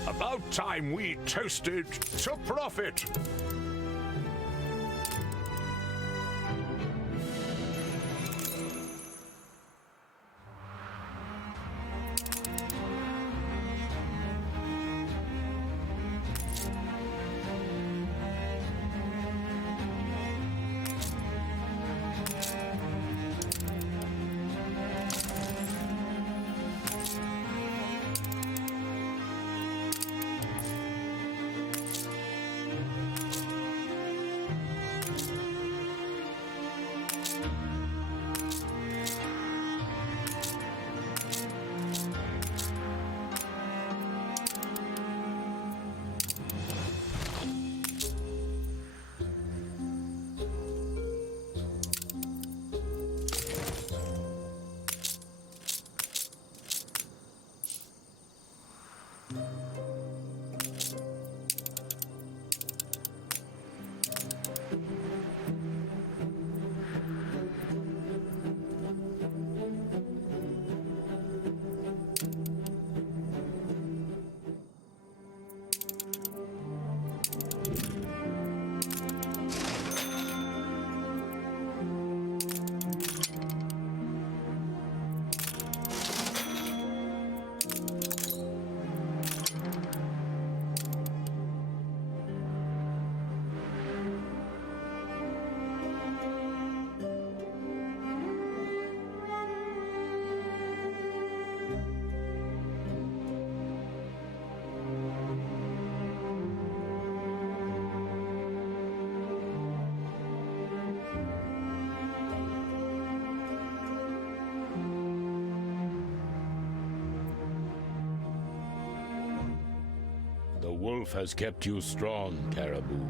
About time we toasted to profit. The wolf has kept you strong, Caribou.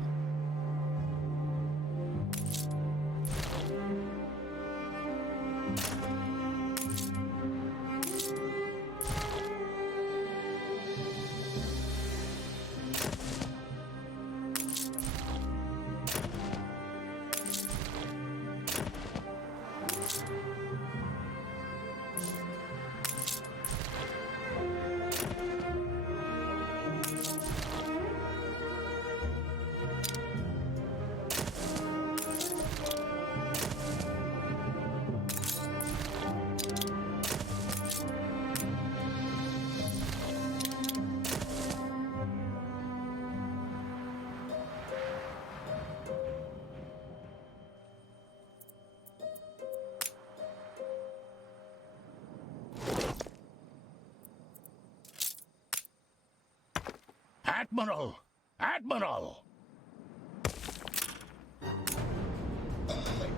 Admiral! Admiral!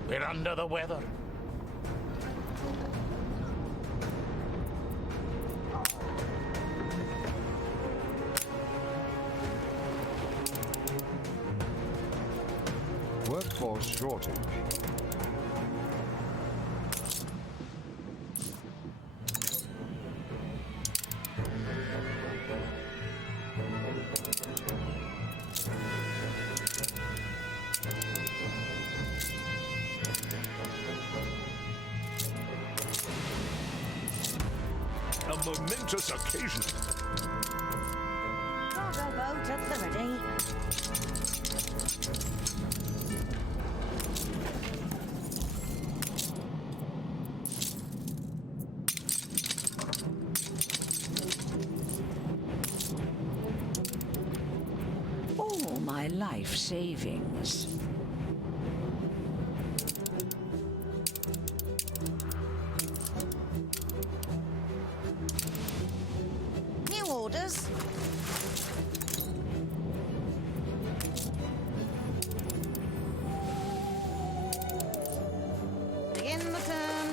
We're under the weather. Workforce shortage. A momentous occasion. Cargo boat at the ready. All my life savings. New orders. Begin the turn.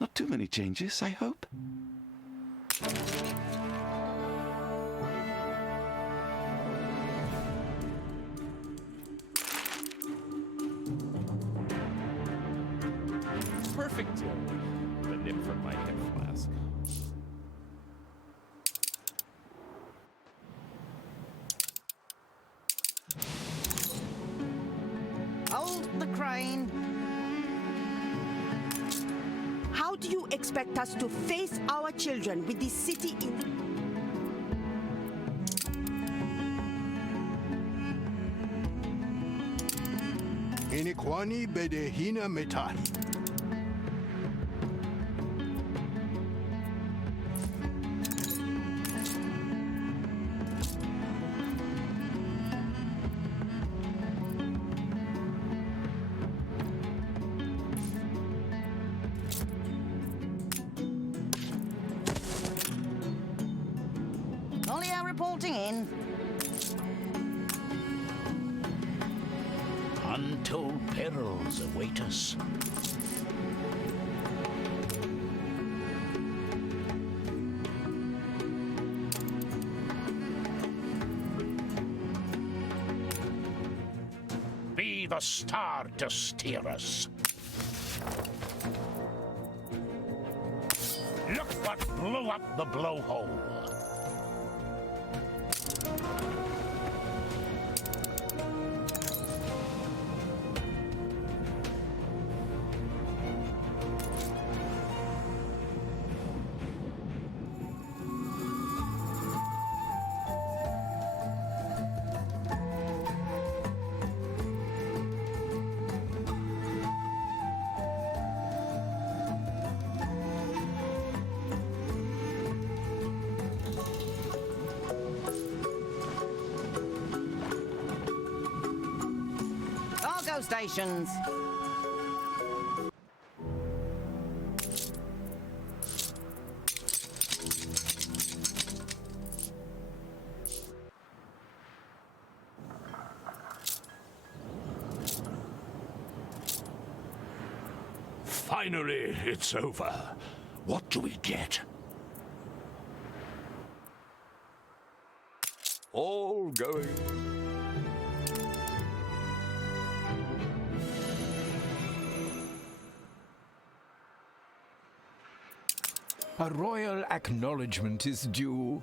Not too many changes, I hope. Perfect. The nip from my hip flask. Hold the crane. How do you expect us to face our children with this city in... Iniquani bedehina metahi. Olio reporting in. Untold perils await us. the star to steer us. Look what blew up the blowhole. Cargo stations. Finally, it's over. What do we get? All going. A royal acknowledgement is due.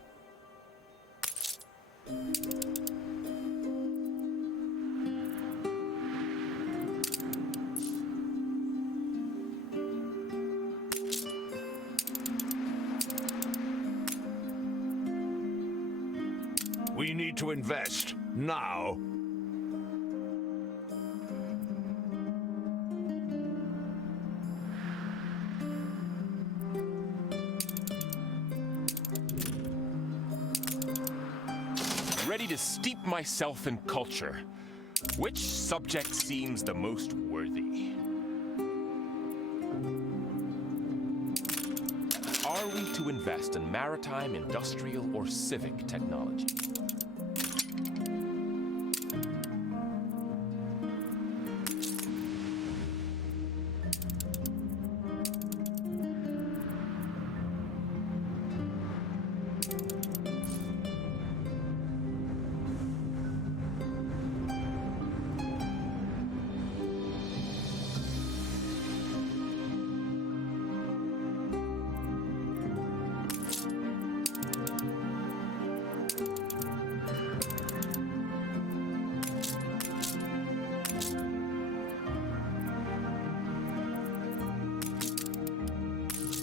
We need to invest now. Ready to steep myself in culture. Which subject seems the most worthy? Are we to invest in maritime, industrial, or civic technology?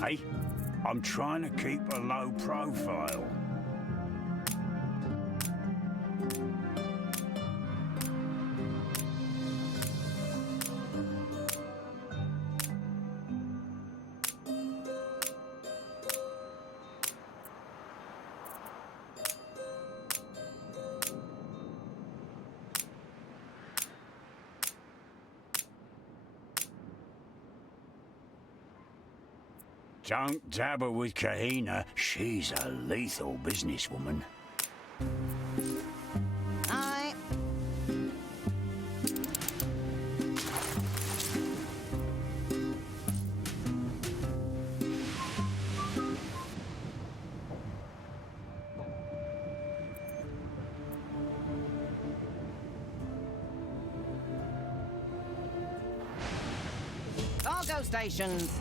Hey, I'm trying to keep a low profile. Don't dabble with Kahina. She's a lethal businesswoman. Aye. Cargo stations.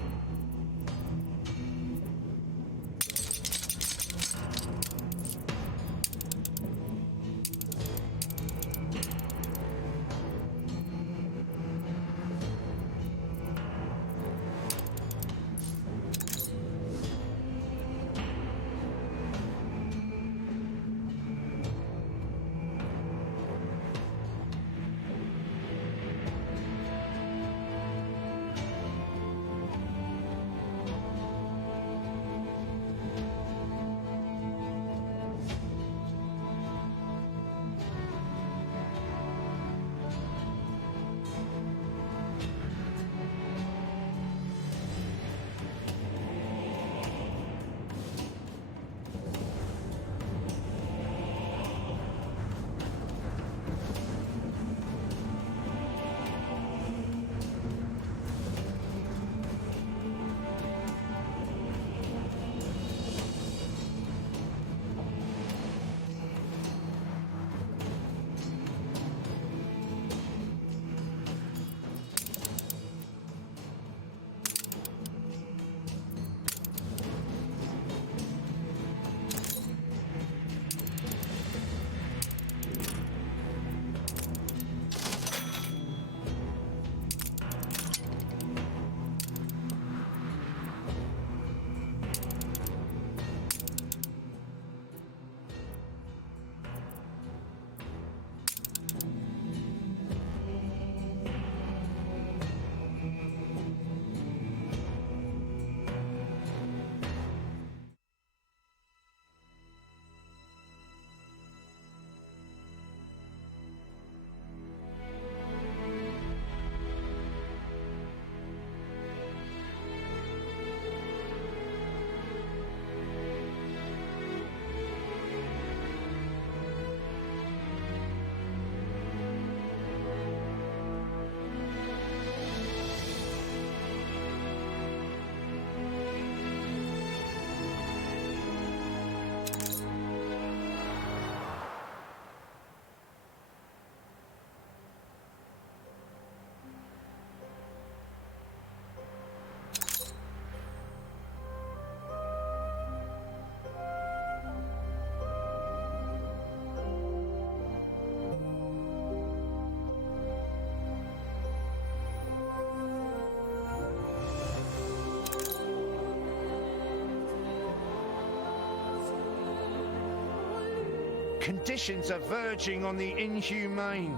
Conditions are verging on the inhumane.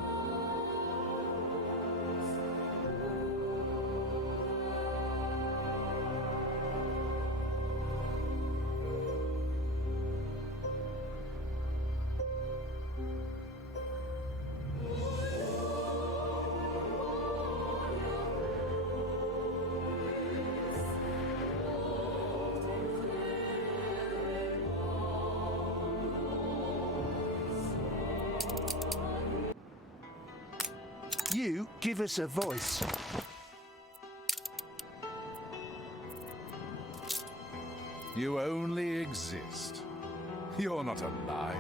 You give us a voice. You only exist. You're not alive.